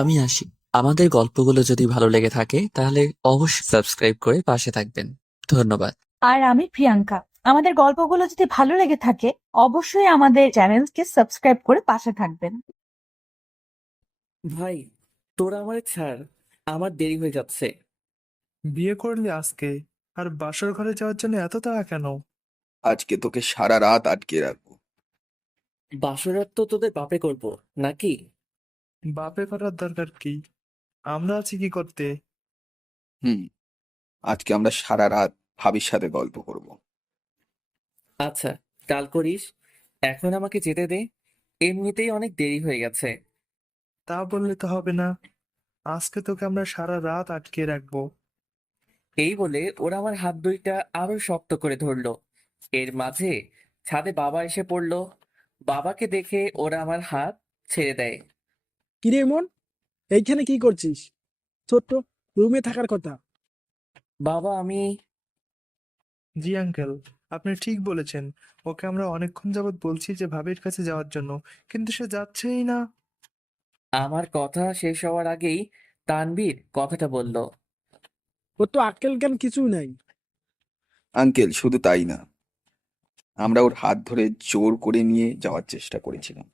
আমি আসি। আমাদের গল্পগুলো যদি ভালো লেগে থাকে তাহলে অবশ্যই সাবস্ক্রাইব করে পাশে থাকবেন। ধন্যবাদ। আর আমি প্রিয়াঙ্কা। আমাদের গল্পগুলো যদি ভালো লেগে থাকে অবশ্যই আমাদের চ্যানেলকে সাবস্ক্রাইব করে পাশে থাকবেন। ভাই, তোরা আমারে ছাড়, আমার দেরি হয়ে যাচ্ছে। বিয়ে করলি আজকে, আর বাসর ঘরে যাওয়ার জন্য এত তাড়া কেন? আজকে তোকে সারা রাত আটকে রাখবো। বাসরাত তো তোদের বাপে করবো নাকি? বাপে করার দরকার কি? আমরা আছি কি করতে? হুম, আজকে আমরা সারা রাত ভাবির সাথে গল্প করব। আচ্ছা, কাল করিস। এখন আমাকে যেতে দে, এমনিতেই অনেক দেরি হয়ে গেছে। তা বললে তো হবে না। আজকে তোকে আমরা সারা রাত আটকে রাখবো। এই বলে ওরা আমার হাত দুইটা আরো শক্ত করে ধরলো। এর মাঝে ছাদে বাবা এসে পড়লো। বাবাকে দেখে ওরা আমার হাত ছেড়ে দেয়। কিরে মন, এইখানে কি করছিস? ছোট্ট রুমে থাকার কথা। বাবা, আমি জি আঙ্কেল, আপনি ঠিক বলেছেন। ওকে আমরা অনেকক্ষণ যাবৎ বলছি যে ভাবির কাছে যাওয়ার জন্য, কিন্তু সে যাচ্ছেই না। আমার কথা শেষ হওয়ার আগেই তানভীর কথাটা বলল। ওর তো আক্কেল জ্ঞান কিছুই নাই। আঙ্কেল, শুধু তাই না, আমরা ওর হাত ধরে জোর করে নিয়ে যাওয়ার চেষ্টা করেছিলাম,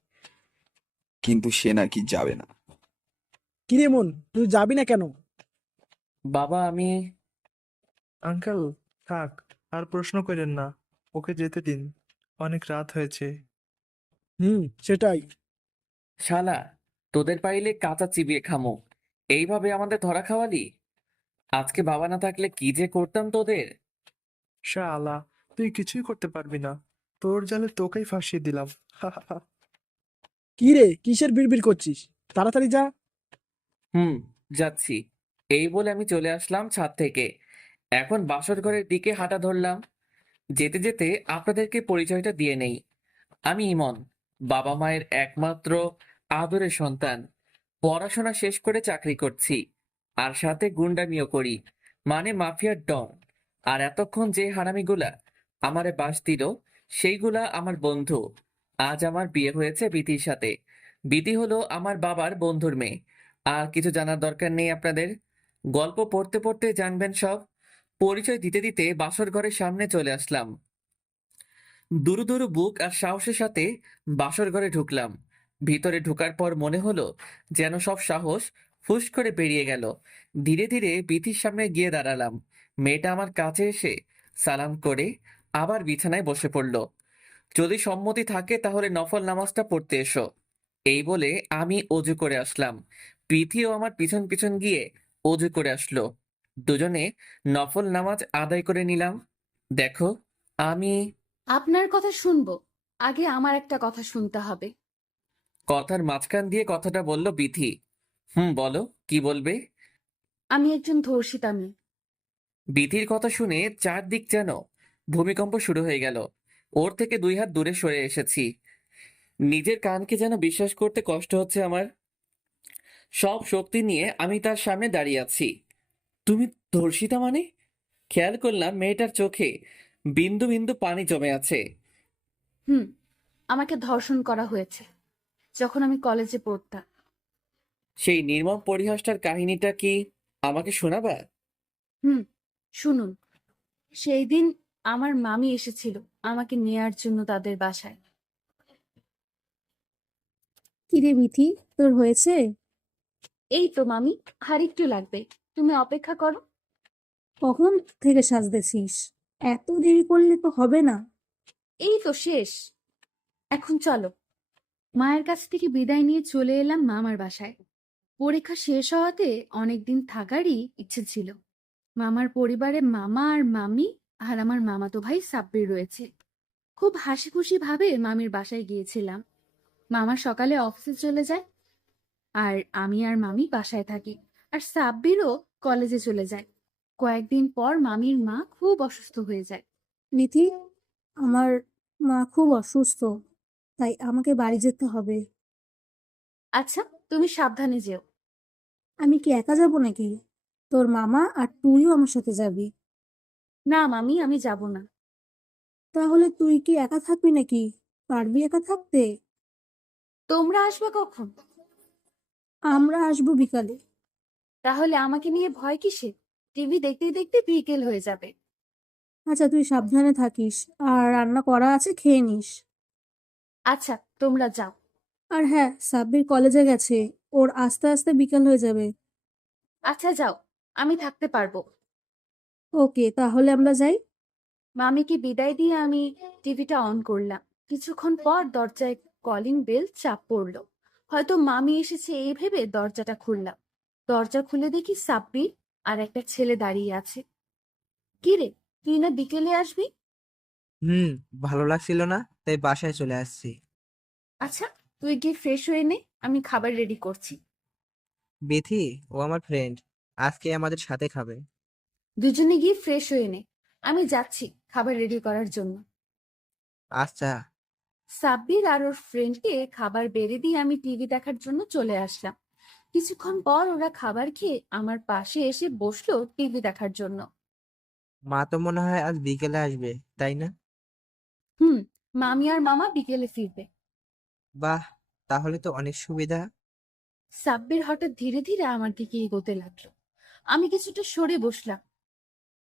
কিন্তু সে নাকি যাবে না। কিরে মন, তুই যাবি না কেন? বাবা, আমি আঙ্কেল, থাক, আর প্রশ্ন করেন না। ওকে যেতে দিন, অনেক রাত হয়েছে। সেটাই। শালা, তোদের পাইলে কাঁচা চিবিয়ে খামো, এইভাবে আমাদের ধরা খাওয়ালি। আজকে বাবা না থাকলে কি যে করতাম তোদের। শালা, তুই কিছুই করতে পারবি না। তোর জালে তোকেই ফাঁসিয়ে দিলাম। কি রে, কিসের বিড়বিড় করছিস? তাড়াতাড়ি যা। হুম, যাচ্ছি। এই বলে আমি চলে আসলাম ছাদ থেকে। এখন বাসর ঘরের দিকে হাঁটা ধরলাম। যেতে যেতে আপনাদেরকে পরিচয়টা দিয়ে নেই। আমি ইমন, বাবা মায়ের একমাত্র আদরের সন্তান। পড়াশোনা শেষ করে চাকরি করছি, আর সাথে গুন্ডামিও করি, মানে মাফিয়ার ডন। আর এতক্ষণ যে হারামিগুলা আমারে বাস দিল, সেইগুলা আমার বন্ধু। আজ আমার বিয়ে হয়েছে বিধির সাথে। বিধি হলো আমার বাবার বন্ধুর মেয়ে। আর কিছু জানার দরকার নেই আপনাদের, গল্প পড়তে পড়তে জানবেন সব। পরিচয় দিতে দিতে বাসর ঘরের সামনে চলে আসলাম। দুরু দুরু বুক আর সাহসের সাথে বাসর ঘরে ঢুকলাম। ভিতরে ঢোকার পর মনে হলো যেন সব সাহস ফুস করে বেরিয়ে গেল। ধীরে ধীরে বিথির সামনে গিয়ে দাঁড়ালাম। মেয়েটা আমার কাছে এসে সালাম করে আবার বিছানায় বসে পড়ল। যদি সম্মতি থাকে তাহলে নফল নামাজটা পড়তে এসো, এই বলে আমি অজু করে আসলাম। প্রীতিও আমার পিছন পিছন গিয়ে অজু করে আসলো। দুজনে নফল নামাজ আদায় করে নিলাম। দেখো, আমি আপনার কথা শুনবো, আগে আমার একটা কথা শুনতে হবে। কথার মাঝখান দিয়ে কথাটা বলল বিথি। বলো, কি বলবে? আমি একজন ধর্ষিতা মেয়ে। বিথির কথা শুনে চারদিক যেন ভূমিকম্প শুরু হয়ে গেল। ওর থেকে 2 হাত দূরে সরে এসেছি। নিজের কানকে যেন বিশ্বাস করতে কষ্ট হচ্ছে আমার। সব শক্তি নিয়ে আমি তার সামনে দাঁড়িয়ে আছি। তুমি ধর্ষিতা মানে? খেয়াল করলাম মেয়েটার চোখে বিন্দু বিন্দু পানি জমে আছে। হুম, আমাকে ধর্ষণ করা হয়েছে যখন আমি কলেজে পড়তাম। সেই নির্মম পরিহাসটার কাহিনীটা কি আমাকে শোনাবা? হুম, শুনুন। সেই দিন আমার মামি এসেছিল আমাকে নেয়ার জন্য তাদের বাসায়। কিরে বিথি, তোর হয়েছে? এই তো মামি, আর একটু লাগবে, তুমি অপেক্ষা করো। কখন থেকে সাজতেছিস? এত দেরি করলে তো হবে না। এই তো শেষ, এখন চলো। মায়ের কাছ থেকে বিদায় নিয়ে চলে এলাম মামার বাসায়। পরীক্ষা শেষ হওয়াতে অনেকদিন থাকারই ইচ্ছে ছিল। মামার পরিবারে মামা আর মামি আর আমার মামাতো ভাই সাব্বির রয়েছে। খুব হাসি খুশি ভাবে মামির বাসায় গিয়েছিলাম। মামা সকালে অফিসে চলে যায়, আর আমি আর মামি বাসায় থাকি। আর সাব্বিরও কলেজে চলে যায়। কয়েকদিন পর মামির মা খুব অসুস্থ হয়ে যায়। বিথি, আমার মা খুব অসুস্থ, তাই আমাকে বাড়ি যেতে হবে। আচ্ছা, তুমি সাবধানে যেও। আমি কি একা যাব নাকি? তোর মামা আর তুইও আমার সাথে যাবি? না মামি, আমি যাব না। তাহলে তুই কি একা থাকবি নাকি? পারবি একা থাকতে? তোমরা আসবে কখন? আমরা আসবো বিকালে। তাহলে আমাকে নিয়ে ভয় কিসের? টিভি দেখতে দেখতে বিকেল হয়ে যাবে। আচ্ছা, তুই সাবধানে থাকিস, আর রান্না করা আছে, খেয়ে নিস। আচ্ছা, তোমরা যাও। আর হ্যাঁ, সাব্বির কলেজে গেছে, ওর আস্তে আস্তে বিকাল হয়ে যাবে। আচ্ছা যাও, আমি থাকতে পারবো। ওকে, তাহলে আমরা যাই। মামিকে বিদায় দিয়ে আমি টিভিটা অন করলাম। কিছুক্ষণ পর দরজায় কলিং বেল চাপ পড়লো। হয়তো মামি এসেছে এই ভেবে দরজাটা খুললাম। দরজা খুলে দেখি সাব্বির আর একটা ছেলে দাঁড়িয়ে আছে। কি রে, তুই না বিকেলে আসবি? হুম, ভালো লাগছিল না, তাই বাসায় চলে আসছি। আচ্ছা, তুই গিয়ে ফ্রেশ হয়ে নে, আমি খাবার রেডি করছি। বিথি, ও আমার ফ্রেন্ড, আজকে আমাদের সাথে খাবে। দুজনে গিয়ে ফ্রেশ হয়ে নে, আমি যাচ্ছি খাবার রেডি করার জন্য। আচ্ছা। সাব্বির আর ওর ফ্রেন্ডকে খাবার বেড়ে দিয়ে আমি টিভি দেখার জন্য চলে আসলাম। কিছুক্ষণ পর ওরা খাবার খেয়ে আমার পাশে এসে বসলো টিভি দেখার জন্য। মা তো মনে হয় আজ বিকেলে আসবে, তাই না? হুম, মামি আর মামা বিকেলে ফিরবে। বাহ, তাহলে তো অনেক সুবিধা। সাব্বির হঠাৎ ধীরে ধীরে আমার দিকে এগোতে লাগলো। আমি কিছুটা সরে বসলাম।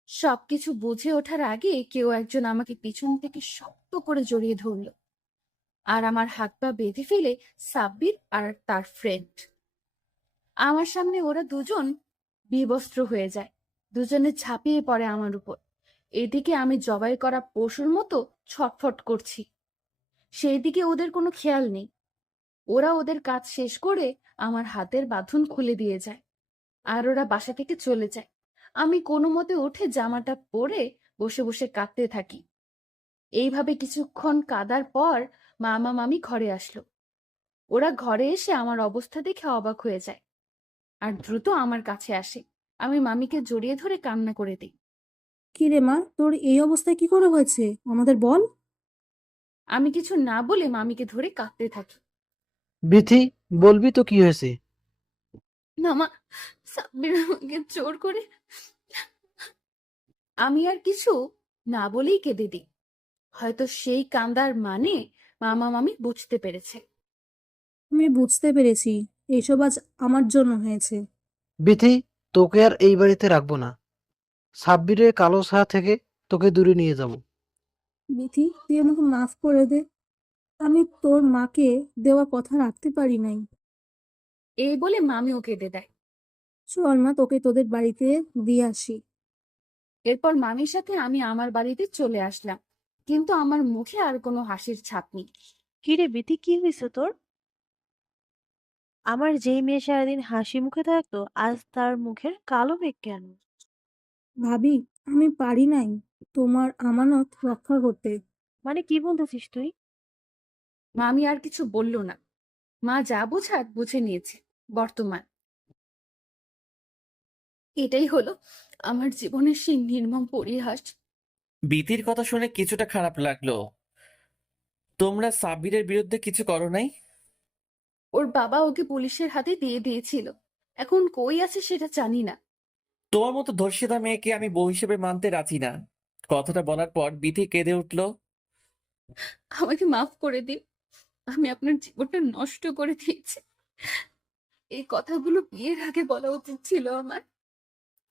সবকিছু বুঝে ওঠার আগে কেউ একজন আমাকে পিছন থেকে শক্ত করে জড়িয়ে ধরলো, আর আমার হাত পা বেঁধে ফেলে সাব্বির আর তার ফ্রেন্ড। আমার সামনে ওরা দুজন বিবস্ত্র হয়ে যায়। দুজনে ঝাঁপিয়ে পড়ে আমার উপর। এদিকে আমি জবাই করা পশুর মতো ছটফট করছি, সেই দিকে ওদের কোনো খেয়াল নেই। ওরা ওদের কাজ শেষ করে আমার হাতের বাঁধন খুলে দিয়ে যায়, আর ওরা বাসা থেকে চলে যায়। আমি কোনো মতে উঠে জামাটা পরে বসে বসে কাঁদতে থাকি। এইভাবে কিছুক্ষণ কাঁদার পর মামা মামি ঘরে আসলো। ওরা ঘরে এসে আমার অবস্থা দেখে অবাক হয়ে যায় আর দ্রুত আমার কাছে আসে। আমি মামিকে জড়িয়ে ধরে কান্না করে দিই। কি রে মা, তোর এই অবস্থায় কি করে হয়েছে, আমাদের বল। আমি কিছু না বলে মামিকে ধরে কাঁদতে থাকি। বিথি, বলবি তো কি হয়েছে? না মা, সাব্বির আমাকে জোর করে। আমি আর কিছু না বলেই কেঁদে দিই। হয়তো সেই কান্দার মানে মামা মামি বুঝতে পেরেছে। আমি বুঝতে পেরেছি, এইসব আজ আমার জন্য হয়েছে। বিথি, তোকে আর এই বাড়িতে রাখবো না। সাব্বিরের কালো ছায়া থেকে তোকে দূরে নিয়ে যাব। বিথি, তুই আমাকে মাফ করে দে। আমি তোর মাকে দেওয়া কথা রাখতে পারি নাই। এই বলে মামিও কেঁদে দেয়। চল মা, তোকে তোদের বাড়িতে দিয়ে আসি। এরপর মামির সাথে আমি আমার বাড়িতে চলে আসলাম, কিন্তু আমার মুখে আর কোনো হাসির ছাপ নেই। কিরে বিথি, কি হয়েছে তোর? আমার যেই মেয়ে সারাদিন হাসি মুখে থাকতো, আজ তার মুখের কালো মেঘ কেন? ভাবি, আমি পারি নাই তোমার আমানত রক্ষা করতে। মানে কি বলতেছিস তুই? মামি আর কিছু বলল না। মা যা বোঝার বুঝে নিয়েছে। বর্তমান এটাই হলো আমার জীবনের সেই নির্মম পরিহাস। বিতির কথা শুনে কিছুটা খারাপ লাগলো। তোমরা সাব্বিরের বিরুদ্ধে কিছু করো নাই? ওর বাবা ওকে পুলিশের হাতে দিয়ে দিয়েছিল, এখন কই আছে সেটা জানি না। তোমার মতো ধর্ষিতা মেয়েকে আমি বউ হিসেবে মানতে রাজি না। কথাটা বলার পর বিথি কেঁদে উঠলো। আমাকে মাফ করে দিন, আমি আপনার জীবনটা নষ্ট করে দিয়েছি। এই কথাগুলো বিয়ের আগে বলা উচিত ছিল আমার।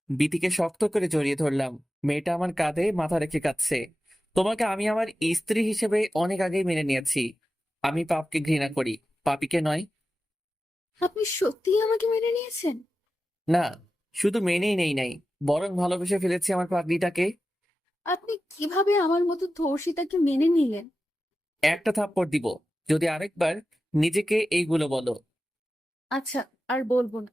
বিতিকে শক্ত করে জড়িয়ে ধরলাম। মেয়েটা আমার কাঁধে মাথা রেখে কাঁদছে। তোমাকে আমি আমার স্ত্রী হিসেবে অনেক আগেই মেনে নিয়েছি। আমি পাপকে ঘৃণা করি, পাপীকে নয়। আপনি সত্যিই আমাকে মেনে নিয়েছেন? না, শুধু মেনেই নেই নাই, বরং ভালোবেসে ফেলেছি আমার পাগলিটাকে। আপনি কিভাবে আমার মতো ধর্ষিতাকে মেনে নিলেন? একটা থাপ্পড় দিব যদি আরেকবার নিজেকে এইগুলো বলো। আচ্ছা, আর বলবো না।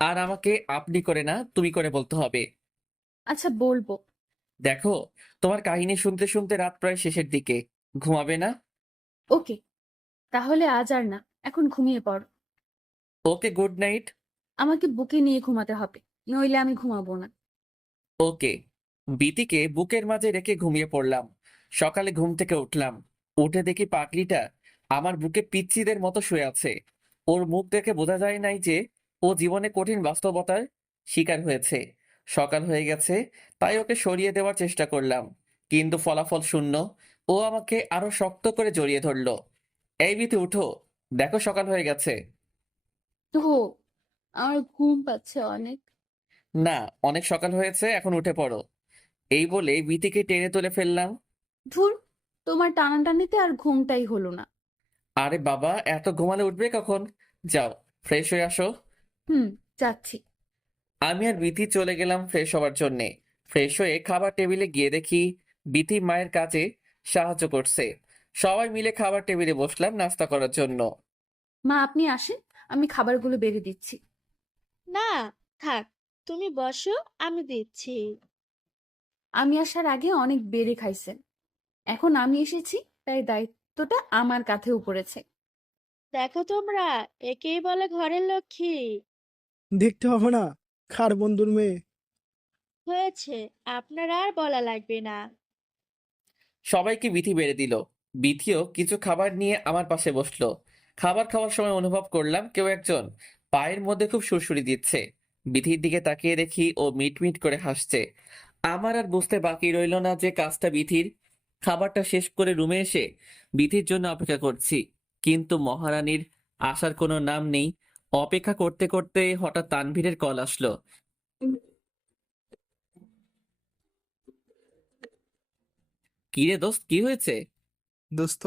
আর আমাকে আপনি করে না, তুমি করে বলতে হবে। আচ্ছা, বলবো। দেখো, তোমার কাহিনী শুনতে শুনতে রাত প্রায় শেষের দিকে। ঘুমাবে না? ওকে, তাহলে আজ আর না, এখন ঘুমিয়ে পড়ো। ওকে, গুড নাইট। আমাকে বুকে নিয়ে ঘুমাতে হবে, নইলে আমি ঘুমাবো না। ওকে। বিতিকে বুকের মাঝে রেখে ঘুমিয়ে পড়লাম। সকালে ঘুম থেকে উঠলাম। উঠে দেখি পাগলিটা আমার বুকে পিচ্চিদের মতো শুয়ে আছে। ওর মুখ দেখে বোঝা যায় নাই যে ও জীবনে কঠিন বাস্তবতার শিকার হয়েছে। সকাল হয়ে গেছে, তাই ওকে সরিয়ে দেওয়ার চেষ্টা করলাম, কিন্তু ফলাফল শূন্য। ও আমাকে আরো শক্ত করে জড়িয়ে ধরলো। এই বিতি, উঠো, দেখো সকাল হয়ে গেছে। তো আমার ঘুম পাচ্ছে অনেক। না, অনেক সকাল হয়েছে, এখন উঠে পড়ো। এই বলে বিথিকে টেনে তুলে ফেললাম। ধুর, তোমার টানাটানিতে আর ঘুমটাই হলো না। আরে বাবা, এত ঘুমালে উঠবে কখন? যাও, ফ্রেশ হয়ে আসো। হুম, যাচ্ছি। আমি আর বিথি চলে গেলাম ফ্রেশ হওয়ার জন্যে। ফ্রেশ হয়ে খাবার টেবিলে গিয়ে দেখি বিথি মায়ের কাজে সাহায্য করছে। সবাই মিলে খাবার টেবিলে বসলাম নাস্তা করার জন্য। মা, আপনি আসেন, আমি খাবারগুলো বেড়ে দিচ্ছি। না, থাক, তুমি বসো, আমি দিচ্ছি। আমি আসার আগে অনেক বেড়ে খাইছেন, এখন আমি এসেছি, তাই দায়িত্বটা আমার কাঁধেও পড়েছে। দেখো তোমরা, একেই বলে ঘরের লক্ষ্মী। দেখতে হবে না, খার বন্ধুর মেয়ে। হয়েছে, আপনার আর বলা লাগবে না। সবাইকে বিথি বেড়ে দিল। বিথিও কিছু খাবার নিয়ে আমার পাশে বসলো। খাবার খাওয়ার সময় অনুভব করলাম কেউ একজন পায়ের মধ্যে খুব সুড়সুড়ি দিচ্ছে। বিথির দিকে তাকিয়ে দেখি ও মিট মিট করে হাসছে। আমার আর বুঝতে বাকি রইল না যে কাজটা বিথির। খাবারটা শেষ করে রুমে এসে বিথির জন্য অপেক্ষা করছি, কিন্তু মহারানীর আসার কোনো নাম নেই। অপেক্ষা করতে করতে হঠাৎ তানভীরের কল আসলো। কি রে দোস্ত, কি হয়েছে? দোস্ত,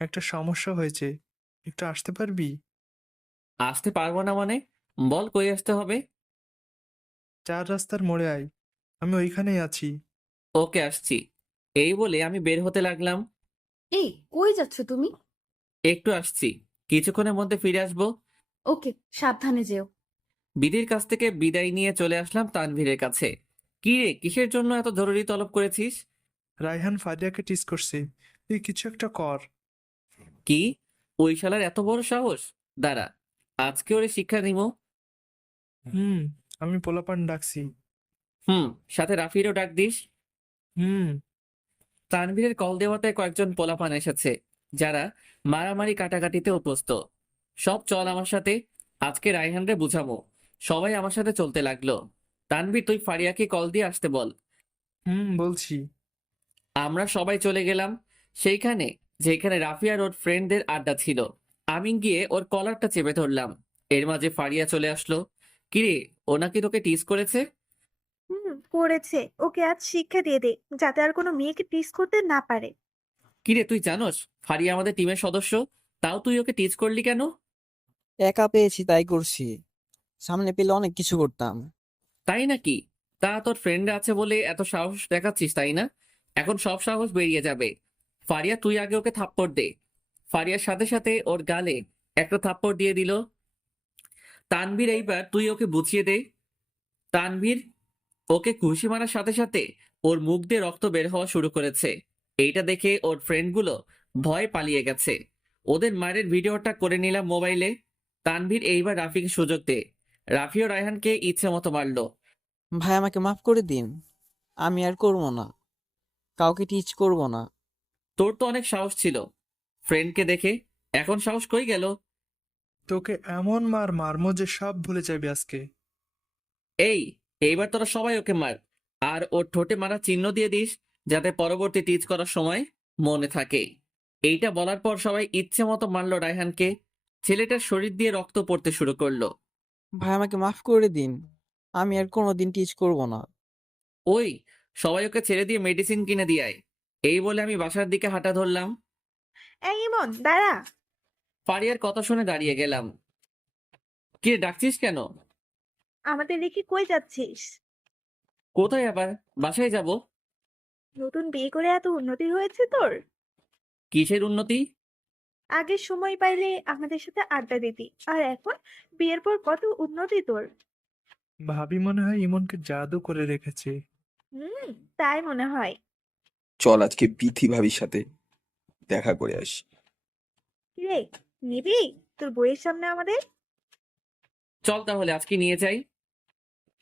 একটা সমস্যা হয়েছে, একটু আসতে পারবি? আসতে পারবো না মানে? বল, কই আসতে হবে? 4 রাস্তার মোড়ে আয়, আমি ওইখানেই আছি। ওকে, আসছি। এই বলে আমি বের হতে লাগলাম। এই, কই যাচ্ছ তুমি? একটু আসছি, কিছুক্ষণের মধ্যে ফিরে আসবো। ওকে, সাবধানে যেও। বিধির কাছ থেকে বিদায় নিয়ে চলে আসলাম তানভীরের কাছে। কি রে, কিসের জন্য এত জরুরি তলব করেছিস? রায়হান ফারিয়াকে টিস করছে, তুই কিছু একটা কর। কি? ওই শালার এত বড় সাহস! দাঁড়া, আজকে ওরে শিক্ষা দিব। হুম, আমি পোলাপান ডাকছি। হুম, সাথে রাফিরও ডাক দিস। হুম। তানভীরের কল দেওয়াতে কয়েকজন পোলাপান এসেছে, যারা মারামারি কাটাকাটিতে অভ্যস্ত। সব চল আমার সাথে, আজকে রায়হানরে বুঝাবো। সবাই আমার সাথে চলতে লাগলো। তানভীর, তুই ফারিয়াকে কল দিয়ে আসতে বল। হুম, বলছি। আমরা সবাই চলে গেলাম সেইখানে যেখানে রাফিয়ার ওর ফ্রেন্ডদের আড্ডা ছিল। আমি গিয়ে ওর কলারটা চেপে ধরলাম। এর মাঝে ফারিয়া চলে আসলো। কিরে, ও নাকি তোকে টিজ করেছে? করেছে। ওকে আজ শিক্ষা দিয়ে দে, যাতে আর কোনো মেয়েকে টিস করতে না পারে। কিরে, তুই জানোস ফারিয়া আমাদের টিমের সদস্য, তাও তুই ওকে টিজ করলি কেন? একা পেয়েছি তাই করছি, সামনে পেলে অনেক কিছু করতাম। তাই নাকি? তা তোর ফ্রেন্ড আছে বলে এত সাহস দেখাচ্ছিস, তাই না? এখন সব সাহস বেরিয়ে যাবে। ফারিয়া, তুই আগে ওকে থাপ্পড় দে। ফারিয়ার সাথে সাথে ওর গালে একটা থাপ্পড় দিয়ে দিল। তানভীর, এইবার তুই ওকে বুঝিয়ে দে। তানভীর ওকে ঘুষি মারার সাথে সাথে ওর মুখ দিয়ে রক্ত বের হওয়া শুরু করেছে। এইটা দেখে ওর ফ্রেন্ডগুলো ভয় পালিয়ে গেছে। ওদের মায়ের ভিডিওটা করে নিলাম মোবাইলে। তানভীর, এইবার রাফিকে সুযোগ দে। রাফি ও রায়হানকে ইচ্ছে মতো মারলো। ভাই আমাকে মাফ করে দিন, আমি আর করবো না, কাউকে টিচ করবো না। তোর তো অনেক সাহস ছিল ফ্রেন্ডকে দেখে, এখন সাহস কই গেল? তোকে এমন মার মারমো যে সব ভুলে যাবি আজকে। এই, এইবার তোরা সবাই ওকে মার, আর ওর ঠোঁটে মারা চিহ্ন দিয়ে দিস, যাতে পরবর্তী টিচ করার সময় মনে থাকে। এইটা বলার পর সবাই ইচ্ছে মতো মারলো রায়হানকে। ছেলেটার শরীর দিয়ে রক্ত পড়তে শুরু করলো। ভাই আমাকে মাফ করে দিন, আমি আর কোনোদিন টিচ করবো না। ওই, সবাই ওকে ছেড়ে দিয়ে মেডিসিন কিনে দিয়ে আয়। এই বলে আমি বাসার দিকে হাঁটা ধরলাম। এই ইমন, দাঁড়া। ফারিয়ার কথা শুনে দাঁড়িয়ে গেলাম। কি রে, ডাকছিস কেন? আমাদের রেখে কই যাচ্ছিস? কোথায় আবার? বাসায় যাব। নতুন বিয়ে করে এত উন্নতি হয়েছে তোর। কিসের উন্নতি? আগে সময় পাইলে আমাদের সাথে আড্ডা দিতি, আর এখন বিয়ের পর কত উন্নতি তোর। ভাবি মনে হয় ইমনকে জাদু করে রেখেছে। হুম, তাই মনে হয়। চল আজকে বিথি ভাবির সাথে দেখা করে আসি। রে, নিবি তোর বইয়ের সামনে আমাদের? চল তাহলে আজকে নিয়ে যাই।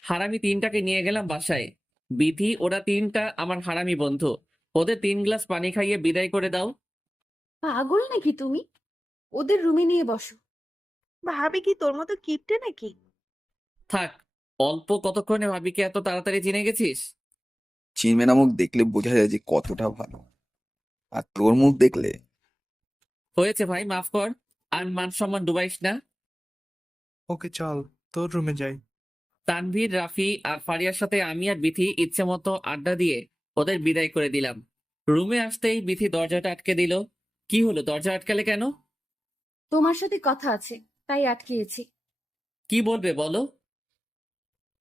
হারামি তিনটাকে নিয়ে গেলাম বাসায়। বিধি, ওরা তিনটা আমার হারামি বন্ধু। ওদের 3 গ্লাস পানি খাইয়ে বিদায় করে দাও। পাগল নাকি তুমি? ওদের রুমে নিয়ে বসো। ভাবি কি তোর মতো কিপটে নাকি? থাক, অল্প কতক্ষণে ভাবিকে এত তাড়াতাড়ি চিনে গেছিস? চিনবে না, মুখ দেখলে বোঝা যায় যে কতটা ভালো। আর তোর মুখ দেখলে হয়েছে ভাই, মাফ কর। আর মান সম্মান ডুবাইস না। ওকে চল, তোর রুমে যাই। তানভীর, রাফি আর ফারিয়ার সাথে আমি আর বিথি ইচ্ছে মতো আড্ডা দিয়ে ওদের বিদায় করে দিলাম। রুমে আসতেই বিথি দরজাটা আটকে দিল। কি হলো, দরজা আটকালে কেন? তোমার সাথে কথা আছে, তাই আটকিয়েছি। কি বলবে বলো?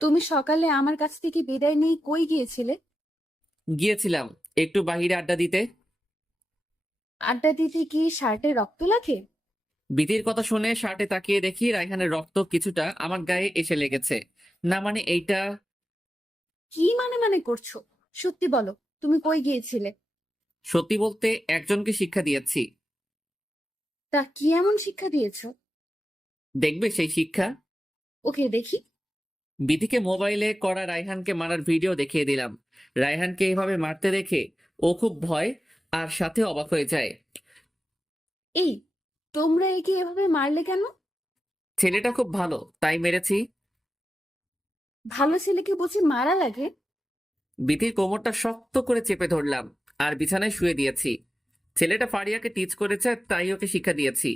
তুমি সকালে আমার কাছ থেকে বিদায় নিয়ে কই গিয়েছিলে? গিয়েছিলাম একটু বাইরে আড্ডা দিতে। আড্ডা দিতে কি শার্টে রক্ত লাগে? বিধির কথা শুনে শার্টে তাকিয়ে দেখি রায়হানের রক্ত কিছুটা আমার গায়ে এসে লেগেছে। না মানে এইটা। কি মানে করছো? সত্যি বলো, তুমি কই গিয়েছিলে? সত্যি বলতে একজনকে শিক্ষা দিয়েছি। তা কি এমন শিক্ষা দিয়েছো? দেখবে সেই শিক্ষা? ওকে, দেখি। বিধিকে মোবাইলে করা রায়হানকে মারার ভিডিও দেখিয়ে দিলাম। রায়হানকে এইভাবে মারতে দেখে ও খুব ভয় আর সাথে অবাক হয়ে যায়। এই, তোমরা একে এভাবে মারলে কেন? ছেলেটা খুব ভালো তাই মেরেছি। ভালো ছেলেকে বুঝি মারা লাগে? বিধির কোমরটা শক্ত করে চেপে ধরলাম আর বিছানায় শুয়ে দিয়েছি। ছেলেটা ফারিয়াকে টিচ করেছে তাই ওকে শিক্ষা দিয়েছি।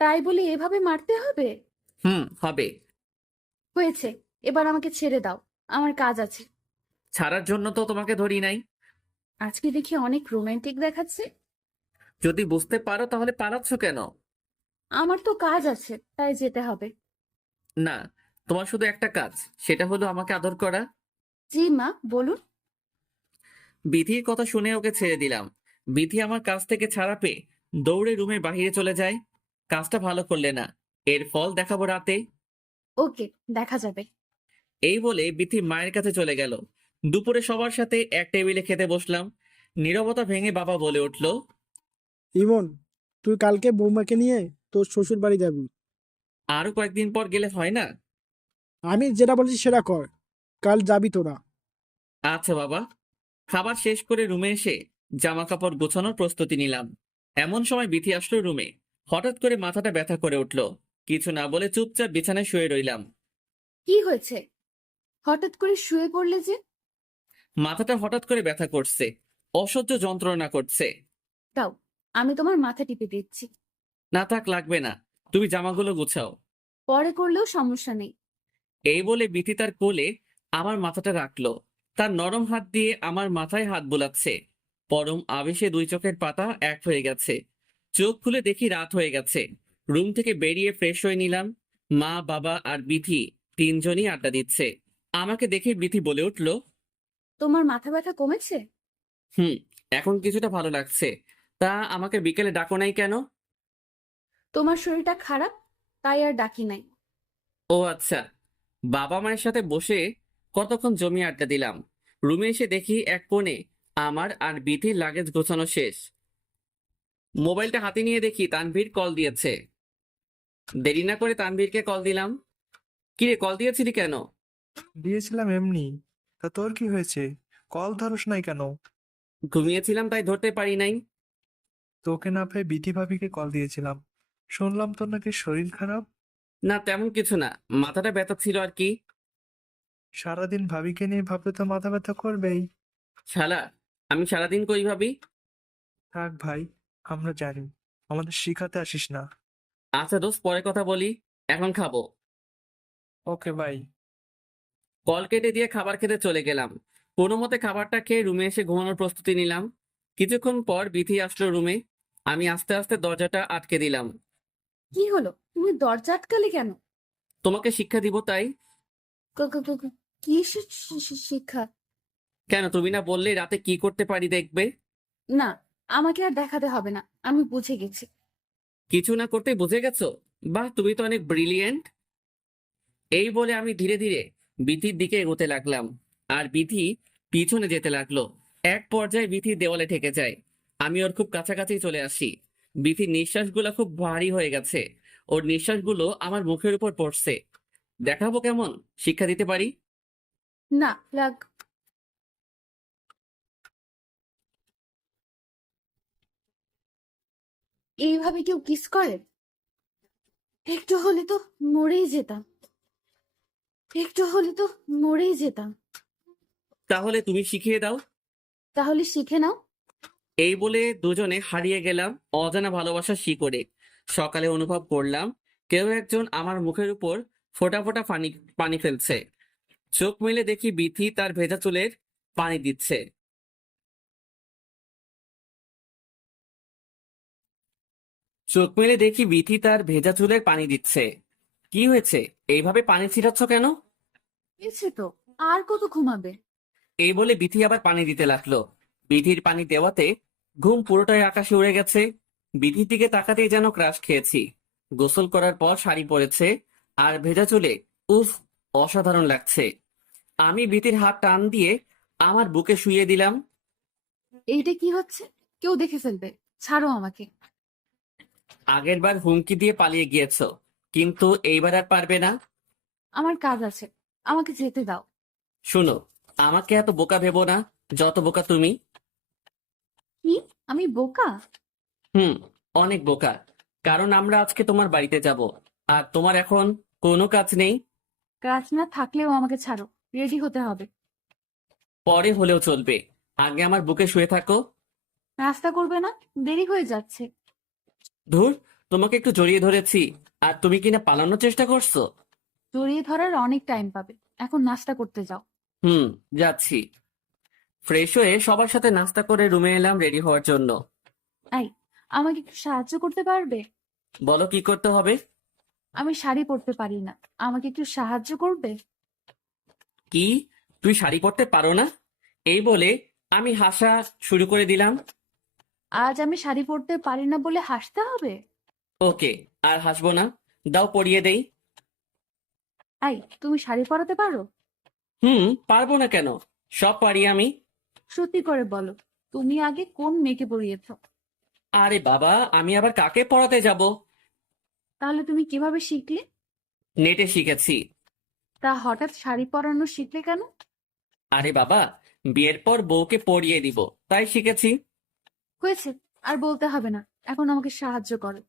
তাই বলে এভাবে মারতে হবে? হবে। হয়েছে, এবার আমাকে ছেড়ে দাও, আমার কাজ আছে। ছাড়ার জন্য তো তোমাকে ধরি নাই। আজকে দেখি অনেক রোমান্টিক দেখাচ্ছে। যদি বুঝতে পারো তাহলে পালাচ্ছ কেন? আমার তো কাজ আছে, তাই যেতে হবে। না, তোমার শুধু একটা কাজ, সেটা হলো আমাকে আদর করা। জি মা, বলুন। বিধির কথা শুনে ওকে ছেড়ে দিলাম। বিধি আমার কাছ থেকে ছাড়া পেয়ে দৌড়ে রুমের বাইরে চলে যায়। কাজটা ভালো করলে না, এর ফল দেখাবো রাতে। ওকে, দেখা যাবে। এই বলে বিথি মায়ের কাছে চলে গেল। দুপুরে সবার সাথে এক টেবিলে খেতে বসলাম। নীরবতা ভেঙে বাবা বলে উঠল, ইমন, তুই কালকে বৌমাকে নিয়ে তোর শ্বশুর বাড়ি যাবি। আরো কয়েকদিন পর গেলে হয় না? আমি যেটা বলছি সেটা কর, কাল যাবি তোরা। আচ্ছা বাবা। খাবার শেষ করে রুমে এসে জামা কাপড় গোছানোর প্রস্তুতি নিলাম। এমন সময় বিথি আসলো রুমে। হঠাৎ করে মাথাটা ব্যথা করে উঠল। কিছু না বলে চুপচাপ বিছানায় শুয়ে রইলাম। কি হয়েছে? হঠাৎ করে শুয়ে পড়লে যে? মাথাটা হঠাৎ করে ব্যথা করছে, অসহ্য যন্ত্রণা করছে। দাও, আমি তোমার মাথা টিপে দিচ্ছি। না থাক, লাগবে না, তুমি জামাগুলো গুছাও। পরে করলেও সমস্যা নেই। এই বলে বিথি তার কোলে আমার মাথাটা রাখলো। তার নরম হাত দিয়ে আমার মাথায় হাত বোলাচ্ছে। পরম আবেশে দুই চোখের পাতা এক হয়ে গেছে। চোখ খুলে দেখি রাত হয়ে গেছে। রুম থেকে বেরিয়ে ফ্রেশ হয়ে নিলাম। মা, বাবা আর বিথি তিনজনই আড্ডা দিচ্ছে। আমাকে দেখে বিথি বলে উঠল, তোমার মাথা ব্যথা কমেছে? হুম, এখন কিছুটা ভালো লাগছে। তা আমাকে বিকেলে ডাকো নাই কেন? তোমার শরীরটা খারাপ, তাই আর ডাকি নাই। ও আচ্ছা। বাবা মায়ের সাথে বসে কতক্ষণ জমিয়ে আড্ডা দিলাম। রুমে এসে দেখি এক কোণে আমার আর বিথির লাগেজ গোছানো শেষ। মোবাইলটা হাতে নিয়ে দেখি তানভীর কল দিয়েছে। দেরি না করে তানভীরকে কল দিলাম। কিরে, কল দিয়েছিলি কেন? দিয়েছিলাম এমনি। তা তোর কি হয়েছে? কল ধরস নাই কেন? ঘুমিয়েছিলাম তাই ধরতে পারি নাই। তোকে না পেয়ে বিধি ভাবিকে কল দিয়েছিলাম। শুনলাম তোর নাকি শরীর খারাপ। না তেমন কিছু না, মাথাটা ব্যথা ছিল আর কি। সারাদিন ভাবিকে নিয়ে ভাবলে তো মাথা ব্যথা করবেই। শালা, আমি সারাদিন কই ভাবি? থাক ভাই, আমরা জানি, আমাদের শিখাতে আসিস না। আচ্ছা দোস্ত, পরে কথা বলি, এখন খাবো। Okay bye. কল কেটে দিয়ে খাবার খেতে চলে গেলাম। কোনো মতে খাবারটা খেয়ে রুমে এসে ঘুমানোর প্রস্তুতি নিলাম। কিছুক্ষণ পর বিথি আসলো রুমে। আমি আস্তে আস্তে দরজাটা আটকে দিলাম। কি হলো, তুমি দরজা আটকালে কেন? তোমাকে শিক্ষা দিব তাই। কি শিক্ষা? কেন, তুমি না বললে রাতে কি করতে পারি দেখবে? না, আমাকে আর দেখাতে হবে না, আমি বুঝে গেছি। কিছু না করতে বুঝে গেছো? বাহ, তুমি তো অনেক ব্রিলিয়েন্ট। এই বলে আমি ধীরে ধীরে বিথির দিকে এগোতে লাগলাম আর বিথি পিছনে যেতে লাগলো। এক পর্যায়ে বিথি দেওয়ালে ঠেকে যায়। আমি ওর খুব কাছাকাছি চলে আসি। বিথির নিঃশ্বাসগুলো খুব ভারী হয়ে গেছে। ওর নিঃশ্বাসগুলো আমার মুখের উপর পড়ছে। দেখাবো কেমন শিক্ষা দিতে পারি। না লাগ। এইভাবে কেউ কিস করে? একটু হলে তো মরেই যেতাম, একটু হলে তো মরেই যেতাম। তাহলে তুমি শিখিয়ে দাও। তাহলে শিখে নাও। এই বলে দুজনে হারিয়ে গেলাম অজানা ভালোবাসার শিকড়ে। সকালে অনুভব করলাম কেউ একজন আমার মুখের উপর ফোঁটা ফোঁটা পানি পানি ফেলছে। চোখ মেলে দেখি বিথি তার ভেজা চুলের পানি দিচ্ছে। চোখ মেলে দেখি বিথি তার ভেজা চুলের পানি দিচ্ছে। কি হয়েছে? এইভাবে পানি ছিটাচ্ছ কেন? হয়েছে তো, আর কত ঘুমাবে? এই বলে বিথি আবার পানি দিতে লাগলো। বিথির পানি দেওয়াতে ঘুম পুরোটাই আকাশে উড়ে গেছে। বিথির দিকে তাকাতেই যেন ক্রাশ খেয়েছি। গোসল করার পর শাড়ি পরেছে আর ভেজা চুলে, উফ, অসাধারণ লাগছে। আমি বিথির হাত টান দিয়ে আমার বুকে শুইয়ে দিলাম। এইটা কি হচ্ছে? কেউ দেখে ফেলবে, ছাড়ো আমাকে। আগেরবার হুমকি দিয়ে পালিয়ে গিয়েছো, কিন্তু এইবার আর পারবে না। আমার কাজ আছে, আমাকে যেতে দাও। শুনো, আমাকে এত বোকা ভেবো না, যত বোকা তুমি। কি? আমি বোকা? হুম, অনেক বোকা। কারণ আমরা আজকে তোমার বাড়িতে যাব, আর তোমার এখন কোনো কাজ নেই। কাজ না থাকলেও আমাকে ছাড়ো, রেডি হতে হবে। পরে হলেও চলবে, আগে আমার বুকে শুয়ে থাকো। নাস্তা করবে না? দেরি হয়ে যাচ্ছে। ধুর, তোমাকে একটু জড়িয়ে ধরেছি আর তুমি কিনা পালানোর চেষ্টা করছো। জড়িয়ে ধরার অনেক টাইম পাবে, এখন নাস্তা করতে যাও। হুম, যাচ্ছি। ফ্রেশ হয়ে সবার সাথে নাস্তা করে রুমে এলাম রেডি হওয়ার জন্য। এই, আমাকে একটু সাহায্য করতে পারবে? বলো কি করতে হবে? আমি শাড়ি পরতে পারি না, আমাকে একটু সাহায্য করবে? কি, তুই শাড়ি পরতে পারো না? এই বলে আমি হাসা শুরু করে দিলাম। আজ আমি শাড়ি পরতে পারি না বলে হাসতে হবে? ওকে, আর হাসবো না, দাও পরিয়ে দেই। এই, তুমি শাড়ি পরাতে পারো? হুম, পারবো না কেন, সব পারি আমি। সত্যি করে বলো, তুমি আগে কোন মেয়েকে পরিয়েছো? আরে বাবা, আমি আবার কাকে পড়াতে যাব? তাহলে তুমি কিভাবে শিখলে? নেটে শিখেছি। তা হঠাৎ শাড়ি পরানো শিখলে কেন? আরে বাবা, বিয়ের পর বউকে পরিয়ে দিব, তাই শিখেছি। হয়েছে, আর বলতে হবে না, এখন আমাকে সাহায্য করো।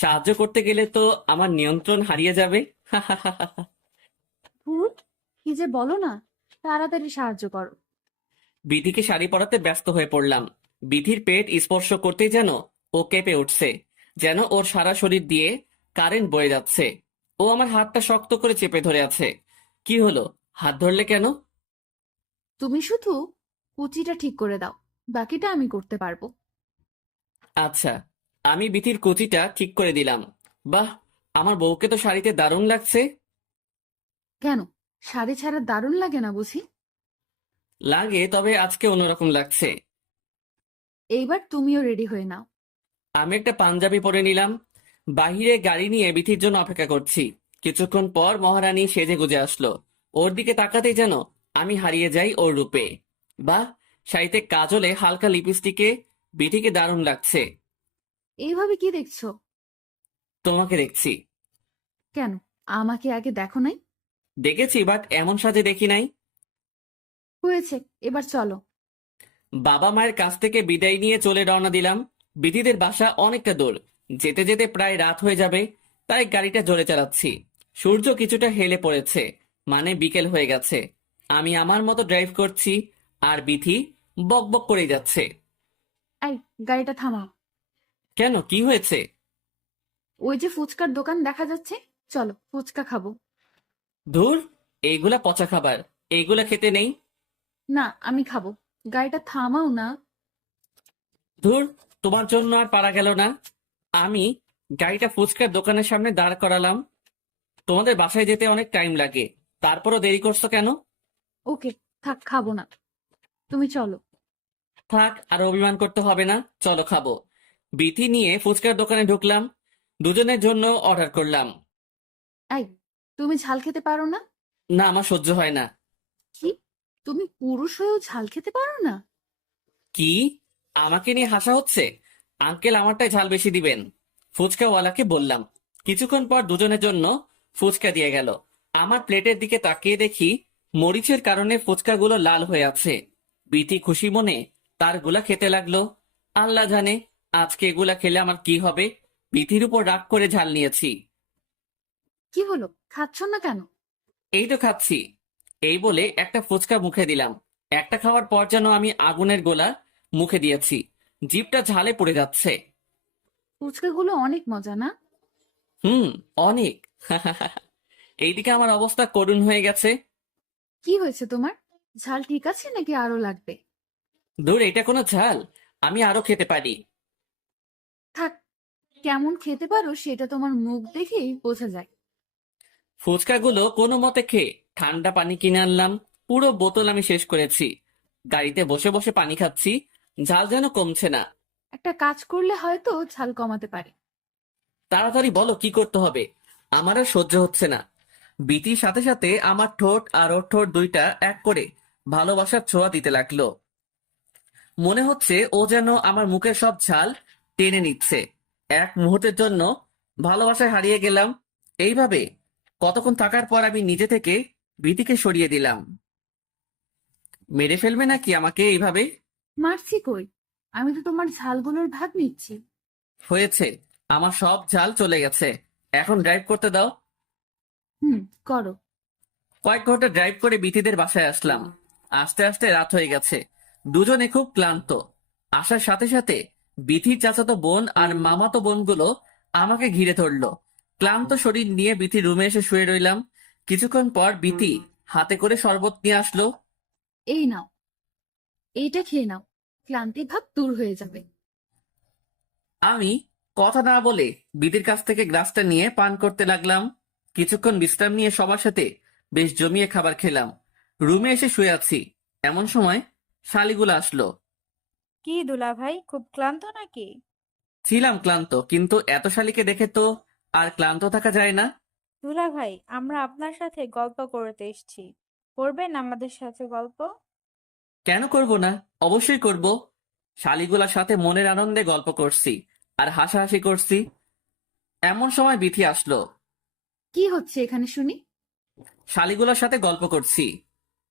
সাহায্য করতে গেলে তো আমার নিয়ন্ত্রণ হারিয়ে যাবে। ভূত, কি যে বলো না, তাড়াতাড়ি সাহায্য করো। বিধিকে শাড়ি পরাতে ব্যস্ত হয়ে পড়লাম। বিধির পেট স্পর্শ করতেই যেন ও কেঁপে উঠছে, যেন ওর সারা শরীর দিয়ে কারেন্ট বয়ে যাচ্ছে। ও আমার হাতটা শক্ত করে চেপে ধরে আছে। কি হলো, হাত ধরলে কেন? তুমি শুধু কুচিটা ঠিক করে দাও, বাকিটা আমি করতে পারবো। আচ্ছা, আমি বিধির কুচিটা ঠিক করে দিলাম। বাহ, আমার বউকে তো শাড়িতে দারুণ লাগছে। কেন, শাড়ি ছাড়া দারুণ লাগে না বুঝি? লাগে, তবে আজকে অন্যরকম লাগছে। এইবার তুমিও রেডি হয়ে নাও। আমি একটা পাঞ্জাবি পরে নিলাম। বাহিরে গাড়ি নিয়ে বিথির জন্য অপেক্ষা করছি। কিছুক্ষণ পর মহারানী সেজে গুজে আসলো। ওর দিকে তাকাতেই যেন আমি হারিয়ে যাই ওর রূপে। বাহ, শাড়িতে কাজলে হালকা লিপস্টিকে বিথিকে দারুণ লাগছে। এইভাবে কি দেখছো? তোমাকে দেখছি। কেন, আমাকে আগে দেখো নাই? দেখেছি, বাট এমন সাজে দেখি নাই। হয়েছে, এবার চলো। বাবা মায়ের কাছ থেকে বিদায় নিয়ে চলে রওনা দিলাম। বিথিদের বাসা অনেকটা দূর, যেতে যেতে প্রায় রাত হয়ে যাবে, তাই গাড়িটা জোরে চালাচ্ছি। সূর্য কিছুটা হেলে পড়েছে, মানে বিকেল হয়ে গেছে। আমি আমার মতো ড্রাইভ করছি, আর বিথি বকবক করে যাচ্ছে। এই, গাড়িটা থামাও। কেন, কি হয়েছে? ওই যে ফুচকার দোকান দেখা যাচ্ছে, চলো ফুচকা খাবো। ধুর, এইগুলা পচা খাবার, এইগুলা খেতে নেই। না, আমি খাবো, গাড়িটা থামাও না। ধুর, তোমার জন্য আর পারা গেল না। আমি গাড়িটা ফুচকার দোকানের সামনে দাঁড় করালাম। তোমাদের বাসায় যেতে অনেক টাইম লাগে, তারপরও দেরি করছো কেন? ওকে, থাক, খাবো না, তুমি চলো। থাক, আর অভিমান করতে হবে না, চলো খাবো। বিথি নিয়ে ফুচকার দোকানে ঢুকলাম। দুজনের জন্য অর্ডার করলাম। এই, তুমি ঝাল খেতে পারো না? না, আমার সহ্য হয় না। কি, তুমি পুরুষ হয়েও ঝাল খেতে পারো না? কি, আমাকে নিয়ে হাসা হচ্ছে? আঙ্কেল আমারটাই ঝাল বেশি দিবেন, ফুচকাওয়ালাকে বললাম। কিছুক্ষণ পর দুজনের জন্য ফুচকা দিয়ে গেল। আমার প্লেটের দিকে তাকিয়ে দেখি মরিচের কারণে ফুচকাগুলো লাল হয়ে আছে। বিথি খুশি মনে তার গুলা খেতে লাগলো। আল্লাহ জানে আজকে এগুলা খেলে আমার কি হবে। বিথির উপর রাগ করে ঝাল নিয়েছি। কি হলো, খাচ্ছ না কেন? এই তো খাচ্ছি। এই বলে একটা ফুচকা মুখে দিলাম। একটা খাওয়ার পর যেন আমি আগুনের গোলা মুখে দিয়েছি। জিভটা ঝালে পড়ে যাচ্ছে। ফুচকাগুলো অনেক মজা না? হুম, অনেক। এইদিকে আমার অবস্থা করুণ হয়ে গেছে। কি হয়েছে তোমার? ঝাল ঠিক আছে নাকি আরো লাগবে? ধুর, এটা কোনো ঝাল? আমি আরো খেতে পারি। থাক, কেমন খেতে পারো সেটা তোমার মুখ দেখেই বোঝা যায়। ফুচকাগুলো কোনো মতে খেয়ে ঠান্ডা পানি কিনে আনলাম। পুরো বোতল আমি শেষ করেছি। গাড়িতে বসে বসে পানি খাচ্ছি। ঝাল যেন কমছে না। একটা কাজ করলে হয়তো ঝাল কমাতে পারে। তাড়াতাড়ি বলো কি করতে হবে। আমার আর সহ্য হচ্ছে না। বিতির সাথে সাথে আমার ঠোঁট আর ওর ঠোঁট দুইটা এক করে ভালোবাসার ছোঁয়া দিতে লাগলো। মনে হচ্ছে ও যেন আমার মুখের সব ঝাল টেনে নিচ্ছে। এক মুহূর্তের জন্য ভালোবাসায় হারিয়ে গেলাম। এইভাবে কতক্ষণ থাকার পর আমি নিজে থেকে ভীতিকে সরিয়ে দিলাম। মেরে ফেলবে নাকি আমাকে এইভাবে? মারছি কই? আমি তো তোমার ঝালগুলোর ভাগ নিচ্ছি। হয়েছে, আমার সব ঝাল চলে গেছে। এখন ড্রাইভ করতে দাও। হুম, করো। কয়েক ঘন্টা ড্রাইভ করে বিথিদের বাসায় আসলাম। আস্তে আস্তে রাত হয়ে গেছে। দুজনে খুব ক্লান্ত। আসার সাথে সাথে বিথির চাচাতো বোন আর মামাতো বোনগুলো আমাকে ঘিরে ধরলো। ক্লান্ত শরীর নিয়ে বিথি রুমে এসে শুয়ে রইলাম। কিছুক্ষণ পর বিথি হাতে করে শরবত নিয়ে আসলো। এই নাও, এইটা খেয়ে নাও, ক্লান্তি ভাব দূর হয়ে যাবে। আমি কথা না বলে বিথির কাছ থেকে গ্লাসটা নিয়ে পান করতে লাগলাম। কিছুক্ষণ বিশ্রাম নিয়ে সবার সাথে বেশ জমিয়ে খাবার খেলাম। রুমে এসে শুয়ে আছি, এমন সময় শালিগুলো আসলো। কি দুলা ভাই, খুব ক্লান্ত নাকি? ছিলাম ক্লান্ত, কিন্তু এত শালিকে দেখে তো আর ক্লান্ত থাকা যায় না। দুলা ভাই, আমরা আপনার সাথে গল্প করতে এসেছি, করবেন আমাদের সাথে গল্প? কেন করব না, অবশ্যই করব। শালিগুলার সাথে মনের আনন্দে গল্প করছি আর হাসাহাসি করছি। এমন সময় বিথি আসলো। কি হচ্ছে এখানে শুনি? শালিগুলার সাথে গল্প করছি।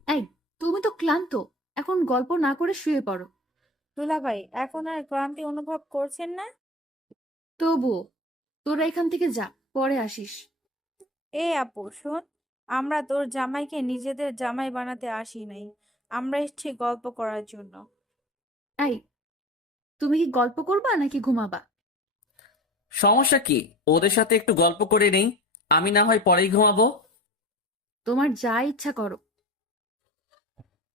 এই, তুমি তো ক্লান্ত, এখন গল্প না করে শুয়ে পড়ো। দুলা ভাই, এখন আর ক্লান্তি অনুভব করছেন না? তবুও তোরা এখান থেকে যা, পরে আসিস। এ আপু শোন, আমরা তোর জামাইকে নিজেদের জামাই বানাতে আসি নাই, আমরা এসেছি গল্প করার জন্য। এই, তুমি কি গল্প করবা নাকি ঘুমাবা? সমস্যা কি? ওদের সাথে একটু গল্প করে নেই, আমি না হয় পরেই ঘুমাবো। তোমার যা ইচ্ছা করো।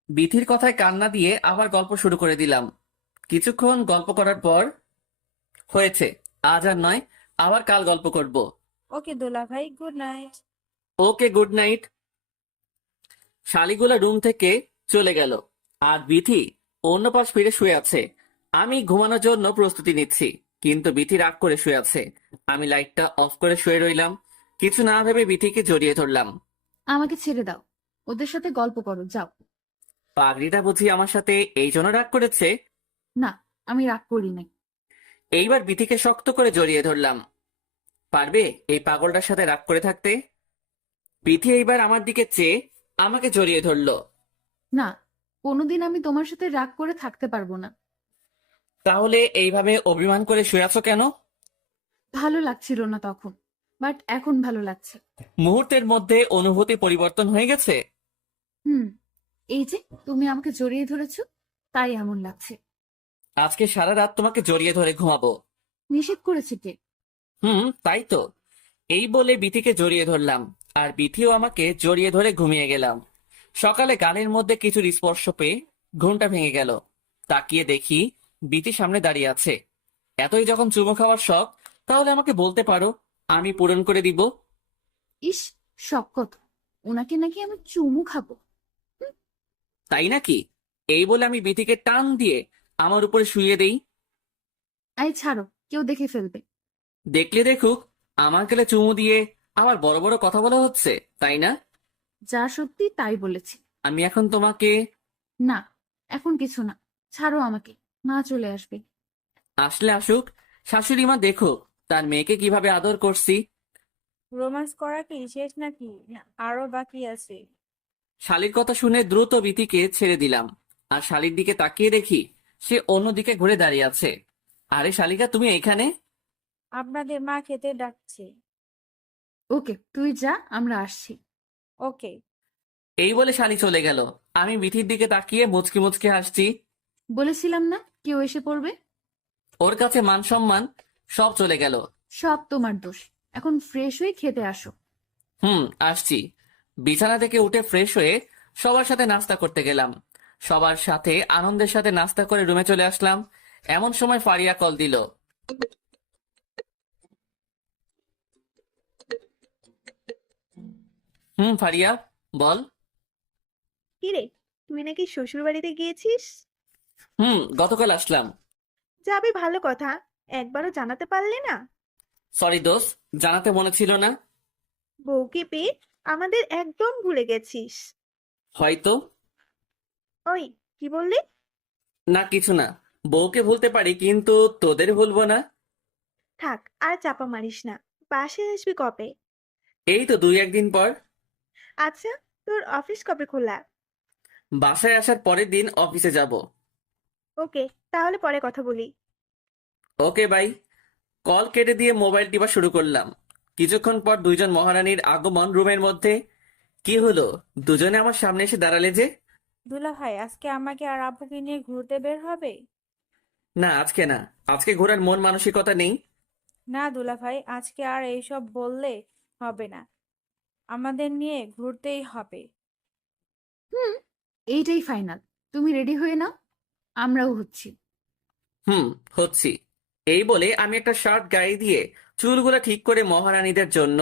বিথির কথায় কান্না দিয়ে আবার গল্প শুরু করে দিলাম। কিছুক্ষণ গল্প করার পর, হয়েছে, আজ আর নয়, আবার কাল গল্প করব। ওকে দুলা ভাই, গুড নাইট। ওকে, গুড নাইট। শালিগুলা রুম থেকে চলে গেল আর বিথি অন্য পাশ ফিরে শুয়ে আছে। আমি ঘুমানোর জন্য প্রস্তুতি নিচ্ছি, কিন্তু বিথি রাগ করে শুয়ে আছে। আমি লাইটটা অফ করে শুয়ে রইলাম। কিছু না ভেবে বিথিকে জড়িয়ে ধরলাম। আমাকে ছেড়ে দাও, ওদের সাথে গল্প করো, যাও। পাগড়িটা বুঝি আমার সাথে এই জন্য রাগ করেছে? না, আমি রাগ করি নাই। এইবার বিথিকে শক্ত করে জড়িয়ে ধরলাম। পারবে এই পাগলটার সাথে রাগ করে থাকতে? বিথি এইবার আমার দিকে চেয়ে আমাকে জড়িয়ে ধরলো। না, কোনোদিন আমি তোমার সাথে রাগ করে থাকতে পারবো না। তাহলে এইভাবে অভিমান করে শুয়ে আছো কেন? ভালো লাগছিল না তখন, বাট এখন ভালো লাগছে। মুহূর্তের মধ্যে অনুভূতি পরিবর্তন হয়ে গেছে। হুম, এই যে তুমি আমাকে জড়িয়ে ধরেছো, তাই এমন লাগছে। আজকে সারা রাত তোমাকে জড়িয়ে ধরে ঘুমাবো। নিষেধ করেছে কে? তাই তো। এই বলে বিথিকে জড়িয়ে ধরলাম আর বিথিও আমাকে জড়িয়ে ধরে ঘুমিয়ে গেলাম। সকালে গালের মধ্যে কিছু স্পর্শ পেয়ে ঘুমটা ভেঙে গেল। তাকিয়ে দেখি বিথি সামনে দাঁড়িয়ে আছে। এতই যখন চুমো খাওয়ার শখ, তাহলে আমাকে বলতে পারো, আমি পূরণ করে দিব। ইস, শকত, ওনাকে নাকি আমি চুমু খাবো। তাই নাকি? এই বলে আমি বিথিকে টান দিয়ে আমার উপরে শুইয়ে দেই। এই ছাড়ো, কেউ দেখে ফেলবে। দেখলে দেখুক, আমার গালে চুমু দিয়ে আবার বড় বড় কথা বলা হচ্ছে, তাই না? যা সত্যি তাই বলেছি। আমি এখন তোমাকে... না, এখন কিছু না, ছাড়ো আমাকে, মা চলে আসবে। আসলে আসুক, শাশুড়ি মা দেখুক তার মেয়েকে কিভাবে আদর করছি। রোমান্স করা কি শেষ নাকি, আরো বাকি আছে? শালির কথা শুনে দ্রুত বিথিকে ছেড়ে দিলাম আর শালির দিকে তাকিয়ে দেখি সে অন্যদিকে ঘুরে দাঁড়িয়ে আছে। আরে শালিকা, তুমি এখানে? আপনাদের মা খেতে ডাকছে। ওকে, তুই যা, আমরা আসছি। ওকে। এই বলে শালি চলে গেল। আমি বিথির দিকে তাকিয়ে মুচকি মুচকি হাসছি। বলেছিলাম না কেউ এসে পড়বে। ওর কাছে মান সম্মান সব চলে গেল। সব তোমার দোষ, এখন ফ্রেশ হয়ে খেতে আসো। আসছি। বিছানা থেকে উঠে ফ্রেশ হয়ে সবার সাথে নাস্তা করতে গেলাম। সবার সাথে আনন্দের সাথে নাস্তা করে রুমে চলে আসলাম। এমন সময় ফারিয়া কল দিল। ফারিয়া, বল। কিরে, তুই নাকি শ্বশুর বাড়িতে গিয়েছিস? গতকাল আসলাম। যাবে ভালো কথা, একবারও জানাতে পারলি না? সরি দোস্ত, জানাতে মনে ছিল না। বউকে পেয়ে আমাদের একদম ভুলে গেছিস। হয়তো। ওই, কি বললি? না, কিছু না। বউকে ভুলতে পারি, কিন্তু তোদের ভুলবো না। থাক, আর চাপা মারিস না। বাসায় আসবি কবে? এই তো 2-1 দিন পর। আচ্ছা, তোর অফিস কবে খোলা? বাসায় আসার পরের দিন অফিসে যাব। ওকে, তাহলে পরে কথা বলি। Okay bye. কল কেটে দিয়ে মোবাইল টিপা শুরু করলাম। কিছুক্ষণ পর দুইজন মহারানীর আগমন রুমের মধ্যে। কি হলো, দুজনে আমার সামনে এসে দাঁড়ালে যে? দুলা ভাই, আজকে আমাকে আর আব্বুকে নিয়ে ঘুরতে বের হবে? না, আজকে না। আজকে ঘোরার মন মানসিকতা নেই। না দুলা ভাই, আজকে আর এইসব বললে হবে না। আমাদের নিয়ে ঘুরতেই হবে। হুম, এইটাই ফাইনাল। তুমি রেডি হয়ে নাও, আমরাও হচ্ছি। হচ্ছি। এই বলে আমি একটা শার্ট গায়ে দিয়ে চুলগুলো ঠিক করে মহারানীদের জন্য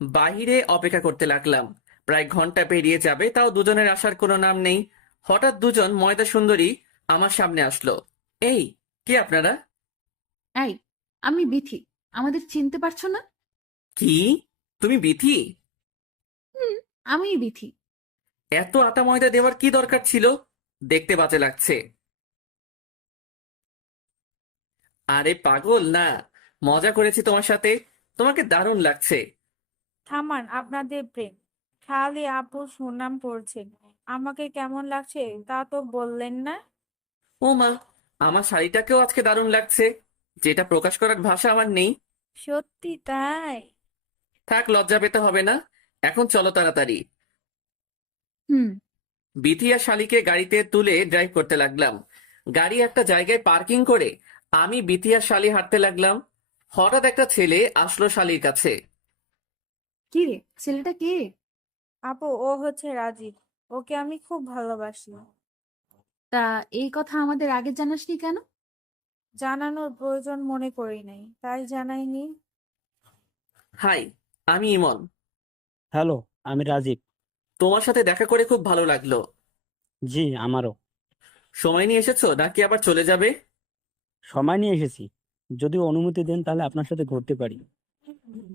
বাহিরে অপেক্ষা করতে লাগলাম। প্রায় ঘন্টা পেরিয়ে যাবে, তাও দুজনের আসার কোনো নাম নেই। হঠাৎ দুজন ময়দা সুন্দরী আমার সামনে আসলো। এই, কে আপনারা? এই, আমি বিথি। আমাদের চিনতে পারছো না? কি, তুমি বিথি? হুম, আমিই বিথি। এত আটা ময়দা দেওয়ার কি দরকার ছিল? দেখতে বাজে লাগছে। আরে পাগল না, মজা করেছি তোমার সাথে। তোমাকে দারুণ লাগছে। থামান আপনাদের প্রেম। খালি আপু সুনাম করছেন, আমাকে কেমন লাগছে তা তো বললেন না। ও মা, আমার শাড়িটাকেও আজকে দারুণ লাগছে। যেটা প্রকাশ করার ভাষা আমার নেই। সত্যি তাই? থাক, লজ্জা পেতে হবে না। এখন চলো তাড়াতাড়ি। হুম। বিথি আর শালিকে গাড়িতে তুলে ড্রাইভ করতে লাগলাম। গাড়ি একটা জায়গায় পার্কিং করে আমি, বিথি আর শালি হাঁটতে লাগলাম। হঠাৎ একটা ছেলে আসলো শালির কাছে। কি রে, ছেলেটা কে? আপু, ও হচ্ছে রাজীব। ওকে আমি খুব ভালোবাসি। তা এই কথা আমাদের আগে জানাসনি কেন? জানানোর প্রয়োজন মনে করি নাই, তাই জানাইনি। হাই, আমি ইমন। হ্যালো, আমি রাজীব। তোমার সাথে দেখা করে খুব ভালো লাগলো। জি, আমারও। সময় নিয়ে এসেছো নাকি আবার চলে যাবে? সময় নিয়ে এসেছি। যদি অনুমতি দেন তাহলে আপনার সাথে ঘুরতে পারি।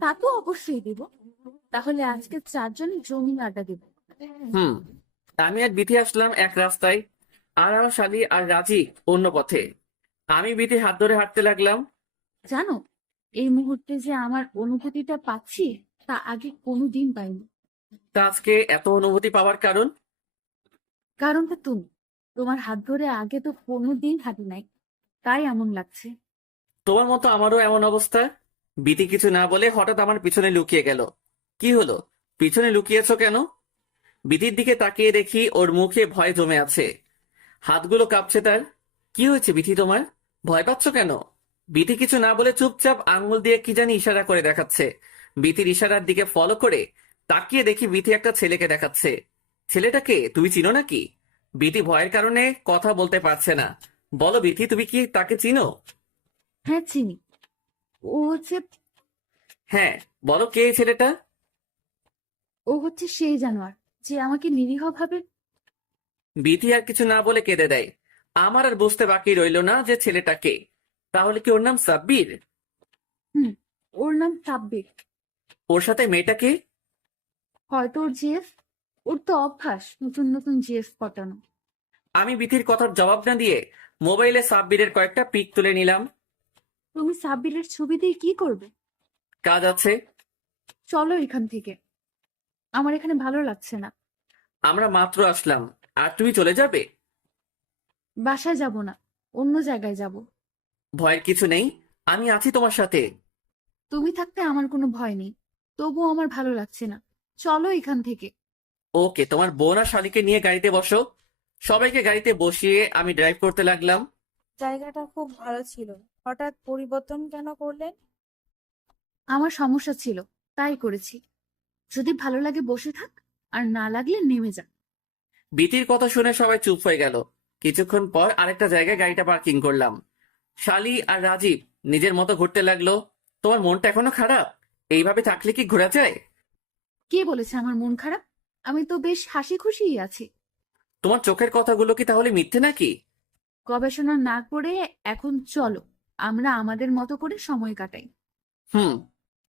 তা তো অবশ্যই দিব। তাহলে আজকে 4 জন জমিন আড্ডা দিব। হুম আমি আর বিথি আসলাম এক রাস্তায়, আর আমার শালি আর রাজি অন্য পথে। আমি বিথি হাত ধরে হাঁটতে লাগলাম। জানো, এই মুহূর্তে যে আমার অনুভূতিটা পাচ্ছি তা আগে কোনোদিন পাইনি। তা আজকে এত অনুভূতি পাওয়ার কারণ? কারণটা তুমি। তোমার হাত ধরে আগে তো কোনোদিন হাঁটি নাই, তাই এমন লাগছে। তোমার মতো আমারও এমন অবস্থা। বিথি কিছু না বলে হঠাৎ আমার পিছনে লুকিয়ে গেল। কি হলো, পিছনে লুকিয়েছো কেন? বিথির দিকে তাকিয়ে দেখি ওর মুখে ভয় জমে আছে। হাতগুলো কাঁপছে তার। কি হয়েছে বিথি, তোমার? ভয় পাচ্ছ কেন? বিথি কিছু না বলে চুপচাপ আঙ্গুল দিয়ে কি জানি ইশারা করে দেখাচ্ছে। বিথির ইশারার দিকে ফলো করে তাকিয়ে দেখি বিথি একটা ছেলেকে দেখাচ্ছে। ছেলেটাকে তুমি চিনো নাকি? বিথি ভয়ের কারণে কথা বলতে পারছে না। বলো বিথি, তুমি কি তাকে চিনো? হ্যাঁ, চিনি। ও হচ্ছে হ্যাঁ, বলো কে এই ছেলেটা? ও হচ্ছে সেই জানোয়ার যে আমাকে নিরীহভাবে। বিথি আর কিছু না বলে কেঁদে দেয়। আমার আর বুঝতে বাকি রইলো না যে ছেলেটা কে। তাহলে কি ওর নাম সাব্বির? হুম, ওর নাম সাব্বির। ওর সাথে মেয়েটাকে? হয়তো ওর জিএফ। ওর তো অভ্যাস নতুন নতুন জিএফ পটানো। আমি বিথির কথার জবাব না দিয়ে মোবাইলে সাব্বিরের কয়েকটা পিক তুলে নিলাম। তুমি সাব্বিরের ছবি দিয়ে কি করবে? কাজ আছে। চলো এখান থেকে, আমার এখানে ভালো লাগছে না। আমরা মাত্র আসলাম আর তুমি চলে যাবে? বাসায় যাব না, অন্য জায়গায় যাব। ভয়ের কিছু নেই, আমি আছি তোমার সাথে। তুমি থাকতে আমার কোনো ভয় নেই, তবুও আমার ভালো লাগছে না। চলো এখান থেকে। ওকে, তোমার বোন আর শালিকে নিয়ে গাড়িতে বসো। সবাইকে গাড়িতে বসিয়ে আমি ড্রাইভ করতে লাগলাম। জায়গাটা খুব ভালো ছিল, হঠাৎ পরিবর্তন কেন করলেন? আমার সমস্যা ছিল, তাই করেছি। যদি ভালো লাগে বসে থাক, আর না লাগলে নেমে যা। বিতির কথা শুনে সবাই চুপ হয়ে গেল। কিছুক্ষণ পর আরেকটা জায়গায় গাড়িটা পার্কিং করলাম। শালি আর রাজীব নিজের মতো ঘুরতে লাগলো। তোমার মনটা এখনো খারাপ? এইভাবে থাকলে কি ঘোরা যায়? কে বলেছে আমার মন খারাপ? আমি তো বেশ হাসি খুশিই আছি। তোমার চোখের কথাগুলো কি তাহলে মিথ্যে নাকি? গবেষণা না করে এখন চলো, আমরা আমাদের মতো করে সময় কাটাই। হুম।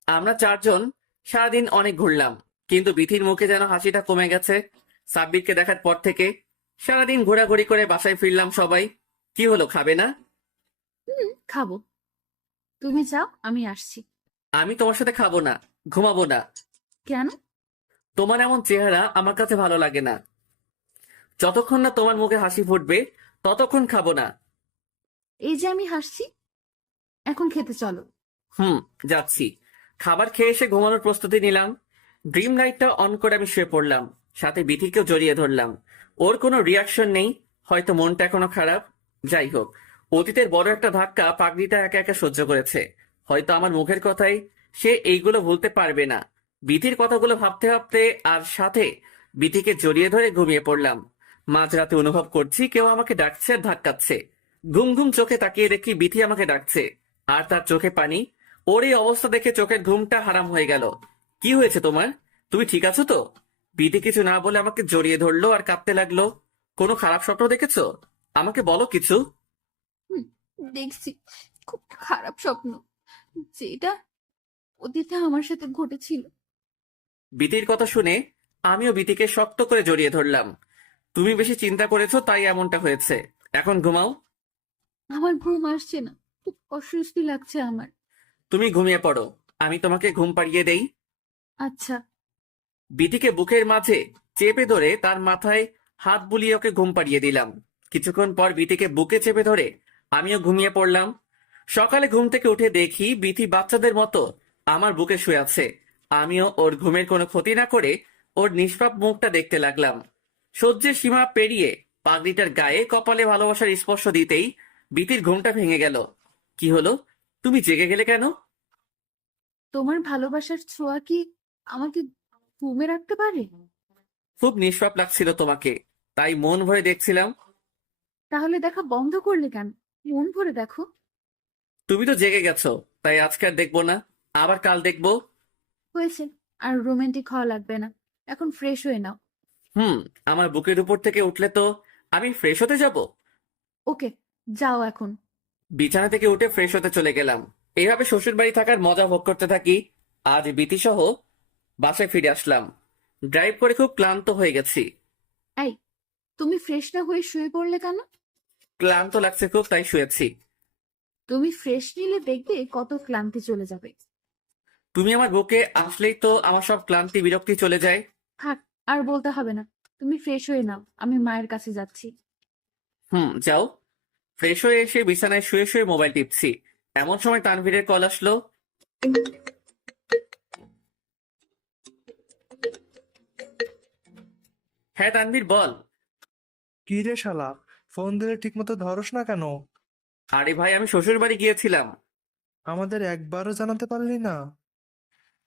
আমরা চারজন সারাদিন অনেক ঘুরলাম, কিন্তু বিথির মুখে যেন হাসিটা কমে গেছে সাব্বিরকে দেখার পর থেকে। সারাদিন ঘোরাঘুরি করে বাসায় ফিরলাম সবাই। কি হলো, খাবে না? খাবো, তুমি যাও, আমি আসছি। আমি তোমার সাথে খাবো না, ঘুমাবো না। কেন? তোমার এমন চেহারা আমার কাছে ভালো লাগে না। যতক্ষণ না তোমার মুখে হাসি ফুটবে ততক্ষণ খাবো না। এই যে আমি হাসছি, এখন খেতে চলো। হুম, যাচ্ছি। খাবার খেয়ে এসে ঘুমানোর প্রস্তুতি নিলাম। ড্রিম লাইটটা অন করে আমি শুয়ে পড়লাম। সাথে বিথিকেও জড়িয়ে ধরলাম। ওর কোনো রিয়াকশন নেই, হয়তো মনটা এখনো খারাপ। যাই হোক, অতীতের বড় একটা ধাক্কা পাগড়িটা একা একা সহ্য করেছে। হয়তো আমার মুখের কথাই সে এইগুলো ভুলতে পারবে না। বিথির কথাগুলো ভাবতে ভাবতে আর সাথে বিথিকে জড়িয়ে ধরে ঘুমিয়ে পড়লাম। মাঝরাতে অনুভব করছি কেউ আমাকে ডাকছে আর ধাক্কাচ্ছে। ঘুম ঘুম চোখে তাকিয়ে দেখি বিথি আমাকে ডাকছে, আর তার চোখে পানি। ওর এই অবস্থা দেখে চোখের ঘুমটা হারাম হয়ে গেল। কি হয়েছে তোমার? তুমি ঠিক আছো তো? বিধি কিছু না বলে আমাকে জড়িয়ে ধরলো আর কাঁদতে লাগলো। কোনো খারাপ স্বপ্ন দেখেছো? আমাকে বলো কিছু। হুম, দেখছি খুব খারাপ স্বপ্ন, যেটা অতীতে আমার সাথে ঘটেছিল। বিধির কথা শুনে আমিও বিধিকে শক্ত করে জড়িয়ে ধরলাম। তুমি বেশি চিন্তা করেছো তাই এমনটা হয়েছে। এখন ঘুমাও। আমার ঘুম আসছে না, খুব অস্বস্তি লাগছে আমার। তুমি ঘুমিয়ে পড়ো, আমি তোমাকে ঘুম পাড়িয়ে দেই। আচ্ছা। বিধিকে বুকের মাঝে চেপে ধরে তার মাথায় হাত বুলিয়ে ওকে ঘুম পাড়িয়ে দিলাম। কিছুক্ষণ পর বিধিকে বুকে চেপে ধরে আমিও ঘুমিয়ে পড়লাম। সকালে ঘুম থেকে উঠে দেখি বিথি বাচ্চাদের মতো আমার বুকে শুয়ে আছে। আমিও ওর ঘুমের কোনো ক্ষতি না করে ওর নিষ্পাপ মুখটা দেখতে লাগলাম। সহ্যের সীমা পেরিয়ে পাগড়িটার গায়ে কপালে ভালোবাসার স্পর্শ দিতেই বিথির ঘুমটা ভেঙে গেল। কি হলো, তুমি জেগে গেলে কেন? তোমার ভালোবাসার ছোঁয়া কি আমাকে ঘুমে রাখতে পারে? খুব নিষ্পাপ লাগছিল তোমাকে, তাই মন ভরে দেখছিলাম। তাহলে দেখা বন্ধ করলে কেন? মন ভরে দেখো। তুমি তো জেগে গেছো, তাই আজকে আর দেখবো না, আবার কাল দেখবো। হয়েছে, আর রোমান্টিক হওয়া লাগবে না, এখন ফ্রেশ হয়ে নাও। হুম। আমার বুকের উপর থেকে উঠলে তো আমি ফ্রেশ হতে যাব। ওকে, যাও এখন। বিছানা থেকে উঠে ফ্রেশ হতে চলে গেলাম। এইভাবে শ্বশুর বাড়ি থাকার মজা ভোগ করতে থাকি। আজ বিতি সহ বাসায় ফিরে আসলাম। ড্রাইভ করে খুব ক্লান্ত হয়ে গেছি। এই, তুমি ফ্রেশ না হয়ে শুয়ে পড়লে কেন? ক্লান্ত লাগছে খুব, তাই শুয়েছি। তুমি ফ্রেশ নিলে দেখবে কত ক্লান্তি চলে যাবে। তুমি আমার বুকে আসলেই তো আমার সব ক্লান্তি বিরক্তি চলে যায়। থাক, আর বলতে হবে না, তুমি ফ্রেশ হয়ে নাও, আমি মায়ের কাছে যাচ্ছি। হুম, যাও। ফ্রেশ হয়ে এসে বিছানায় শুয়ে শুয়ে মোবাইল টিপছি। এমন সময় তানভীরের কল আসলো। হ্যাঁ তানভীর, বল। কি রে শালা, ফোন দিলে ঠিকমতো ধরস না কেন? আরে ভাই, আমি শ্বশুর বাড়ি গিয়েছিলাম। আমাদের একবারও জানাতে পারলি না?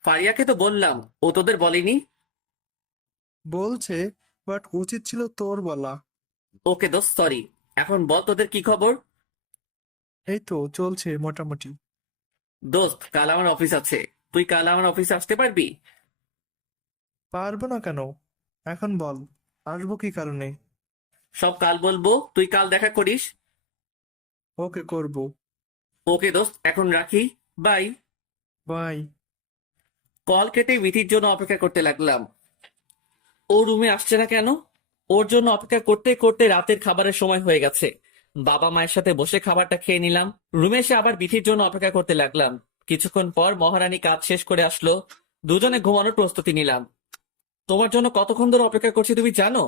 ফারিয়াকে তো বললাম, ও তোদের বলেনি। বলছে, বাট উচিত ছিল তোর বলা। ওকে দোস্ত, সরি। এখন বল তোদের কি খবর? এই তো চলছে মোটামুটি। দোস্ত, কাল আমার অফিস আছে, তুই কাল আমার অফিসে আসতে পারবি? পারবো না কেন? এখন বল, আসবো কি কারণে? সব কাল বলবো, তুই কাল দেখা করিস। ওকে, করবো। ওকে দোস্ত, এখন রাখি। বাই। বাই। কল কেটে বিধির জন্য অপেক্ষা করতে লাগলাম। ও রুমে আসছে না কেন? ওর জন্য অপেক্ষা করতে করতে রাতের খাবারের সময় হয়ে গেছে। বাবা মায়ের সাথে বসে খাবারটা খেয়ে নিলাম। রুমে এসে আবার বিধির জন্য অপেক্ষা করতে লাগলাম। কিছুক্ষণ পর মহারানী কাজ শেষ করে আসলো। দুজনে ঘুমানোর প্রস্তুতি নিলাম। তোমার জন্য কতক্ষণ ধরে অপেক্ষা করছি তুমি জানো?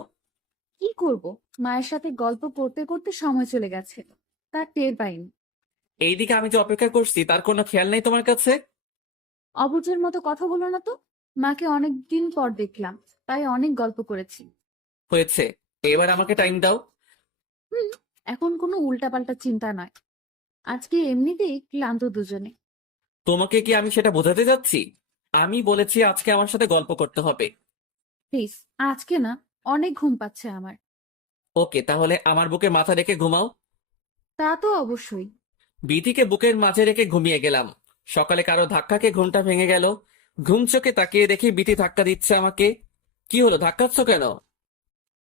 কি করব, মায়ের সাথে গল্প করতে করতে সময় চলে গেছে, তার টের পাইনি। এইদিকে আমি যে অপেক্ষা করছি তার কোনো খেয়াল নেই তোমার কাছে? অবুঝের মতো কথা বলো না তো। মাকে অনেক দিন পর দেখলাম, তাই অনেক গল্প করেছি। হয়েছে, এবার আমাকে টাইম দাও। হুম, এখন কোনো উল্টাপাল্টা চিন্তা নয়। আজকে এমনিতেই ক্লান্ত দুজনে। তোমাকে কি আমি সেটা বোঝাতে যাচ্ছি? আমি বলেছি আজকে আমার সাথে গল্প করতে হবে। প্লিজ, আজকে না, অনেক ঘুম পাচ্ছে আমার। ওকে, তাহলে আমার বুকে মাথা রেখে ঘুমাও। তা তো অবশ্যই। বিথিকে বুকের মাঝে রেখে ঘুমিয়ে গেলাম। সকালে কারো ধাক্কাকে ঘুমটা ভেঙে গেল। ঘুম চোখে তাকিয়ে দেখি বিথি ধাক্কা দিচ্ছে আমাকে। কি হলো, ধাক্কাচ্ছ কেন?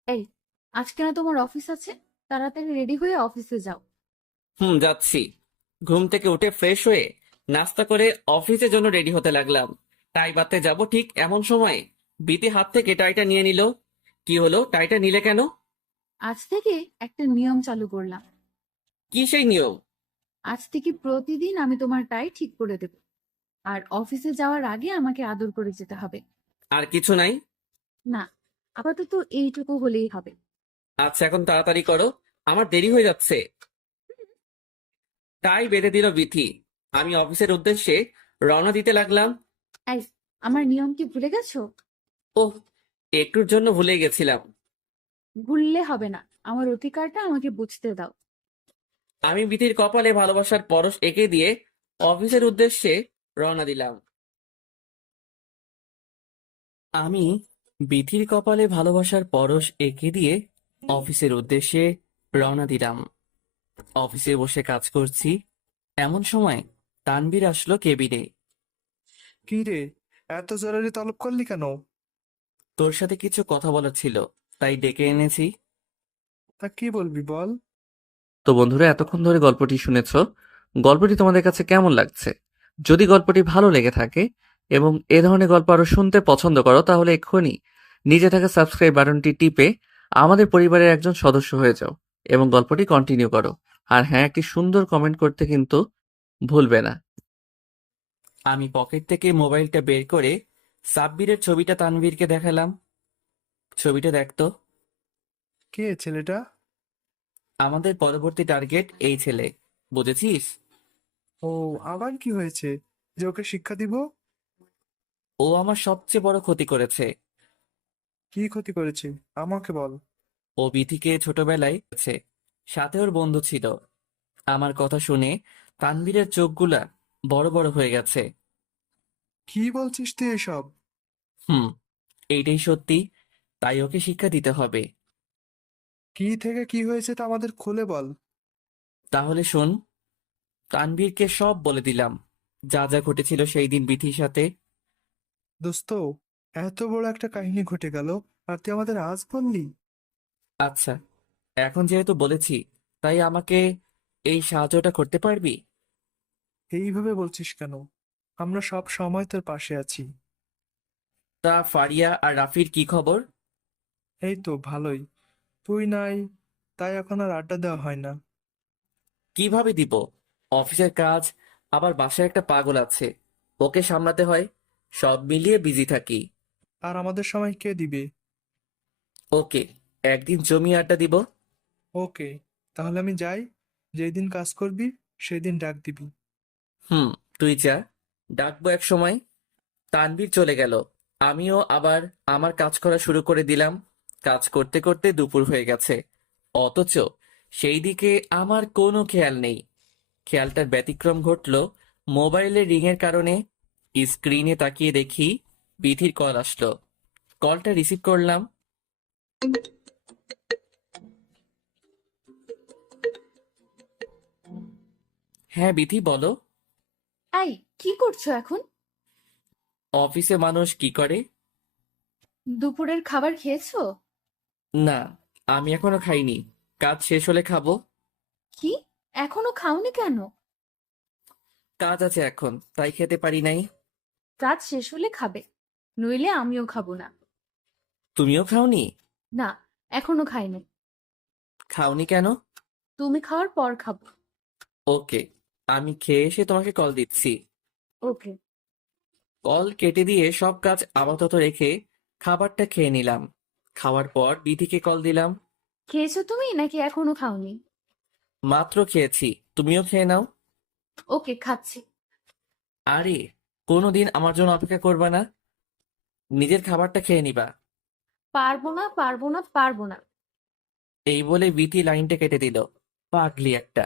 এই, আজকে না তোমার অফিস আছে? তাড়াতাড়ি রেডি হয়ে অফিসে যাও। যাচ্ছি। ঘুম থেকে উঠে ফ্রেশ হয়ে নাস্তা করে অফিসের জন্য রেডি হতে লাগলাম। টাই বাঁধতে যাব ঠিক এমন সময় বিথি হাত থেকে টাইটা নিয়ে নিল। কি হলো, টাইটা নিলে কেন? আজ থেকে একটা নিয়ম চালু করলাম। কি সেই নিয়ম? আজ থেকে প্রতিদিন আমি তোমার টাই ঠিক করে দেব। আর অফিসে যাওয়ার আগে আমাকে আদর করে যেতে হবে। আর কিছু নাই? না, আপাতত এইটুকু হলেই হবে। আচ্ছা, এখন তাড়াতাড়ি করো, আমার দেরি হয়ে যাচ্ছে। টাই বেঁধে দিল বিথি। আমি অফিসের উদ্দেশ্যে রওনা দিতে লাগলাম। এই, আমার নিয়ম কি ভুলে গেছো? ওহ, একটুর জন্য ভুলে গেছিলাম। ভুললে হবে না, আমার অধিকারটা আমাকে বুঝতে দাও। আমি বিথির কপালে ভালোবাসার পরশ এঁকে দিয়ে অফিসের উদ্দেশ্যে রওনা দিলাম। আমি বিথির কপালে ভালোবাসার পরশ এঁকে দিয়ে অফিসের উদ্দেশ্যে রওনা দিলাম। অফিসে বসে কাজ করছি, এমন সময় তানভীর আসলো কেবিনে। কি রে, এত জরুরি তলব করলি কেন? তোর সাথে কিছু কথা বলার ছিল, তাই ডেকে এনেছি। তা কি বলবি বল। তো বন্ধুরা, এতক্ষণ ধরে গল্পটি শুনেছো। গল্পটি তোমাদের কাছে কেমন লাগছে? যদি গল্পটি ভালো লেগে থাকে এবং এ ধরনের গল্প আরো শুনতে পছন্দ করো, তাহলে এক্ষুনি নিচে থাকা সাবস্ক্রাইব বাটনটি টিপে আমাদের পরিবারের একজন সদস্য হয়ে যাও এবং গল্পটি কন্টিনিউ করো। আর হ্যাঁ, একটি সুন্দর কমেন্ট করতে কিন্তু ভুলবে না। আমি পকেট থেকে মোবাইলটা বের করে সাব্বিরের ছবিটা তানভীরকে দেখালাম। ছবিটা দেখতো। কে ছেলেটা? আমাদের পরবর্তী টার্গেট এই ছেলে, বুঝেছিস? ও, আবার কি হয়েছে যে ওকে শিক্ষা দিব? ও আমার সবচেয়ে বড় ক্ষতি করেছে। কি ক্ষতি করেছে আমাকে বল। ও বিথিকে ছোটবেলায় আছে, সাথে ওর বন্ধু ছিল। আমার কথা শুনে তানভীরের চোখগুলা বড় বড় হয়ে গেছে। কি বলছিস তুই এসব? হুম, এইটাই সত্যি, তাই ওকে শিক্ষা দিতে হবে। কি থেকে কি হয়েছে তা আমাদের খুলে বল। তাহলে শোন, তানভীরকে সব বলে দিলাম, যা যা ঘটেছিল সেই দিন বিথির সাথে। দোস্ত, এত বড় একটা কাহিনী ঘটে গেল আর তুই আমাদের আজ বললি? আচ্ছা, এখন যেহেতু বলেছি, তাই আমাকে এই সাহায্যটা করতে পারবি? এইভাবে বলছিস কেন? আমরা সব সময় তোর পাশে আছি। তা ফারিয়া আর রাফির কি খবর? এই তো ভালোই। তুই নাই, তাই এখন আর আড্ডা দেওয়া হয় না। কিভাবে দিব? অফিসের কাজ, আবার বাসায় একটা পাগল আছে, ওকে সামলাতে হয়, সব মিলিয়ে বিজি থাকি। আর আমাদের সময় কে দিবে? ওকে, একদিন জমিয়ে আড্ডা দিব। ওকে, তাহলে আমি যাই। যেই দিন কাজ করবি সেই দিন ডাক দিবি। হুম, তুই যা, ডাকবো এক সময়। তানভীর চলে গেল। আমিও আবার আমার কাজ করা শুরু করে দিলাম। কাজ করতে করতে দুপুর হয়ে গেছে, অথচ সেই দিকে আমার কোনো খেয়াল নেই। খেয়ালটার ব্যতিক্রম ঘটলো মোবাইলের রিংয়ের কারণে। স্ক্রিনে তাকিয়ে দেখি বিথির কল আসলো। কলটা রিসিভ করলাম। হ্যাঁ বিথি, বলো। এই, কি করছো এখন? অফিসে মানুষ কি করে? দুপুরের খাবার খেয়েছো? না, আমি এখনো খাইনি, কাজ শেষ হলে খাবো। কি, এখনো খাওনি কেন? কাজ আছে এখন, তাই খেতে পারি নাই। কাজ শেষ হলে খাবে, নইলে আমিও খাবো না। তুমিও খাওনি? না, এখনো খাইনি। খাওনি কেন? তুমি খাওয়ার পর খাবো। ওকে, আমি খেয়ে এসে তোমাকে কল দিচ্ছি। ওকে। কল কেটে দিয়ে সব কাজ আপাতত রেখে খাবারটা খেয়ে নিলাম। খাওয়ার পর বিথিকে কল দিলাম। খেয়েছো তুমি নাকি এখনো খাওনি? মাত্র খেয়েছি, তুমিও খেয়ে নাও। ওকে, খাচ্ছি। আরে, কোনোদিন আমার জন্য অপেক্ষা করবা না? নিজের খাবারটা খেয়ে নিবা। পারবো না, পারবো না, পারবো না। এই বলে বিথি লাইনটা কেটে দিল। পাগলি একটা।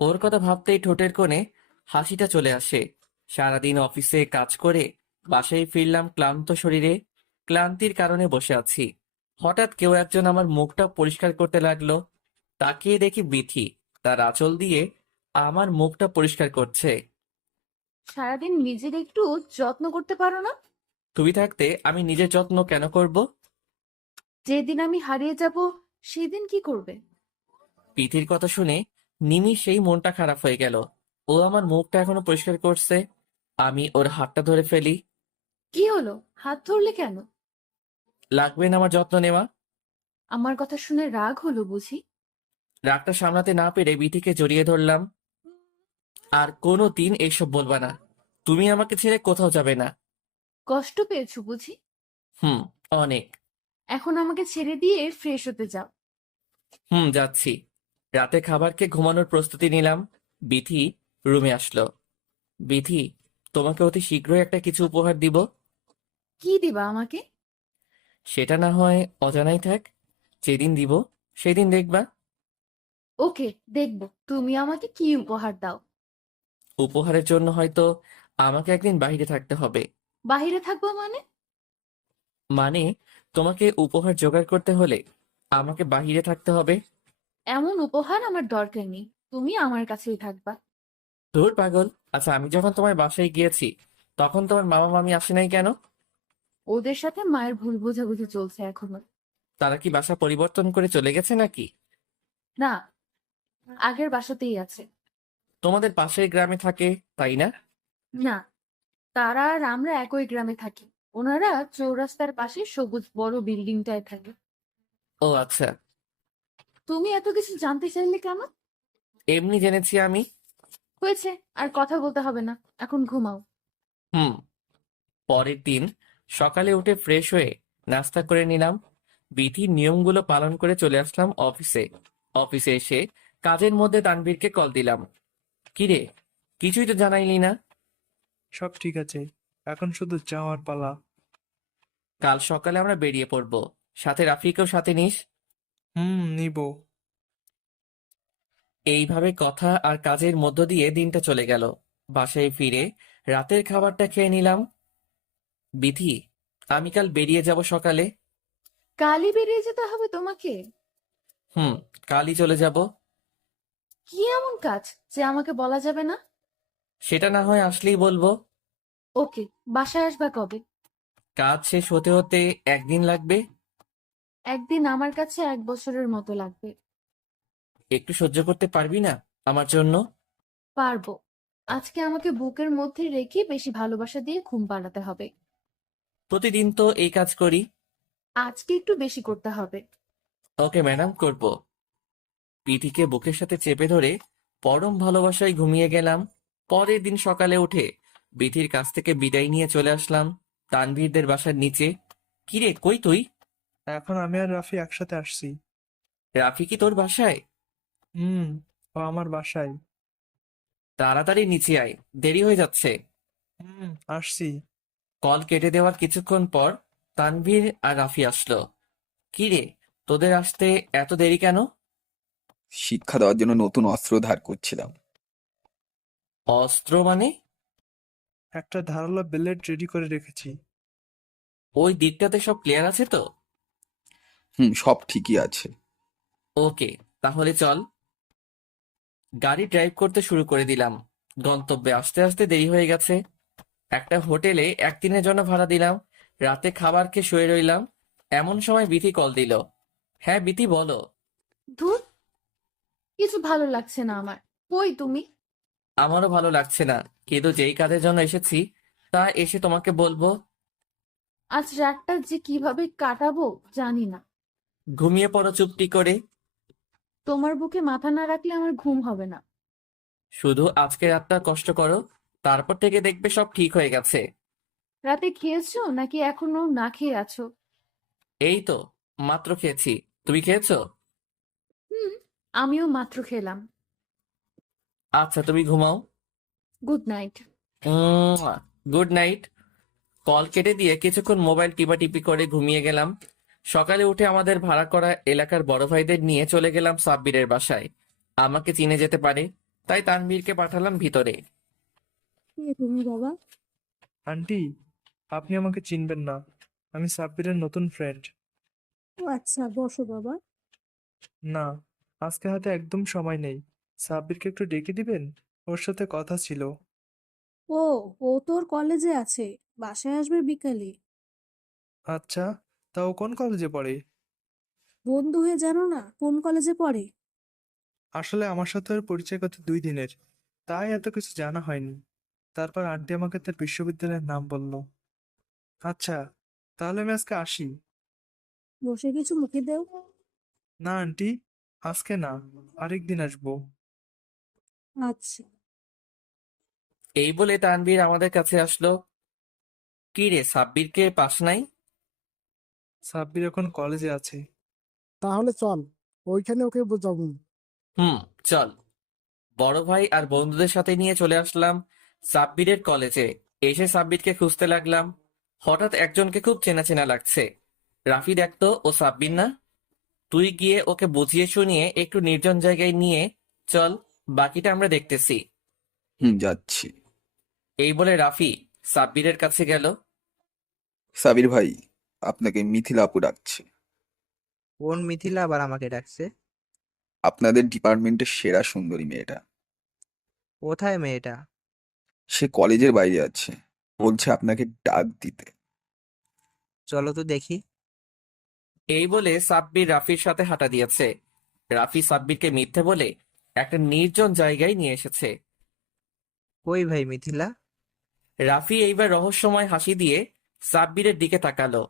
ওর কথা ভাবতেই ঠোঁটের কোণে হাসিটা চলে আসে। সারাদিন অফিসে কাজ করে বাসায় ফিরলাম ক্লান্ত শরীরে। ক্লান্তির কারণে বসে আছি। হঠাৎ কেউ একজন আমার মুখটা পরিষ্কার করতে লাগলো। তাকিয়ে দেখি বিথি তার আঁচল দিয়ে আমার মুখটা পরিষ্কার করছে। সারাদিন নিজের একটু যত্ন করতে পারো না? তুমি থাকতে আমি নিজের যত্ন কেন করব? যেদিন আমি হারিয়ে যাব সেদিন কি করবে? বিথির কথা শুনে নিমিষেই মনটা খারাপ হয়ে গেল। ও আমার মুখটা এখনো পরিষ্কার করছে। আমি ওর হাতটা ধরে ফেলি। কি হলো, হাত ধরলে কেন? লাগবে না আমার যত্ন নেওয়া? আমার কথা শুনে রাগ হলো বুঝি? রাগটা সামলাতে না পেরে বিথিকে জড়িয়ে ধরলাম। আর কোনো দিন এইসব বলবা না। তুমি আমাকে ছেড়ে কোথাও যাবে না। কষ্ট পেয়েছো বুঝি? হুম, অনেক। এখন আমাকে ছেড়ে দিয়ে ফ্রেশ হতে যাও। যাচ্ছি। রাতে খাবার খেয়ে ঘুমানোর প্রস্তুতি নিলাম। বিথি রুমে আসলো। বিথি, তোমাকে অতি শীঘ্রই একটা কিছু উপহার দিব। কি দিবা আমাকে? সেটা না হয় অজানাই থাক। যেদিন দিব সেদিন দেখবা। ওকে, দেখবো তুমি আমাকে কি উপহার দাও। উপহারের জন্য হয়তো আমাকে একদিন বাইরে থাকতে হবে। বাহিরে থাকবো মানে? মানে, তোমাকে উপহার জোগাড় করতে হলে আমাকে বাইরে থাকতে হবে। এমন উপহার আমার দরকার নেই, তুমি আমার কাছেই থাকবা। ধুর পাগল। আচ্ছা, আমি যখন তোমার বাসায় গিয়েছি তখন তোমার মামা মামি আসে নাই কেন? ওদের সাথে মায়ের ভুল বোঝাবুঝি চলছে এখনো। তারা কি বাসা পরিবর্তন করে চলে গেছে নাকি? না, আগের বাসাতেই আছে। তোমাদের পাশের গ্রামে থাকে, তাই না? না, তারা আর আমরা একই গ্রামে থাকি। ওনারা চৌরাস্তার পাশে সবুজ বড় বিল্ডিংটায় থাকে। ও আচ্ছা। তুমি এত কিছু জানতে চাইলে কেন? এমনি জেনেছি আমি। হয়েছে, আর কথা বলতে হবে না, এখন ঘুমাও। হুম। পরের দিন সকালে উঠে ফ্রেশ হয়ে নাস্তা করে নিলাম। বিধির নিয়মগুলো পালন করে চলে আসলাম অফিসে। অফিসে এসে কাজের মধ্যে তানভীরকে কল দিলাম। কিরে, কিছুই তো জানাইলি না? সব ঠিক আছে, এখন শুধু যাওয়ার পালা। কাল সকালে আমরা বেরিয়ে পড়বো। সাথে রাফিকেও সাথে নিস। নিব। এইভাবে কথা আর কাজের মধ্য দিয়ে দিনটা চলে গেল। বাসায় ফিরে রাতের খাবারটা খেয়ে নিলাম। বিধি, আমি কাল বেরিয়ে যাব সকালে। কালই বেরিয়ে যেতে হবে তোমাকে? কালই চলে যাব। কি এমন কাজ যে আমাকে বলা যাবে না? সেটা না হয় আসলেই বলবো। ওকে, বাসায় আসবা কবে? কাজ শেষ হতে হতে একদিন লাগবে। একদিন আমার কাছে 1 বছরের মতো লাগবে। একটু সহ্য করতে পারবি না আমার জন্য? পারবো। আজকে আমাকে বুকের মধ্যে রেখে বেশি ভালোবাসা দিয়ে ঘুম পাড়াতে হবে। প্রতিদিন তো এই কাজ করি। আজকে একটু বেশি করতে হবে। ওকে ম্যাডাম, করব। পিঠিকে বুকের সাথে চেপে ধরে পরম ভালোবাসায় ঘুমিয়ে গেলাম। পরের দিন সকালে উঠে বিধির কাছ থেকে বিদায় নিয়ে চলে আসলাম তানভীরদের বাসার নিচে। কিরে, কই তুই? এখন আমি আর রাফি একসাথে আসছি। রাফি কি তোর বাসায়? ও আমার বাসায়। তাড়াতাড়ি নিচে আয়, দেরি হয়ে যাচ্ছে। আসছি। কল কেটে দেওয়ার কিছুক্ষণ পর তানভীর আর রাফি আসলো। কিরে, তোদের আসতে এত দেরি কেন? শিক্ষা দেওয়ার জন্য নতুন অস্ত্র ধার করছিলাম। অস্ত্র মানে? একটা ধারালো ব্লেড রেডি করে রেখেছি। ওই দিকটাতে সব ক্লিয়ার আছে তো? সব ঠিকই আছে। ওকে, তাহলে চল। গাড়ি ড্রাইভ করতে শুরু করে দিলাম। গন্তব্যে আসতে আসতে দেরি হয়ে গেছে। একটা হোটেলে একদিনের জন্য ভাড়া দিলাম। রাতে খাবার খেয়ে শুয়ে রইলাম। এমন সময় বিথি কল দিল। হ্যাঁ বিথি, বলো। ধুর, কিছু ভালো লাগছে না আমার। কই তুমি? আমারও ভালো লাগছে না, কিন্তু যেই কাজের জন্য এসেছি তা এসে তোমাকে বলবো। আজ রাতটা যে কিভাবে কাটাবো জানি না। ঘুমিয়ে পড়ো চুপটি করে। তোমার বুকে মাথা না রাখলে আমার ঘুম হবে না। শুধু আজকে রাতটা কষ্ট করো, তারপর থেকে দেখবে সব ঠিক হয়ে গেছে। রাতে খেয়েছো নাকি এখনো না খেয়ে আছো? এই তো মাত্র খেয়েছি। তুমি খেয়েছো? হুম, আমিও মাত্র খেলাম। আচ্ছা, তুমি ঘুমাও। Good night. Good night. Call কেটে দিয়ে কিছুক্ষণ মোবাইল টিপাটিপি করে ঘুমিয়ে গেলাম। সকালে উঠে আমাদের ভাড়া করা এলাকার বড় ভাইদের নিয়ে চলে গেলাম সাব্বিরের বাসায়। আমাকে চিনে যেতে পারে, তাই তানভীরকে পাঠালাম ভিতরে। কে তুমি বাবা? আন্টি, আপনি আমাকে চিনবেন না, আমি সাব্বিরের নতুন ফ্রেন্ড। ও আচ্ছা, বসো বাবা। না, আজকে হাতে একদম সময় নেই। সাব্বিরকে একটু ডেকে দিবেন, ওর সাথে কথা ছিল। ও, ও তোর কলেজে আছে, বাসায় আসবে বিকালে। আচ্ছা, তা ও কোন কলেজে পড়ে? বন্ধু হয়ে জানো না কোন কলেজে পড়ে? আসলে আমার সাথে ওর পরিচয় গত 2 দিনের, তাই এত কিছু জানা হয়নি। তারপর আন্টি আমাকে তার বিশ্ববিদ্যালয়ের নাম বলল। আচ্ছা, তাহলে আমি আজকে আসি। বসে কিছু মুখে দেও। না আন্টি, আজকে না, আরেকদিন আসবো। আচ্ছা। এই বলে তানভীর আমাদের কাছে আসলো। কি রে, সাব্বিরকে পাস নাই? সাব্বির এখন কলেজে আছে। তাহলে চল, ওইখানে ওকে বোঝাবো। হুম, চল। বড় ভাই আর বন্ধুদের সাথে নিয়ে চলে আসলাম সাব্বিরের কলেজে। এসে সাব্বিরকে খুঁজতে লাগলাম। হঠাৎ একজনকে খুব চেনা চেনা লাগছে। রাফি, দেখতো ও সাব্বির না? তুই গিয়ে ওকে বুঝিয়ে শুনিয়ে একটু নির্জন জায়গায় নিয়ে চল, বাকিটা আমরা দেখতেছি। যাচ্ছি। এই বলে রাফি সাব্বিরের কাছে গেল। সাবির ভাই, আপনাকে মিথিলা আপু ডাকছে। কোন মিথিলা আবার আমাকে ডাকছে? আপনাদের ডিপার্টমেন্টের সেরা সুন্দরী মেয়েটা। কোথায় মেয়েটা? সে কলেজের বাইরে আছে, বলছে আপনাকে ডাক দিতে। চলো তো দেখি। এই বলে সাব্বির রাফির সাথে হাঁটা দিয়েছে। রাফি সাব্বিরকে মিথ্যে বলে একটা নির্জন জায়গায় নিয়ে এসেছে। কই ভাই মিথিলা? রাফি এইবার রহস্যময় হাসি দিয়ে সাব্বিরের দিকে তাকালো।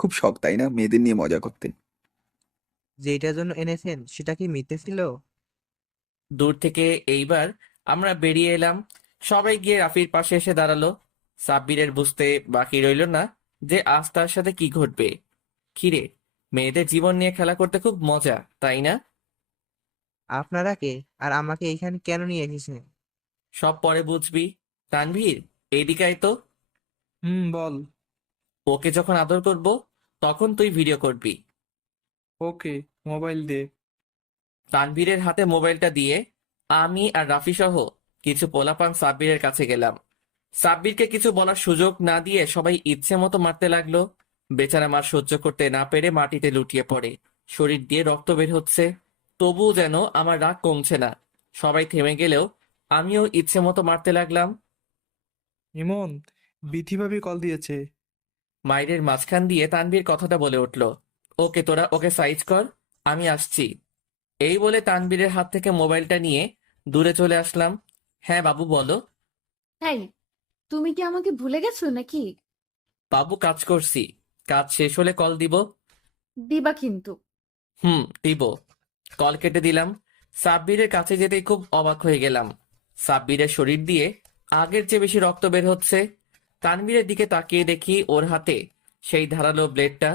খুব শখ তাই না মেয়েদের নিয়ে মজা করতে? যেটার জন্য এনেছেন সেটা কি মিথ্যে ছিল? দূর থেকে এইবার আমরা বেরিয়ে এলাম। সবাই গিয়ে রাফির পাশে এসে দাঁড়ালো। সাব্বিরের বুঝতে বাকি রইল না যে আজ তার সাথে কি ঘটবে। কিরে, মেয়েদের জীবন নিয়ে খেলা করতে খুব মজা, তাই না? আপনারা কে, আর আমাকে এখানে কেন নিয়ে এসেছেন? সব পরে বুঝবি। তানভীর, এইদিকে আয় তো। বল। ওকে যখন আদর করব তখন তুই ভিডিও করবি। ওকে, মোবাইল দে। তানভীরের হাতে মোবাইলটা দিয়ে আমি আর রাফি সহ কিছু পোলাপান সাব্বিরের কাছে গেলাম। সাব্বিরকে কিছু বলার সুযোগ না দিয়ে সবাই ইচ্ছে মতো মারতে লাগলো। বেচারা মার সহ্য করতে না পেরে মাটিতে লুটিয়ে পড়ে। শরীর দিয়ে রক্ত বের হচ্ছে, তবুও যেন আমার রাগ কমছে না। সবাই থেমে গেলেও আমিও ইচ্ছে মতো মারতে লাগলাম। ইমন, বিথি ভাবি কল দিয়েছে। মাইরের মাঝখান দিয়ে তানভীর কথাটা বলে উঠল। ওকে, তোরা ওকে সাইজ কর, আমি আসছি। এই বলে তানভীরের হাত থেকে মোবাইলটা নিয়ে দূরে চলে আসলাম। হ্যাঁ বাবু, বলো। এই, তুমি কি আমাকে ভুলে গেছো নাকি? বাবু, কাজ করছি, কাজ শেষ হলে কল দিব। দিবা কিন্তু। দিব। কল কেটে দিলাম। সাব্বিরের কাছে যেতেই খুব অবাক হয়ে গেলাম। সাব্বিরের শরীর দিয়ে আগের চেয়ে বেশি রক্ত বের হচ্ছে। তানভীরের দিকে তাকিয়ে দেখি ওর হাতে সেই ধারালো ব্লেডটা।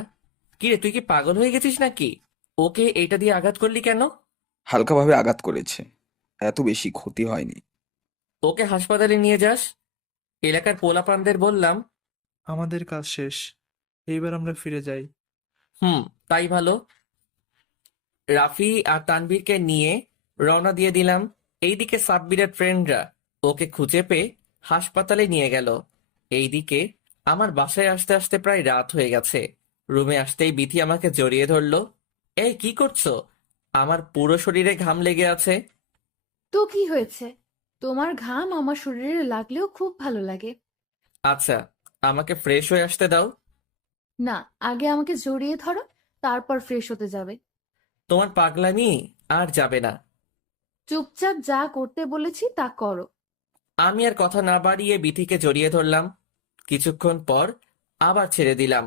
কিরে, তুই কি পাগল হয়ে গেছিস নাকি? ওকে এইটা দিয়ে আঘাত করলি কেন? হালকাভাবে আঘাত করেছে, এত বেশি ক্ষতি হয়নি। ওকে হাসপাতালে নিয়ে যাস। এলাকার পোলাপানদের বললাম। আমাদের কাজ শেষ, এইবার আমরা ফিরে যাই। তাই ভালো। রাফি আর তানভীরকে নিয়ে রওনা দিয়ে দিলাম। এইদিকে সাব্বিরের ফ্রেন্ডরা ওকে খুঁজে পেয়ে হাসপাতালে নিয়ে গেল। এইদিকে আমার বাসায় আসতে আসতে প্রায় রাত হয়ে গেছে। রুমে আসতেই বিথি আমাকে জড়িয়ে ধরলো। এই, কি করছো? আমার পুরো শরীরে ঘাম লেগে আছে। তো কি হয়েছে? তোমার ঘাম আমার শরীরে লাগলেও খুব ভালো লাগে। আচ্ছা, আমাকে ফ্রেশ হয়ে আসতে দাও। না, আগে আমাকে জড়িয়ে ধরো, তারপর ফ্রেশ হতে যাবে। তোমার পাগলামি আর যাবে না। চুপচাপ যা করতে বলেছি তা করো। আমি আর কথা না বাড়িয়ে বিথিকে জড়িয়ে ধরলাম। কিছুক্ষণ পর আবার ছেড়ে দিলাম।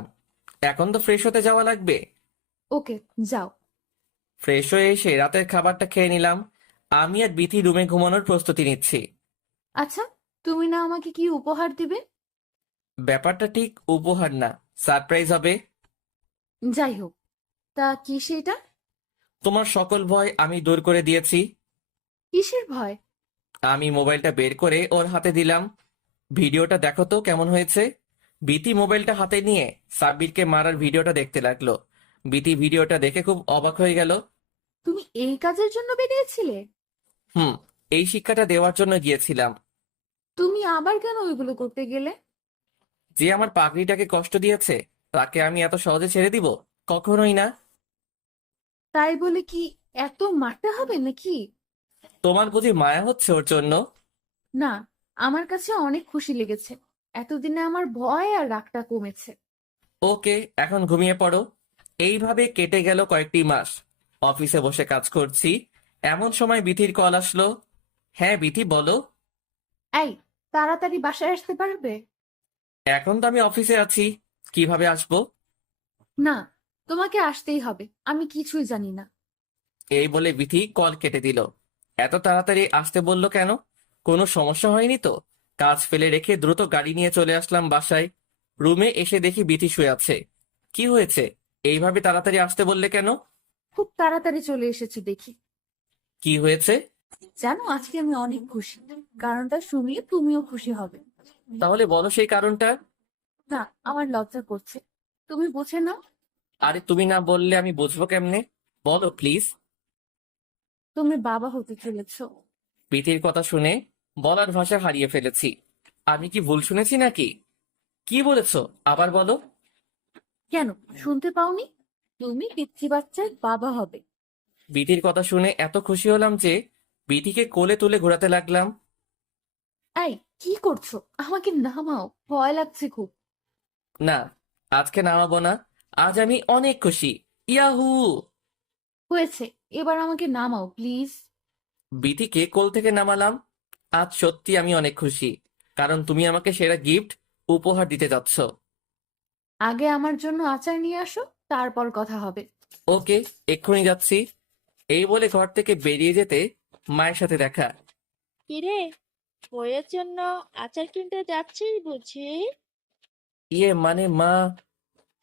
এখন তো ফ্রেশ হতে যাওয়া লাগবে। ওকে, যাও। ফ্রেশ হয়ে এসে রাতের খাবারটা খেয়ে নিলাম। আমি আর বিথি রুমে ঘুমানোর প্রস্তুতি নিচ্ছি। আচ্ছা, তুমি না আমাকে কি উপহার দিবে? ব্যাপারটা ঠিক উপহার না, সারপ্রাইজ হবে। যাই হোক, তা কি সেটা? তোমার সকল ভয় আমি দূর করে দিয়েছি। কিসের ভয়? আমি মোবাইলটা বের করে ওর হাতে দিলাম। ভিডিওটা দেখো তো কেমন হয়েছে। বিথি মোবাইলটা হাতে নিয়ে সাব্বিরকে মারার ভিডিওটা দেখতে লাগলো। বিথি ভিডিওটা দেখে খুব অবাক হয়ে গেল। তুমি এই কাজের জন্য বেরিয়েছিলে? এই শিক্ষাটা দেওয়ার জন্য গিয়েছিলাম। তুমি আবার কেন ওইগুলো করতে গেলে? যে আমার পাগড়িটাকে কষ্ট দিয়েছে তাকে আমি এত সহজে ছেড়ে দিব? কখনোই না। তাই বলে কি এত মারতে হবে নাকি? তোমার বুঝি মায়া হচ্ছে ওর জন্য? না, আমার কাছে অনেক খুশি লেগেছে। এতদিনে আমার ভয় আর রাগটা কমেছে। ওকে, এখন ঘুমিয়ে পড়ো। এইভাবে কেটে গেল কয়েকটি মাস। অফিসে বসে কাজ করছি, এমন সময় বিথির কল আসলো। হ্যাঁ বিথি, বলো। এই, তাড়াতাড়ি বাসায় আসতে পারবে? এখন তো আমি অফিসে আছি, কিভাবে আসবো? না, তোমাকে আসতেই হবে, আমি কিছুই জানি না। এই বলে বিথি কল কেটে দিল। এত তাড়াতাড়ি আসতে বললো কেন? কোনো সমস্যা হয়নি তো? কাজ ফেলে রেখে দ্রুত গাড়ি নিয়ে চলে আসলাম বাসায়। রুমে এসে দেখি বিথি শুয়ে আছে। কি হয়েছে? এইভাবে তাড়াতাড়ি আসতে বললে কেন? খুব তাড়াতাড়ি চলে এসেছে দেখি। কি হয়েছে? জানো, আজকে আমি অনেক খুশি। কারণটা শুনলে তুমিও খুশি হবে। তাহলে বলো সেই কারণটা। না, আমার লজ্জা করছে। তুমি বুঝে নাও। আরে তুমি না বললে আমি বুঝবো কেমনে? বলো প্লিজ। তুমি বাবা হতে চলেছো। বিথির কথা শুনে বলার ভাষা হারিয়ে ফেলেছি। আমি কি ভুল শুনেছি নাকি? কি বলেছো আবার বলো। কেন, শুনতে পাওনি? তুমি পিচ্চি বাচ্চার বাবা হবে। বিথির কথা শুনে এত খুশি হলাম যে বিথিকে কোলে তুলে ঘোরাতে লাগলাম। এই, কি করছো? আমাকে নামাও, ভয় লাগছে খুব। না, আজকে নামাবো না। আজ আমি অনেক খুশি। ইয়াহু! হয়েছে, এবার আমাকে নামাও প্লিজ। বিথিকে কোল থেকে নামালাম। আজ সত্যি আমি অনেক খুশি, কারণ তুমি আমাকে সেরা গিফট উপহার দিতে যাচ্ছ। আগে আমার জন্য আচার নিয়ে আসো, তারপর কথা হবে। ওকে, এক্ষুনি যাচ্ছি। এই বলে ঘর থেকে বেরিয়ে যেতে মায়ের সাথে দেখা। কিরে, বইয়ের জন্য আচার কিনতে যাচ্ছিস বুঝি? ইয়ে মানে মা।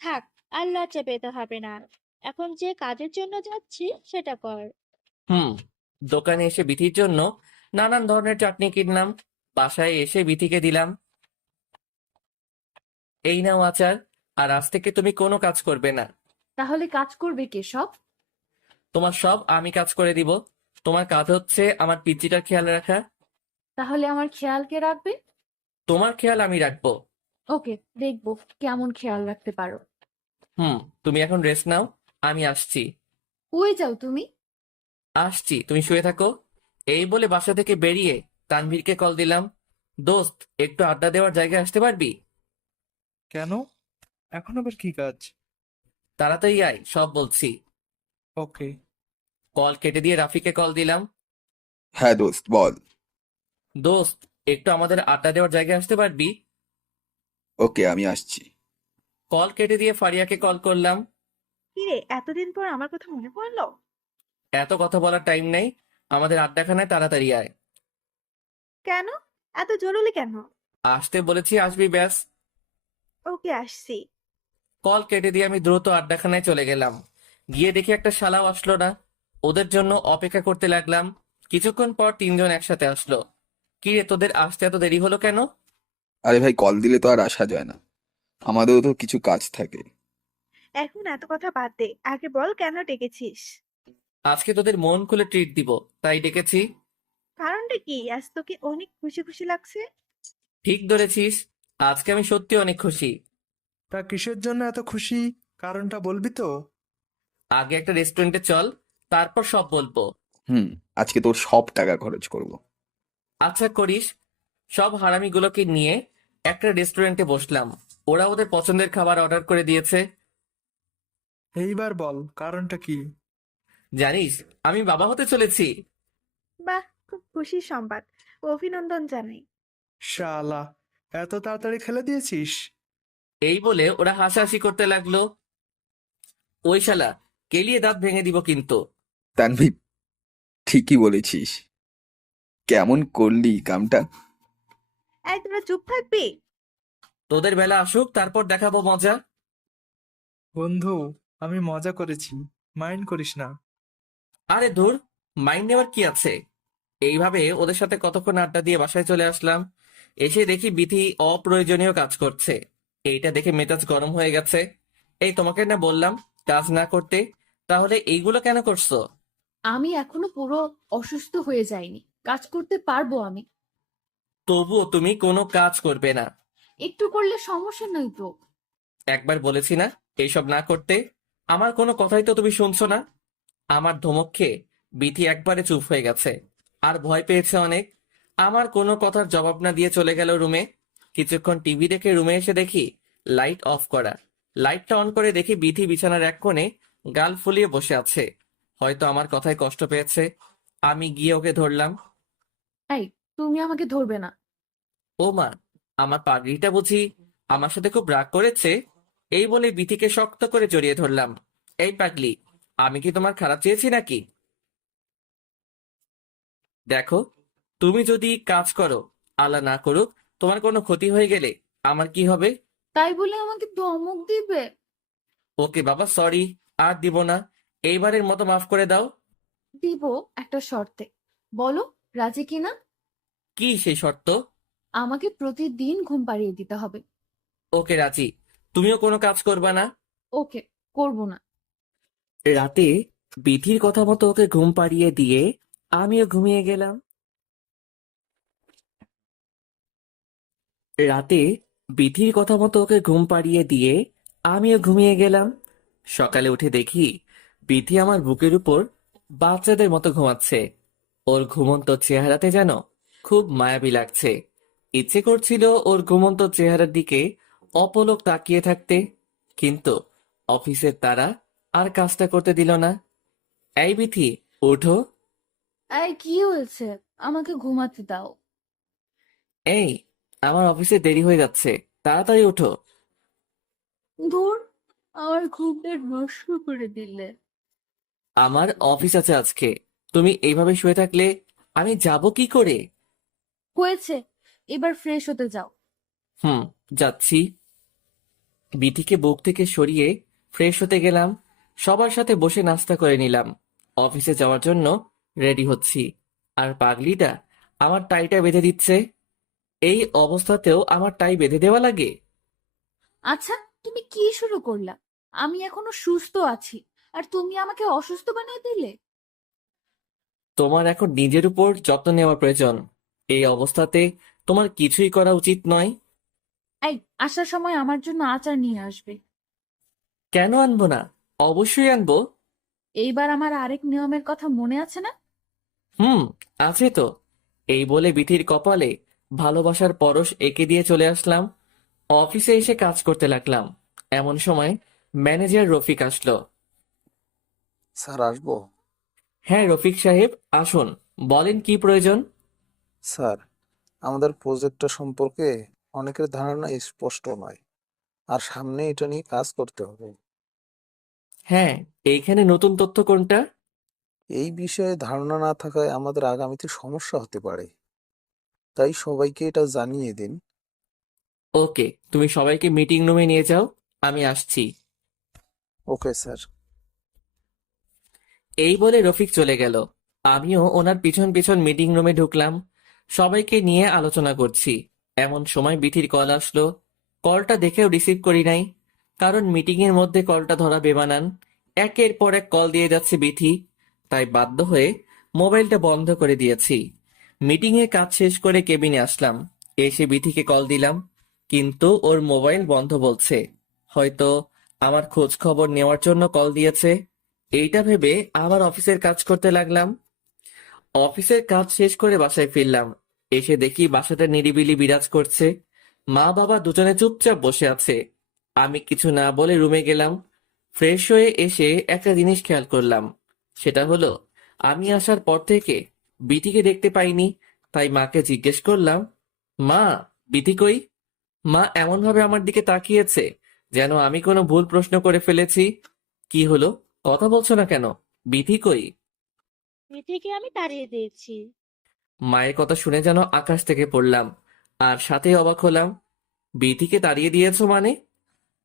থাক, আর লজ্জা পেতে হবে না। এখন যে কাজের জন্য যাচ্ছিস সেটা কর। হুম। দোকানে এসে বিথির জন্য নানান ধরনের চাটনি কিনলাম। বাসায় এসে বিথিকে দিলাম। এই নাও আচার, আর আজ থেকে তুমি কোনো কাজ করবে না। তাহলে কাজ করবে কে সব? তোমার সব আমি কাজ করে দিব। তোমার কাজ হচ্ছে আমার পিচ্চিটার খেয়াল রাখা। তাহলে আমার খেয়াল কে রাখবে? তোমার খেয়াল আমি রাখবো। ওকে, দেখবো কেমন খেয়াল রাখতে পারো। হুম, তুমি এখন রেস্ট নাও, আমি আসছি। কই যাও তুমি? আসছি, তুমি শুয়ে থাকো। এই বলে বাসা থেকে বেরিয়ে তানভীরকে কল দিলাম। দোস্ত, একটু আড্ডা দেওয়ার জায়গায় আসতে পারবি? কেন? এখন আবার কি কাজ? তাড়াতাড়ি আয়, সব বলছি। ওকে। কল কেটে দিয়ে রাফিকে কল দিলাম। হ্যাঁ দোস্ত, বল। দোস্ত, একটু আমাদের আড্ডা দেওয়ার জায়গায় আসতে পারবি? ওকে, আমি আসছি। কল কেটে দিয়ে ফারিয়াকে কল করলাম। কিরে, এতদিন পর আমার কথা মনে পড়লো? এত কথা বলার টাইম নেই, আমাদের আড্ডাখানায় তাড়াতাড়ি আয়। কেন? এত জরুরি কেন? আসতে বলেছি, আসবি ব্যাস। ওকে, আসছি। কল কেটে দিয়ে আমি দ্রুত আড্ডাখানায় চলে গেলাম। গিয়ে দেখি একটা শালাও আসলো না। ওদের জন্য অপেক্ষা করতে লাগলাম। কিছুক্ষণ পর তিনজন একসাথে আসলো। কি রে, তোদের আসতে এত দেরি হলো কেন? আরে ভাই, কল দিলে তো আর আসা যায় না, আমাদেরও তো কিছু কাজ থাকে। এখন এত কথা বাদ দে, আগে বল কেন ডেকেছিস? আজকে তোদের মন খুলে ট্রিট দিব, তাই ডেকেছি। কারণটা কি? আজ তোকে অনেক খুশি খুশি লাগছে। ঠিক ধরেছিস, আজকে আমি সত্যি অনেক খুশি। তা কিসের জন্য এত খুশি? কারণটা বলবি তো? আগে একটা রেস্টুরেন্টে চল, তারপর সব বলবো। হুম, আজকে তোর সব টাকা খরচ করব। আচ্ছা করিস। সব হারামিগুলোকে নিয়ে একটা রেস্টুরেন্টে বসলাম। ওরা ওদের পছন্দের খাবার অর্ডার করে দিয়েছে। এইবার বল কারণটা কি? জানিস, আমি বাবা হতে চলেছি। বাহ, খুব খুশির সংবাদ। অভিনন্দন জানাই। শালা, এত তাড়াতাড়ি খেলে দিয়েছিস? এই বলে ওরা হাসাহাসি করতে লাগলো। ওই শালা, কেলিয়ে দাঁত ভেঙে দিব কিন্তু। তানভীর, ঠিকই বলেছিস। কেমন করলি কামটা? এই, তোরা চুপ থাকবি? তোদের বেলা আসুক, তারপর দেখাবো মজা। বন্ধু, আমি মজা করেছি, মাইন্ড করিস না। আরে ধুর, মাইন্ড নেওয়ার কি আছে। এইভাবে ওদের সাথে কতক্ষণ আড্ডা দিয়ে বাসায় চলে আসলাম। এসে দেখি বিথি অপ্রয়োজনীয় কাজ করছে। এইটা দেখে মেজাজ গরম হয়ে গেছে। এই তোমাকে না বললাম কাজ না করতে, তাহলে এইগুলো কেন করছো? আমি এখনো পুরো অসুস্থ হয়ে যাইনি, কাজ করতে পারবো আমি। তবুও তুমি কোনো কাজ করবে না। একটু করলে সমস্যা নেই তো। একবার বলেছি না এইসব না করতে। আমার কোনো কথাই তো তুমি শুনছো না। আমার ধমক খেয়ে বিথি একবারে চুপ হয়ে গেছে, আর ভয় পেয়েছে অনেক। আমার কোনো কথার জবাব না দিয়ে চলে গেল রুমে। কিছুক্ষণ টিভি দেখে রুমে এসে দেখি লাইট অফ করা। লাইটটা অন করে দেখি বিথি বিছানার এক কোণে গাল ফুলিয়ে বসে আছে। হয়তো আমার কথায় কষ্ট পেয়েছে। আমি গিয়ে ওকে ধরলাম। এই, তুমি আমাকে ধরবে না। ও মা, আমার পাগড়িটা বুঝি আমার সাথে খুব রাগ করেছে? এই বলে বিথিকে শক্ত করে জড়িয়ে ধরলাম। এই পাগলি, আমি কি তোমার খারাপ চেয়েছি নাকি? দেখো, তুমি যদি কাজ করো, আল্লাহ না করুক তোমার কোনো ক্ষতি হয়ে গেলে আমার কি হবে? তাই বলে আমাকে ধমক দিবে? ওকে বাবা, সরি, আর দিব না। এইবারের মতো মাফ করে দাও। দিব, একটা শর্তে। বলো, রাজি কিনা? কি সেই শর্ত? আমাকে প্রতিদিন ঘুম পাড়িয়ে দিতে হবে। ওকে রাজি। তুমিও কোনো কাজ করবা না? ওকে, করব না। রাতে বিধির কথা মতো ওকে ঘুম পাড়িয়ে দিয়ে আমিও ঘুমিয়ে গেলাম। রাতে বিধির কথা মতো ওকে ঘুম পাড়িয়ে দিয়ে আমিও ঘুমিয়ে গেলাম। সকালে উঠে দেখি বিধি আমার বুকের উপর বাচ্চাদের মতো ঘুমাচ্ছে। ওর ঘুমন্ত চেহারাতে যেন খুব মায়াবী লাগছে। ইচ্ছে করছিল ওর ঘুমন্ত চেহারার দিকে অপলক তাকিয়ে থাকতে, কিন্তু অফিসের তারা আর কাজটা করতে দিল না। এই বিথি, ওঠো। এই, কি হয়েছে? আমাকে ঘুমাতে দাও। এই, আমার অফিসে দেরি হয়ে যাচ্ছে, তাড়াতাড়ি ওঠো। দূর, আমার ঘুমটা নষ্ট করে দিলে। আমার অফিস আছে আজকে। তুমি এইভাবে শুয়ে থাকলে আমি যাব কি করে? হয়েছে, এবার ফ্রেশ হতে যাও। হুম, যাচ্ছি। বিথিকে বুক থেকে সরিয়ে ফ্রেশ হতে গেলাম। সবার সাথে বসে নাস্তা করে নিলাম। অফিসে যাওয়ার জন্য রেডি হচ্ছি, আর পাগলিটা আমার টাইটা বেঁধে দিচ্ছে। এই অবস্থাতেও আমার টাই বেঁধে দেওয়া লাগে? আচ্ছা, তুমি কি শুরু করলা? আমি এখনো সুস্থ আছি, আর তুমি আমাকে অসুস্থ বানিয়ে দিলে। তোমার এখন নিজের উপর যত্ন নেওয়া প্রয়োজন। এই অবস্থাতে তোমার কিছুই করা উচিত নয়। এই, আসার সময় আমার জন্য আচার নিয়ে আসবে। কেন আনবো না? অবশ্যই আনবো। এইবার আমার আরেক নিয়মের কথা মনে আছে না? হুম, আছে তো। এই বলে বিথির কপালে ভালোবাসার পরশ এঁকে দিয়ে চলে আসলাম। অফিসে এসে কাজ করতে লাগলাম। এমন সময় ম্যানেজার রফিক আসলো। স্যার, আসবো? হ্যাঁ রফিক সাহেব, আসুন, বলেন কি প্রয়োজন। স্যার, আমাদের প্রজেক্টটা সম্পর্কে অনেকের ধারণা স্পষ্ট নয়, আর সামনে এটা নিয়ে কাজ করতে হবে। হ্যাঁ, এইখানে নতুন তথ্য কোনটা? এই বিষয়ে ধারণা না থাকায় আমাদের আগামীতে সমস্যা হতে পারে, তাই সবাইকে এটা জানিয়ে দিন। ওকে, তুমি সবাইকে মিটিং রুমে নিয়ে যাও, আমি আসছি। Okay sir. এই বলে রফিক চলে গেল। আমিও ওনার পিছন পিছন মিটিং রুমে ঢুকলাম। সবাইকে নিয়ে আলোচনা করছি। এমন সময় বিথির কল আসলো। কলটা দেখেও রিসিভ করি নাই, কারণ মিটিং এর মধ্যে কলটা ধরা বেমানান। একের পর এক কল দিয়ে যাচ্ছে বিথি, তাই বাধ্য হয়ে মোবাইলটা বন্ধ করে দিয়েছি। মিটিং এর কাজ শেষ করে কেবিনে আসলাম। এসে বিথিকে কল দিলাম, কিন্তু ওর মোবাইল বন্ধ বলছে। হয়তো আমার খোঁজ খবর নেওয়ার জন্য কল দিয়েছে। এইটা ভেবে আবার অফিসের কাজ করতে লাগলাম। অফিসের কাজ শেষ করে বাসায় ফিরলাম। এসে দেখি বাসাটা নিরিবিলি বিরাজ করছে। মা বাবা দুজনে চুপচাপ বসে আছে। আমি কিছু না বলে রুমে গেলাম। ফ্রেশ হয়ে এসে একটা জিনিস খেয়াল করলাম। সেটা হলো, আমি আসার পর থেকে বিথিকে দেখতে পাইনি। তাই মাকে জিজ্ঞেস করলাম, মা, বিথি কই? মা এমন ভাবে আমার দিকে তাকিয়েছে যেন আমি কোনো ভুল প্রশ্ন করে ফেলেছি। কি হলো, কথা বলছো না কেন? বিথি কই? বিথিকে আমি তাড়িয়ে দিয়েছি। মায়ের কথা শুনে যেন আকাশ থেকে পড়লাম, আর সাথে অবাক হলাম। বিথিকে তাড়িয়ে দিয়েছো মানে?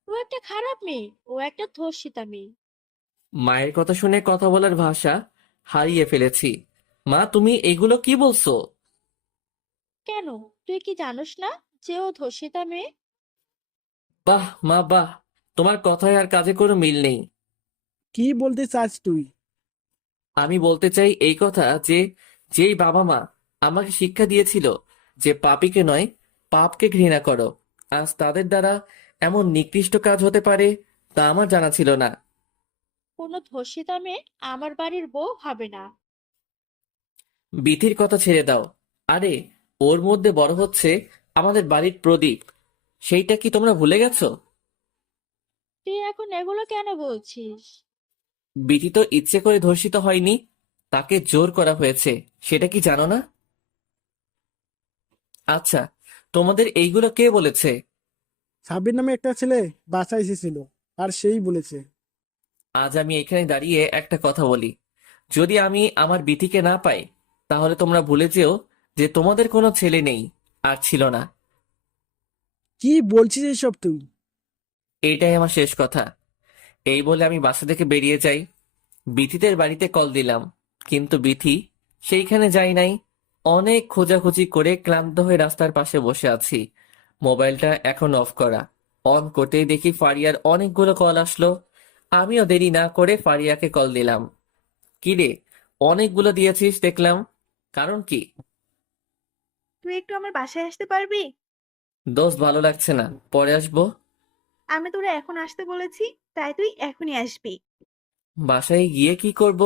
ও একটা খারাপ মেয়ে, ও একটা ধর্ষিতা মেয়ে। মায়ের কথা শুনে কথা বলার ভাষা হারিয়ে ফেলেছি। মা, তুমি এগুলো কি বলছো? কেন, তুই কি জানোস না যে ও ধর্ষিতা মেয়ে? বাহ মা বাহ, তোমার কথায় আর কাজে কোনো মিল নেই। কি বলতে চাস তুই? আমি বলতে চাই এই কথা যে, যেই বাবা মা আমাকে শিক্ষা দিয়েছিল যে পাপীকে নয়, পাপকে ঘৃণা করো। আজ তাদের দ্বারা এমন নিকৃষ্ট কাজ হতে পারে তা আমার জানা ছিল না। কোনো ধর্ষিতা মেয়ে আমার বাড়ির বউ হবে না। বিথির কথা ছেড়ে দাও। আরে, ওর মধ্যে বড় হচ্ছে আমাদের বাড়ির প্রদীপ। সেইটা কি তোমরা ভুলে গেছো? তুই এখন এগুলো কেন বলছিস? বিথি তো ইচ্ছে করে ধর্ষিত হয়নি, তাকে জোর করা হয়েছে। সেটা কি জানো না? আচ্ছা, তোমাদের এইগুলো কে বলেছে? সাব্বির নামে একটা ছেলে বাসায় এসেছিল আর সেই বলেছে। আজ আমি এখানে দাঁড়িয়ে একটা কথা বলি, যদি আমি আমার বিথিকে না পাই তাহলে তোমরা ভুলে যেও যে তোমাদের কোনো ছেলে নেই আর ছিল না। কি বলছিস এইসব তুই? এইটাই আমার শেষ কথা। এই বলে আমি বাসা থেকে বেরিয়ে যাই। বিথিদের বাড়িতে কল দিলাম, কিন্তু বিথি সেইখানে যাই নাই। অনেক খোঁজাখুঁজি করে ক্লান্ত হয়ে রাস্তার পাশে বসে আছি। মোবাইলটা এখন অফ করা। অন করতেই দেখি ফারিয়ার অনেকগুলো কল আসলো। আমিও দেরি না করে ফারিয়াকে কল দিলাম। কি রে, অনেকগুলো দিয়েছিস দেখলাম, কারণ কি? তুই একটু আমার বাসায় আসতে পারবি? দোস্ত, ভালো লাগছে না, পরে আসবো। আমি তোরা এখন আসতে বলেছি, তাই তুই এখনই আসবি। বাসায় গিয়ে কি করব?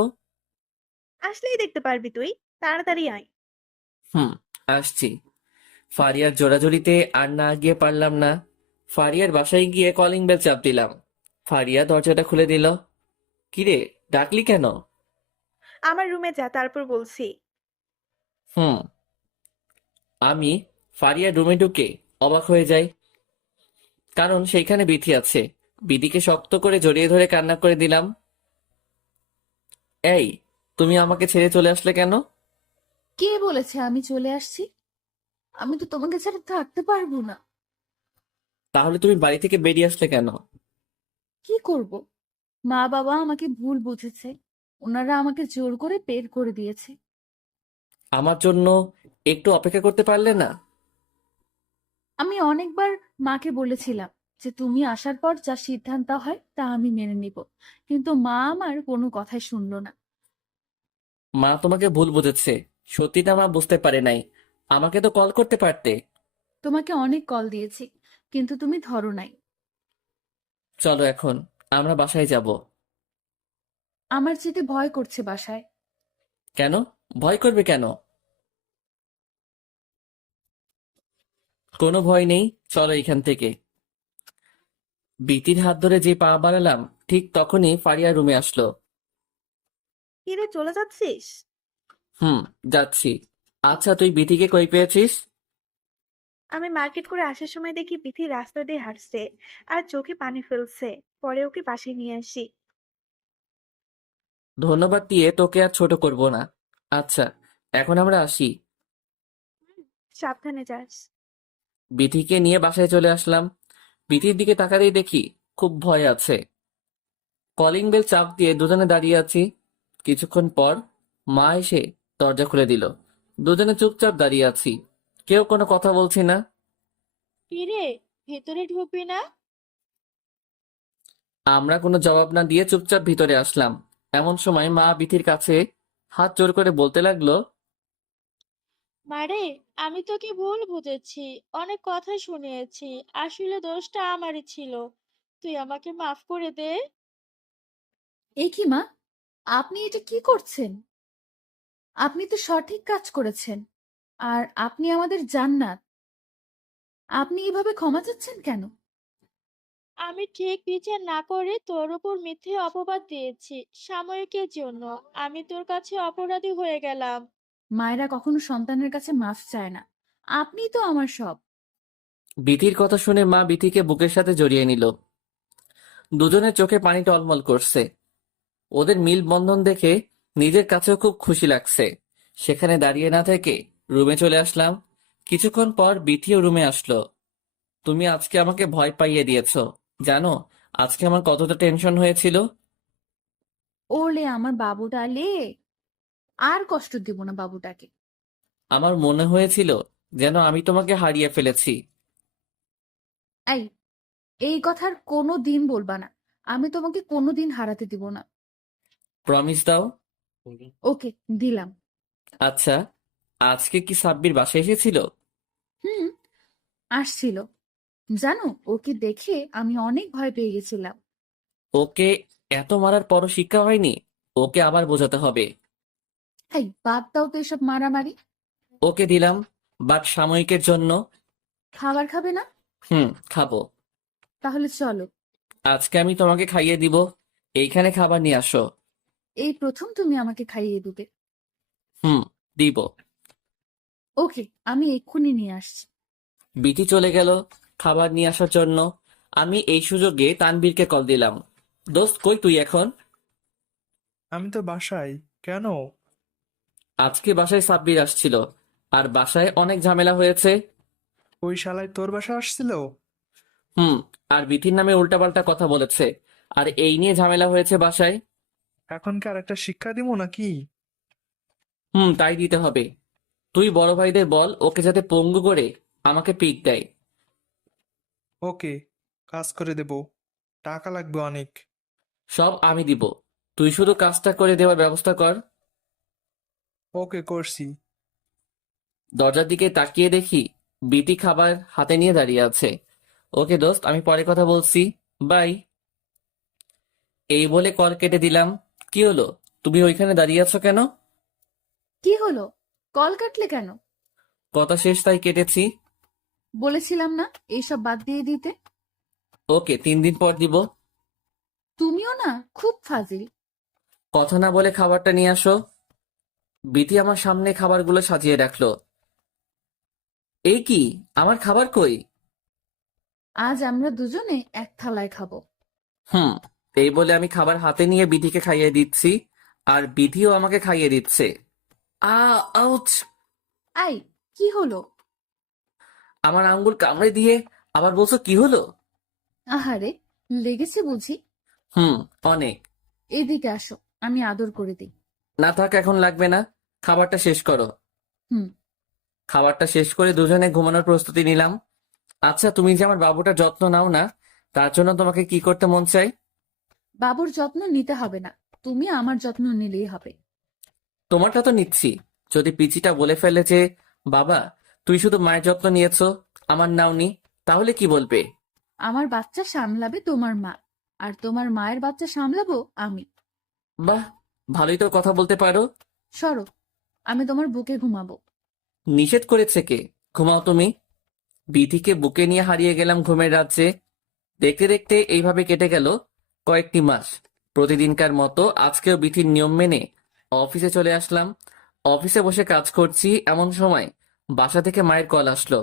আসলেই দেখতে পারবি তুই। তাড়াতাড়ি আয়। হুম, আসছি। ফারিয়ার জোরাজুরিতে আর না গিয়ে পারলাম না। ফারিয়ার বাসায় গিয়ে কলিং বেল চাপ দিলাম। ফারিয়া দরজাটা খুলে দিল। কিরে, ডাকলি কেন? আমার রুমে যা, তারপর বলছি। হুম। আমি ফারিয়ার রুমে ঢুকে অবাক হয়ে যাই, কারণ সেইখানে বিথি আছে। বিথিকে শক্ত করে জড়িয়ে ধরে কান্না করে দিলাম। এই, তুমি আমাকে ছেড়ে চলে আসলে কেন? কে বলেছে আমি চলে আসছি? আমি তো তোমাকে ছাড়া থাকতে পারবো না। তাহলে তুমি বাড়ি থেকে বেরিয়ে আসলে কেন? কি করব? মা বাবা আমাকে ভুল বুঝেছে। ওনারা আমাকে জোর করে বের করে দিয়েছে। আমার জন্য একটু অপেক্ষা করতে পারলে না? আমি অনেকবার মাকে বলেছিলাম যে তুমি আসার পর যা সিদ্ধান্ত হয় তা আমি মেনে নিব, কিন্তু মা আমার কোনো কথাই শুনলো না। মা তোমাকে ভুল বুঝেছে, সত্যিটা মা বুঝতে পারে নাই। আমাকে তো কল করতে পারতে। তোমাকে অনেক কল দিয়েছি, কিন্তু তুমি ধরো নাই। চলো এখন আমরা বাসায় যাব। আমার যেতে ভয় করছে বাসায়। কেন? ভয় করবে কেন? কোনো ভয় নেই, চলো এখান থেকে। বিতির হাত ধরে যে পা বাড়ালাম, ঠিক তখনই ফারিয়া রুমে আসলো। কি রে, চলে যাচ্ছিস? হুম, যাচ্ছি। আচ্ছা, তুই বিথিকে কই পেয়েছিস? আমি মার্কেট করে আসার সময় দেখি বিথি রাস্তা দিয়ে হাঁটছে আর চোখে পানি ফেলছে। পরে ওকে পাশে নিয়ে আসি। ধন্যবাদ দিয়ে তোকে আর ছোট করব না। আচ্ছা, এখন আমরা আসি। সাবধানে যাস। বিথিকে নিয়ে বাসায় চলে আসলাম। বিথির দিকে তাকাতেই দেখি খুব ভয় আছে। কলিং বেল চাপ দিয়ে দুজনে দাঁড়িয়ে আছি। কিছুক্ষণ পর মা এসে দরজা খুলে দিল। দুজনে চুপচাপ দাঁড়িয়ে আছি, কেউ কোনো কথা বলছি না। কি রে, ভেতরে ঢুকবি না? আমরা কোনো জবাব না দিয়ে চুপচাপ ভিতরে আসলাম। এমন সময় মা বিথির কাছে হাত জোর করে বলতে লাগলো, মারে, আমি তোকে ভুল বুঝেছি, অনেক কথা শুনিয়েছি। আসলে দোষটা আমারই ছিল। তুই আমাকে মাফ করে দে। এ কি মা, আপনি এটা কি করছেন? আপনি তো সঠিক কাজ করেছেন, আর আপনি আমাদের জান্নাত। আপনি এভাবে ক্ষমা চাচ্ছেন কেন? আমি ঠিক বিচার না করে তোর উপর মিথ্যে অপবাদ দিয়েছি সাময়িকের জন্য। আমি তোর কাছে অপরাধী হয়ে গেলাম। মায়েরা কখনো সন্তানের কাছে মাফ চায় না। আপনিই তো আমার সব। বিথির কথা শুনে মা বিথিকে বুকের সাথে জড়িয়ে নিল। দুজনের চোখে পানি টলমল করছে। ওদের মিল বন্ধন দেখে নিজের কাছেও খুব খুশি লাগছে। সেখানে দাঁড়িয়ে না থেকে রুমে চলে আসলাম। কিছুক্ষণ পর বিথিও রুমে আসলো। তুমি আজকে আমাকে ভয় পাইয়ে দিয়েছো। জানো আজকে আমার কতটা টেনশন হয়েছিল? ওলে আমার বাবুটা লে, আর কষ্ট দিব না বাবুটাকে। আমার মনে হয়েছিল যেন আমি তোমাকে হারিয়ে ফেলেছি। এই, এই কথার কোনো দিন বলবা না। আমি তোমাকে কোনো দিন হারাতে দিব না। প্রমিস দাও। ওকে, দিলাম। আচ্ছা, আজকে কি সাব্বির বাসায় এসেছিল? হুম, আসছিল। জানো, ওকে দেখে আমি অনেক ভয় পেয়ে গেছিলাম। ওকে এত মারার পরও শিক্ষা হয়নি? ওকে আবার বোঝাতে হবে। এই বাদ দাও তো এসব মারামারি। ওকে দিলাম, বাট সাময়িকের জন্য। খাবার খাবে না? খাবো। তাহলে চলো। আজকে আমি তোমাকে খাইয়ে দিব। এইখানে খাবার নিয়ে আসো। এই প্রথম তুমি আমাকে খাইয়ে দিবে। হুম, দিব। ওকে, আমি এক্ষুনি নিয়ে আসছি। বিটি চলে গেল খাবার নিয়ে আসার জন্য। আমি এই সুযোগে তানবীরকে কল দিলাম। দোস্ত, কই তুই এখন? আমি তো বাসায়। কেন? আজকে বাসায় সাব্বির আসছিল, আর বাসায় অনেক ঝামেলা হয়েছে। ওই শালায় তোর বাসা আসছিল? হুম, আর বিথির নামে উল্টাপাল্টা কথা বলেছে, আর এই নিয়ে ঝামেলা হয়েছে বাসায়। এখন কি আর একটা শিক্ষা দিব নাকি? তাই দিতে হবে। তুই বড় ভাইদের বল ওকে যাতে পঙ্গু করে আমাকে পিক দেয়। ওকে, কাজ করে দেব। টাকা লাগবে অনেক। সব আমি দিব, তুই শুধু কাজটা করে দেওয়ার ব্যবস্থা কর। ওকে, করছি। দরজার দিকে তাকিয়ে দেখি বিটি খাবার হাতে নিয়ে দাঁড়িয়ে আছে। ওকে দোস্ত, আমি পরে কথা বলছি, বাই। এই বলে কল কেটে দিলাম। কি হলো, তুমি ওইখানে দাঁড়িয়ে আছো কেন? কি হলো? কল কাটলে কেন? কথা শেষ তাই কেটেছি। বলেছিলাম না এইসব বাদ দিয়ে দিতে। ওকে, 3 দিন পর দিব। তুমিও না খুব ফাজিল। কথা না বলে খাবারটা নিয়ে আসো। বিথি আমার সামনে খাবারগুলো সাজিয়ে রাখলো। এই কি, আমার খাবার কই? আজ আমরা দুজনে এক থালায় খাবো। হুম, এই বলে আমি খাবার হাতে নিয়ে বিথিকে খাইয়ে দিচ্ছি, আর বিথিও আমাকে খাইয়ে দিচ্ছে। আউচ! আই, কি হলো? আমার আঙ্গুল কামড়ে দিয়ে আবার বলছো কি হলো? আহারে, লেগেছে বুঝি? হুম, অনেক। এদিকে আসো, আমি আদর করে দিই। না থাক, এখন লাগবে না। খাবারটা শেষ করো। হুম। খাবারটা শেষ করে দুজনে ঘুমানোর প্রস্তুতি নিলাম। আচ্ছা, তুমি যে আমার বাবুটার যত্ন নাও না, তার জন্য তোমাকে কি করতে মন চাই? বাবুর যত্ন নিতে হবে না, তুমি আমার যত্ন নিলেই হবে। তোমারটা তো নিচ্ছি। যদি পিচিটা বলে ফেলে যে বাবা, তুই শুধু মায়ের যত্ন নিয়েছো, আমার নাওনি, তাহলে কি বলবে? আমার বাচ্চা সামলাবে তোমার মা, আর তোমার মায়ের বাচ্চা সামলাবো আমি। বাহ, ভালোই তো কথা বলতে পারো। সরো, আমি তোমার বুকে ঘুমাবো। নিষেধ করেছে কে? ঘুমাও তুমি। বিধিকে বুকে নিয়ে হারিয়ে গেলাম ঘুমের রাজ্যে। দেখতে দেখতে এইভাবে কেটে গেল কয়েকটি মাস। প্রতিদিনকার মতো আজকেও বিধির নিয়ম মেনে অফিসে চলে আসলাম। অফিসে বসে কাজ করছি, এমন সময় বাসা থেকে মায়ের কল আসলো।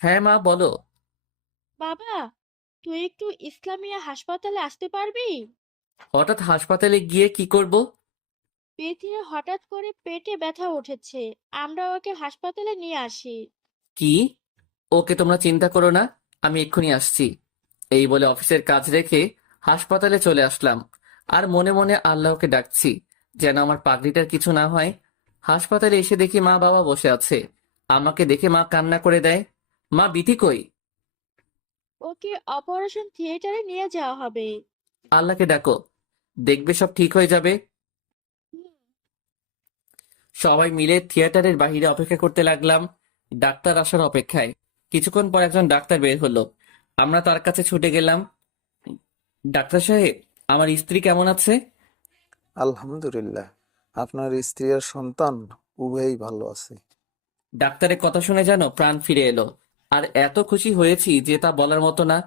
হ্যাঁ মা, বলো। বাবা, তুই একটু ইসলামিয়া হাসপাতালে আসতে পারবি? হঠাৎ হাসপাতালে গিয়ে কি করব? পেথির হঠাৎ করে পেটে ব্যথা উঠেছে, আমরা ওকে হাসপাতালে নিয়ে আসি। কি? ওকে, তোমরা চিন্তা করো না, আমি এক্ষুনি আসছি। এই বলে অফিসের কাজ রেখে হাসপাতালে চলে আসলাম, আর মনে মনে আল্লাহকে ডাকছি যেন আমার পাগড়িটার কিছু না হয়। হাসপাতালে এসে দেখি মা বাবা বসে আছে। আমাকে দেখে মা কান্না করে দেয়। মা, বিথি কই? ওকে অপারেশন থিয়েটারে নিয়ে যাওয়া হবে। আল্লাহকে ডাকো, দেখবে সব ঠিক হয়ে যাবে। সবাই মিলে থিয়েটারের বাইরে অপেক্ষা করতে লাগলাম, ডাক্তার আসার অপেক্ষায়। কিছুক্ষণ পর একজন ডাক্তার বের হলো। আমরা তার কাছে ছুটে গেলাম। ডাক্তার সাহেব, আমার স্ত্রী কেমন আছে? আলহামদুলিল্লাহ, আপনার স্ত্রী আর সন্তান উভয়ই ভালো আছে। ডাক্তারের কথা শুনে যেন প্রাণ ফিরে এলো। আর এত খুশি হয়েছি যে তা বলার মতো না,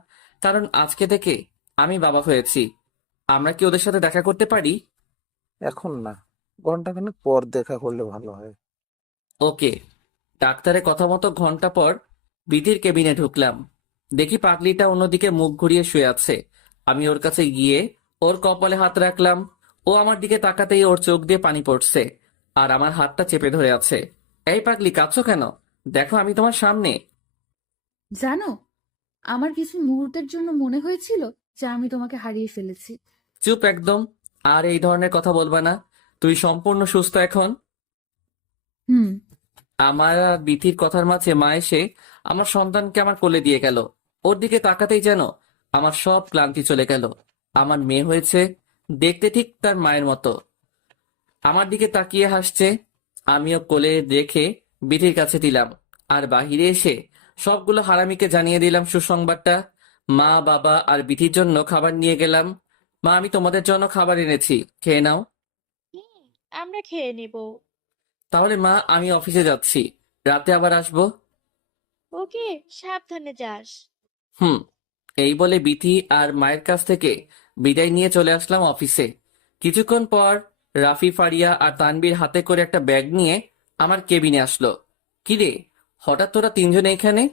কারণ আজকে থেকে আমি বাবা হয়েছি। আমরা কি ওদের সাথে দেখা করতে পারি? এখন না, ঘন্টাখানেক পর দেখা করলে ভালো হয়। ওকে। ডাক্তারের কথা মতো ঘন্টা পর বিধির কেবিনে ঢুকলাম। দেখি পাগলিটা অন্যদিকে মুখ ঘুরিয়ে শুয়ে আছে। আমি ওর কাছে গিয়ে ওর কপালে হাত রাখলাম। ও আমার দিকে তাকাতেই ওর চোখ দিয়ে পানি পড়ছে, আর আমার হাতটা চেপে ধরে আছে। এই পাগলি, কাঁদছো কেন? দেখো, আমি তোমার সামনে। জানো, আমার কিছু মুহূর্তের জন্য মনে হয়েছিল যে আমি তোমাকে হারিয়ে ফেলেছি। চুপ একদম। আর এই ধরনের কথা বলবা না। তুই সম্পূর্ণ সুস্থ এখন। হুম। আমার আর বিথির কথার মাঝে মা এসে আমার সন্তানকে আমার কোলে দিয়ে গেল। ওর দিকে তাকাতেই যেন আমার সব ক্লান্তি চলে গেল। আমার মেয়ে হয়েছে, দেখতে ঠিক তার মায়ের মতো। আমার দিকে তাকিয়ে হাসছে। আমিও কোলে রেখে বিথির কাছে দিলাম। আর বাহিরে এসে সবগুলো হারামিকে জানিয়ে দিলাম সুসংবাদটা। মা, বাবা আর বিথির জন্য খাবার নিয়ে গেলাম। মা, আমি তোমাদের জন্য খাবার এনেছি, খেয়ে নাও। হুম, আমরা খেয়ে নিব। তাহলে মা, আমি অফিসে যাচ্ছি, রাতে আবার আসবো। ওকে, সাবধানে যাস। হুম। এই বলে বিথি আর মায়ের কাছ থেকে বিদায় নিয়ে চলে আসলাম অফিসে। কিছুক্ষণ পর রাফি, ফারিয়া আর তানবীর হাতে করে একটা ব্যাগ নিয়ে আমার কেবিনে আসলো। কিরে, হঠাৎ তোরা তিনজন এখানে?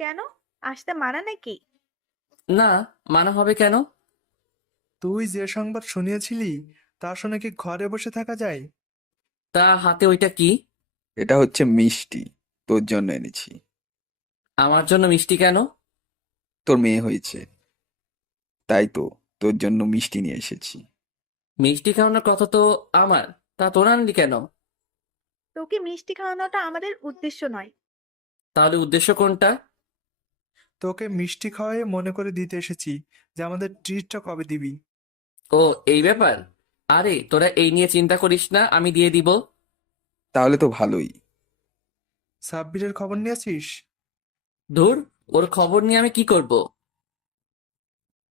কেন, আসতে মানা নাকি? না, মানা হবে কেন? তুই যে সংবাদ শুনিয়েছিলি তা শুনে কি ঘরে বসে থাকা যায়? তা হাতে ওইটা কি? এটা হচ্ছে মিষ্টি, তোর জন্য এনেছি। আমার জন্য মিষ্টি কেন? তোর মেয়ে হয়েছে, তাই তো তোর জন্য মিষ্টি নিয়ে এসেছি। মিষ্টি খাওয়ানোর কথা তো আমার, তা তোরা আনলি কেন? তোকে মিষ্টি খাওয়ানোটা আমাদের উদ্দেশ্য নয়। তাহলে উদ্দেশ্য কোনটা? তোকে মিষ্টি খাওয়াই মনে করে দিতে এসেছি যে আমাদের ট্রিটটা কবে দিবি। ও, এই ব্যাপার। আরে তোরা এই নিয়ে চিন্তা করিস না, আমি দিয়ে দিব। তাহলে তো ভালোই। সাব্বিরের খবর নিয়েছিস? ধুর, ওর খবর নিয়ে আমি কি করব?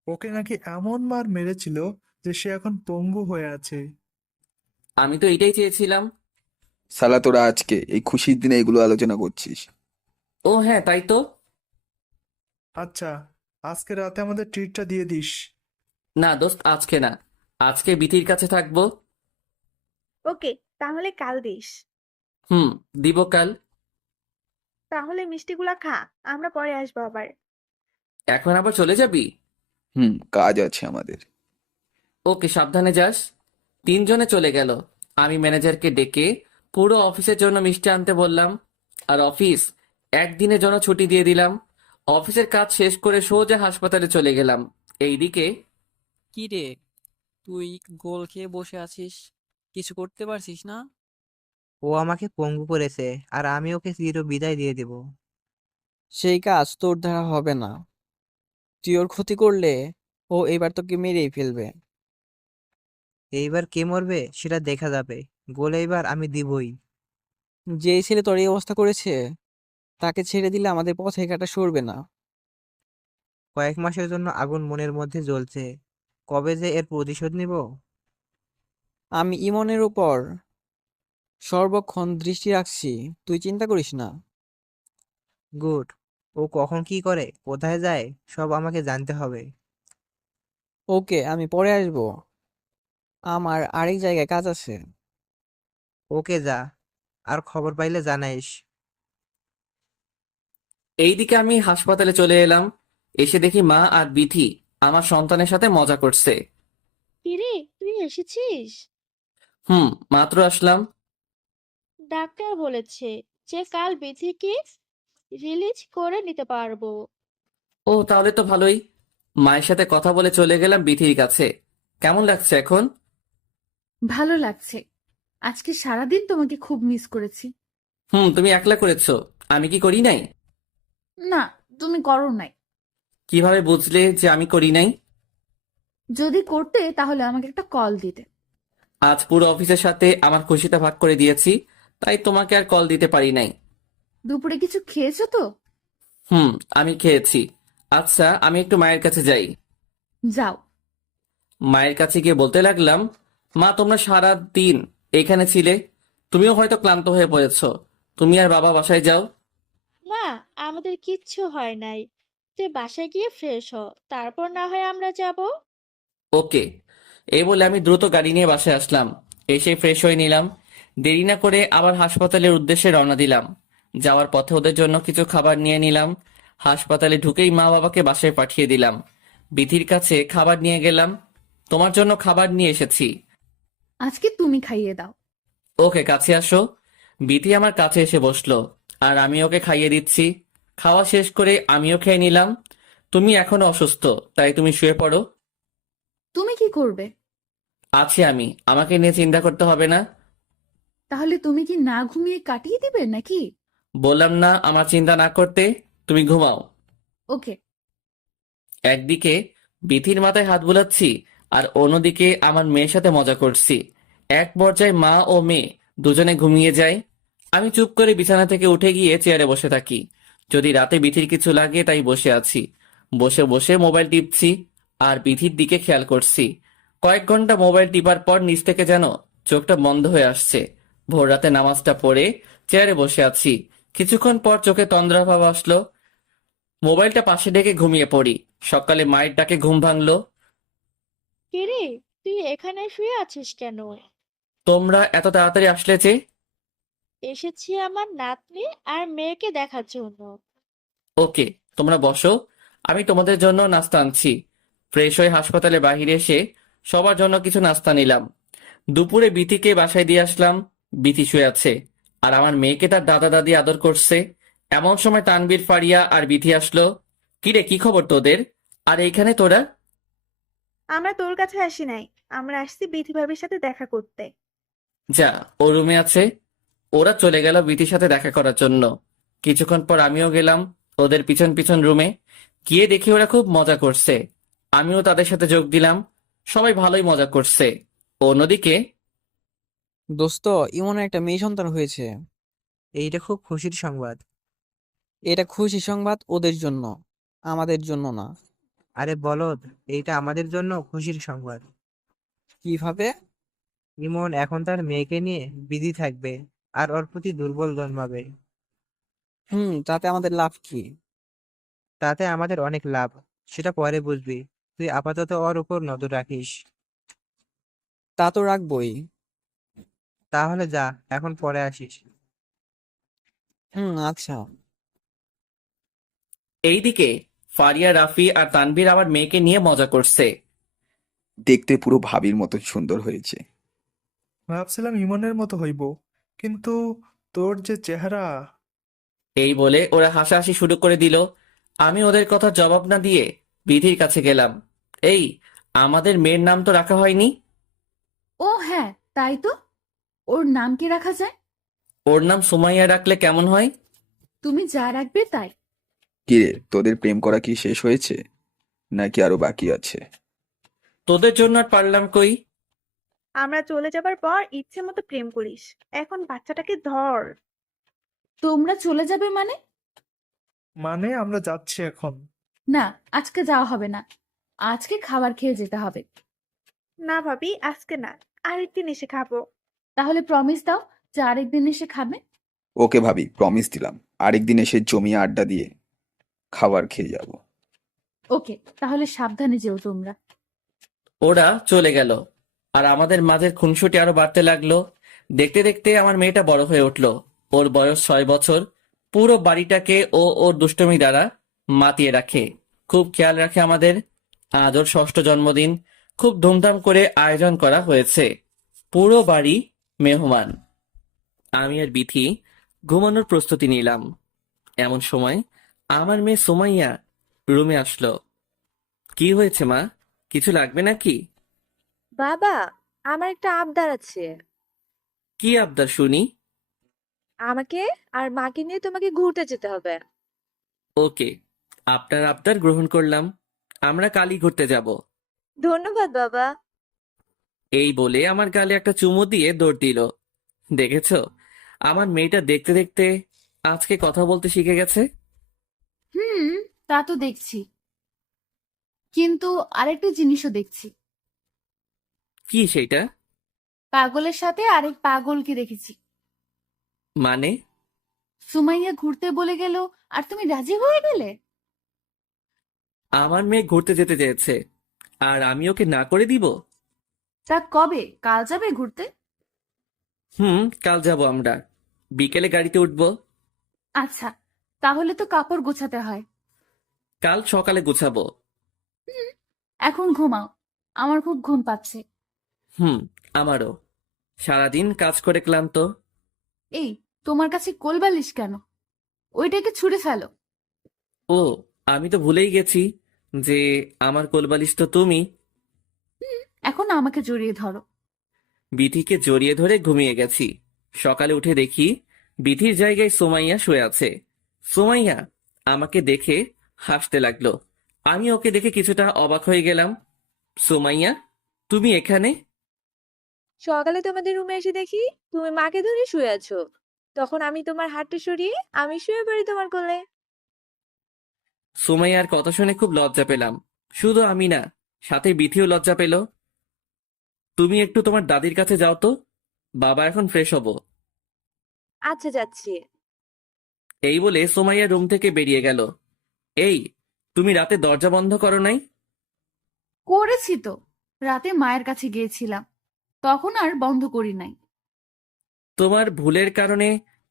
ওকে নাকি এমন মার মেরেছিল যে সে এখন পঙ্গু হয়ে আছে। আমি তো এটাই চেয়েছিলাম। শালা তোরা আজকে এই খুশির দিনে এগুলো আলোচনা করছিস? ও হ্যাঁ, তাই তো। আচ্ছা, আজকে রাতে আমাদের ট্রিটটা দিয়ে দিস। না দোস্ত, আজকে না, আজকে বিথির কাছে থাকবো। ওকে, তাহলে কাল দিস। হুম, দিব কাল। তাহলে মিষ্টিগুলা খা, আমরা পরে আসবো আবার। এখন আবার চলে যাবি? কাজ আছে আমাদের। ওকে, সাবধানে যাস। তিনজনে চলে গেল। আমি ম্যানেজারকে ডেকে পুরো অফিসের জন্য মিষ্টি আনতে বললাম। আর অফিস একদিনের জন্য ছুটি দিয়ে দিলাম। অফিসের কাজ শেষ করে সোজা হাসপাতালে চলে গেলাম। এইদিকে কি রে, তুই গোল খেয়ে বসে আছিস, কিছু করতে পারছিস না? ও আমাকে পঙ্গু করেছে আর আমি ওকে চির বিদায় দিয়ে দেব। সেই কাজ তোর দ্বারা হবে না। তুই ওর ক্ষতি করলে ও এবার তোকে মেরেই ফেলবে। এইবার কে মরবে সেটা দেখা যাবে। গোল এইবার আমি দিবই। যেই ছেলে তোর এই অবস্থা করেছে তাকে ছেড়ে দিলে আমাদের পথে কাটা সরবে না। কয়েক মাসের জন্য আগুন মনের মধ্যে জ্বলছে, কবে যে এর প্রতিশোধ নিব। আমি ইমনের উপর সর্বক্ষণ দৃষ্টি রাখছি, তুই চিন্তা করিস না। গুড। ও কখন কি করে, কোথায় যায়, সব আমাকে জানতে হবে। ওকে, আমি পরে আসবো, আমার আরেক জায়গায় কাজ আছে। ওকে যা, আর খবর পাইলে জানাইস। এইদিকে আমি হাসপাতালে চলে এলাম। এসে দেখি মা আর বিথি আমার সন্তানের সাথে মজা করছে। কিরে, তুই এসেছিস? মাত্র আসলাম। ডাক্তার বলেছে যে কাল বিথিকে রিলিজ করে নিতে পারবো। ও, তাহলে তো ভালোই। মায়ের সাথে কথা বলে চলে গেলাম বিথির কাছে। কেমন লাগছে এখন? ভালো লাগছে। আজকে সারাদিন তোমাকে খুব মিস করেছি। তুমি একলা করেছো, আমি কি করি নাই? না, তুমি করো নাই। কিভাবে বুঝলে যে আমি করি নাই? যদি করতে তাহলে আমাকে একটা কল দিতে। আজ পুরো অফিসের সাথে আমার খুশিটা ভাগ করে দিয়েছি, তাই তোমাকে আর কল দিতে পারি নাই। দুপুরে কিছু খেয়েছো তো? আমি খেয়েছি। আচ্ছা, আমি একটু মায়ের কাছে যাই। যাও। মায়ের কাছে গিয়ে বলতে লাগলাম, মা, তোমরা সারা দিন এখানে ছিলে, তুমিও হয়তো ক্লান্ত হয়ে পড়েছো, তুমি আর বাবা বাসায় যাও। না, আমাদের কিচ্ছু হয় নাই। তুই বাসায় গিয়ে ফ্রেশ হ, তারপর না হয় আমরা যাব। ওকে। এই বলে আমি দ্রুত গাড়ি নিয়ে বাসায় আসলাম। এসে ফ্রেশ হয়ে নিলাম। দেরি না করে আবার হাসপাতালের উদ্দেশ্যে রওনা দিলাম। যাওয়ার পথে ওদের জন্য কিছু খাবার নিয়ে নিলাম। হাসপাতালে ঢুকেই মা বাবাকে বাসায় পাঠিয়ে দিলাম। বিথির কাছে খাবার নিয়ে গেলাম। তোমার জন্য খাবার নিয়ে এসেছি। আজকে তুমি খাইয়ে দাও। ওকে, কাছে আসো। বিথি আমার কাছে এসে বসলো আর আমি ওকে খাইয়ে দিচ্ছি। খাওয়া শেষ করে আমিও খেয়ে নিলাম। তুমি এখনো অসুস্থ, তাই তুমি শুয়ে পড়ো। তুমি কি করবে? আছি আমি, আমাকে নিয়ে চিন্তা করতে হবে না। তাহলে তুমি কি না ঘুমিয়ে কাটিয়ে দিবে নাকি? বললাম না আমার চিন্তা না করতে, তুমি ঘুমাও। ওকে। একদিকে বিথির মাথায় হাত বুলাচ্ছি আর অন্যদিকে আমার মেয়ের সাথে মজা করছি। এক পর্যায়ে মা ও মেয়ে দুজনে ঘুমিয়ে যায়। আমি চুপ করে বিছানা থেকে উঠে গিয়ে চেয়ারে বসে থাকি। যদি রাতে বিথির কিছু লাগে তাই বসে আছি। বসে বসে মোবাইল টিপছি আর বিথির দিকে খেয়াল করছি। কয়েক ঘন্টা মোবাইল টিপার পর নিচ থেকে যেন চোখটা বন্ধ হয়ে আসছে। ভোর রাতে নামাজটা পড়ে চেয়ারে বসে আছি। কিছুক্ষণ পর চোখে তন্দ্রাভাব আসলো। মোবাইলটা পাশে রেখে ঘুমিয়ে পড়ি। সকালে মায়ের ডাকে ঘুম ভাঙলো। কিরে, তুই এখানে শুয়ে আছিস কেন? তোমরা এত তাড়াতাড়ি আসলে যে? এসেছি আমার নাতনি আর মেয়েকে দেখার জন্য। ওকে, তোমরা বসো, আমি তোমাদের জন্য নাস্তা আনছি। ফ্রেশ হয়ে হাসপাতালে বাইরে এসে সবার জন্য কিছু নাস্তা নিলাম। দুপুরে বিথিকে বাসায় দিয়ে আসলাম। বিথি শুয়ে আছে আর আমার মেয়েকে তার দাদা দাদি আদর করছে। এমন সময় তানবীর, ফারিয়া আর বিথি আসলো। কিরে, কি খবর তোদের? আর এইখানে তোরা? আমরা তোর কাছে আসি নাই, আমরা আসছি বিথি ভাবির সাথে দেখা করতে। যা, ও রুমে আছে। ওরা চলে গেল বিথির সাথে দেখা করার জন্য। কিছুক্ষণ পর আমিও গেলাম ওদের পিছন পিছন রুমে। গিয়ে দেখি ওরা খুব মজা করছে। আমিও তাদের সাথে যোগ দিলাম। সবাই ভালোই মজা করছে। অন্যদিকে দোস্ত, ইমনের একটা মেয়ে সন্তান হয়েছে। এইটা খুব খুশির সংবাদ। এটা খুশি সংবাদ ওদের জন্য, আমাদের জন্য না। আরে বলদ, এইটা আমাদের জন্য খুশির সংবাদ। কিভাবে? ইমন এখন তার মেয়েকে নিয়ে বিধি থাকবে আর ওর প্রতি দুর্বল জন্মাবে। তাতে আমাদের লাভ কি? তাতে আমাদের অনেক লাভ, সেটা পরে বুঝবি। তুই আপাতত ওর উপর নজর রাখিস। তা তো রাখবই। তাহলে যা, এখন পরে আসিস। আচ্ছা। এইদিকে ফারিয়া, রাফি আর তানভীর আমার মেয়েকে নিয়ে মজা করছে। দেখতে পুরো ভাবির মতো সুন্দর হয়েছে। ভাবছিলাম ইমনের মতো হইব, কিন্তু তোর যে চেহারা। এই বলে ওরা হাসাহাসি শুরু করে দিল। আমি ওদের কথা জবাব না দিয়ে বিধির কাছে গেলাম। এই, আমাদের মেয়ের নাম তো রাখা হয়নি। ও হ্যাঁ, তাই তো। ওর নাম কি রাখা যায়? ওর নাম সুমাইয়া রাখলে কেমন হয়? তুমি যা রাখবে তাই। কিরে, তোদের প্রেম করা কি শেষ হয়েছে নাকি আরো বাকি আছে? তোদের জন্য আর পারলাম কই। আমরা চলে যাবার পর ইচ্ছে মতো প্রেম করিস, এখন বাচ্চাটাকে ধর। তোমরা চলে যাবে মানে? মানে আমরা যাচ্ছি এখন। না, আজকে যাওয়া হবে না। আজকে খাবার খেয়ে যেতে হবে। না ভাবি, আজকে না, আরেকদিন এসে খাবো। তাহলে প্রমিস দাও যে আরেকদিন এসে খাবে। ওকে ভাবি, প্রমিস দিলাম, আরেকদিন এসে জমিয়ে আড্ডা দিয়ে খাবার খেয়ে যাব। ওকে, তাহলে সাবধানে যেও তোমরা। ওরা চলে গেল আর আমাদের মাঝের খুনসুটি আরো বাড়তে লাগলো। দেখতে দেখতে আমার মেয়েটা বড় হয়ে উঠলো। ওর বয়স 6 বছর। পুরো বাড়িটাকে ও ওর দুষ্টুমি দ্বারা মাতিয়ে রাখে। খুব খেয়াল রাখে আমাদের। আজ ওর 6ষ্ঠ জন্মদিন। খুব ধুমধাম করে আয়োজন করা হয়েছে। পুরো বাড়ি মেহমান। আমি আর বিথি ঘুমানোর প্রস্তুতি নিলাম। এমন সময় আমার মেয়ে সুমাইয়া রুমে আসলো। কি হয়েছে মা, কিছু লাগবে নাকি? বাবা, আমার একটা আবদার আছে। কি আবদার শুনি? আমাকে আর মাকে নিয়ে তোমাকে ঘুরতে যেতে হবে। ওকে, আপনার আবদার গ্রহণ করলাম। আমরা কালই ঘুরতে যাব। ধন্যবাদ বাবা। এই বলে আমার গালে একটা চুমু দিয়ে দৌড় দিল। দেখেছো, আমার মেয়েটা দেখতে দেখতে আজকে কথা বলতে শিখে গেছে। তা তো দেখছি, কিন্তু আরেকটা জিনিসও দেখছি। কি সেইটা? পাগলের সাথে আরেক পাগলকে দেখেছি। মানে? সুমাইয়া ঘুরতে বলে গেল আর তুমি রাজি হয়ে গেলে? আমার মেয়ে ঘুরতে যেতে চেয়েছে আর আমি ওকে না করে দিব? তা কবে? কাল যাবে ঘুরতে? কাল যাব আমরা। বিকেলে গাড়িতে উঠবো। আচ্ছা, তাহলে তো কাপড় গোছাতে হয়। কাল সকালে গুছাবো। এখন ঘুমাও, আমার খুব ঘুম পাচ্ছে। আমারও। সারাদিন কাজ করে ক্লান্ত। এই, তোমার কাছে কোলবালিশ কেন? ওইটাকে ছুঁড়ে ফেলো। ও, আমি তো ভুলেই গেছি যে আমার কোলবালিশ তো তুমি। এখন আমাকে জড়িয়ে ধরো। বিথিকে জড়িয়ে ধরে ঘুমিয়ে গেছি। সকালে উঠে দেখি বিথির জায়গায় সুমাইয়া শুয়ে আছে। সুমাইয়া আমাকে দেখে হাসতে লাগলো। আমি ওকে দেখে কিছুটা অবাক হয়ে গেলাম। সুমাইয়া, তুমি এখানে? সকালে তোমাদের রুমে এসে দেখি তুমি মাকে ধরে শুয়ে আছো। তখন আমি তোমার হাতটা সরিয়ে আমি শুয়ে পড়ি তোমার কোলে। সুমাইয়ার কথা শুনে খুব লজ্জা পেলাম। শুধু আমি না, সাথে বিথিও লজ্জা পেল। তুমি একটু তোমার দাদির কাছে যাও তো, বাবা এখন ফ্রেশ হবো। আচ্ছা, যাচ্ছি। এই বলে সুমাইয়া রুম থেকে বেরিয়ে গেল। এই, তুমি রাতে দরজা বন্ধ করো নাই? করেছি তো, রাতে মায়ের কাছে গিয়েছিলাম, তখন আর বন্ধ করি নাই। তোমার ভুলের কারণে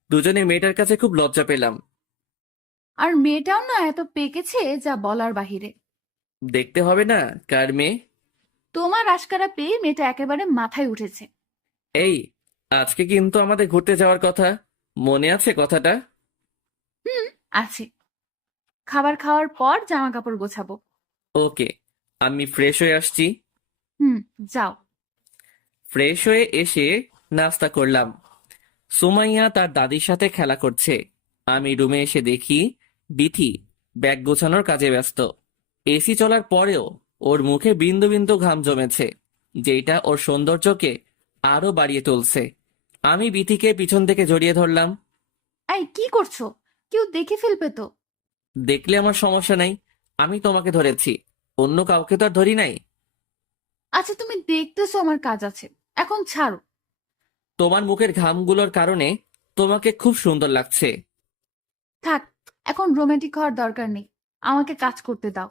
দুজনে মেয়েটার কাছে খুব লজ্জা পেলাম। আর মেয়েটাও না এত পেকেছে যা বলার বাহিরে। দেখতে হবে না কার মেয়ে? তোমার আশকারা পেয়ে মেয়েটা একেবারে মাথায় উঠেছে। এই, আজকে কিন্তু আমাদের ঘুরতে যাওয়ার কথা, মনে আছে কথাটা? হুম, আছে। খাবার খাওয়ার পর জামা কাপড় গোছাবো। ওকে, আমি ফ্রেশ হয়ে আসছি। হুম, যাও। ফ্রেশ হয়ে এসে নাস্তা করলাম। সুমাইয়া তার দাদির সাথে খেলা করছে। আমি রুমে এসে দেখি বিথি ব্যাগ গোছানোর কাজে ব্যস্ত। এসি চলার পরেও ওর মুখে বিন্দু বিন্দু ঘাম জমেছে, যেটা ওর সৌন্দর্যকে আরো বাড়িয়ে তুলছে। আমি বিথিকে পিছন থেকে জড়িয়ে ধরলাম। এই, কি করছো? কেউ দেখে ফেলবে তো। দেখলে আমার সমস্যা নাই, আমি তোমাকে ধরেছি, অন্য কাউকে তো আর ধরি নাই। আচ্ছা, তুমি দেখতেছো আমার কাজ আছে, এখন ছাড়ো। তোমার মুখের ঘামগুলোর কারণে তোমাকে খুব সুন্দর লাগছে। থাক, এখন রোমান্টিক হওয়ার দরকার নেই, আমাকে কাজ করতে দাও।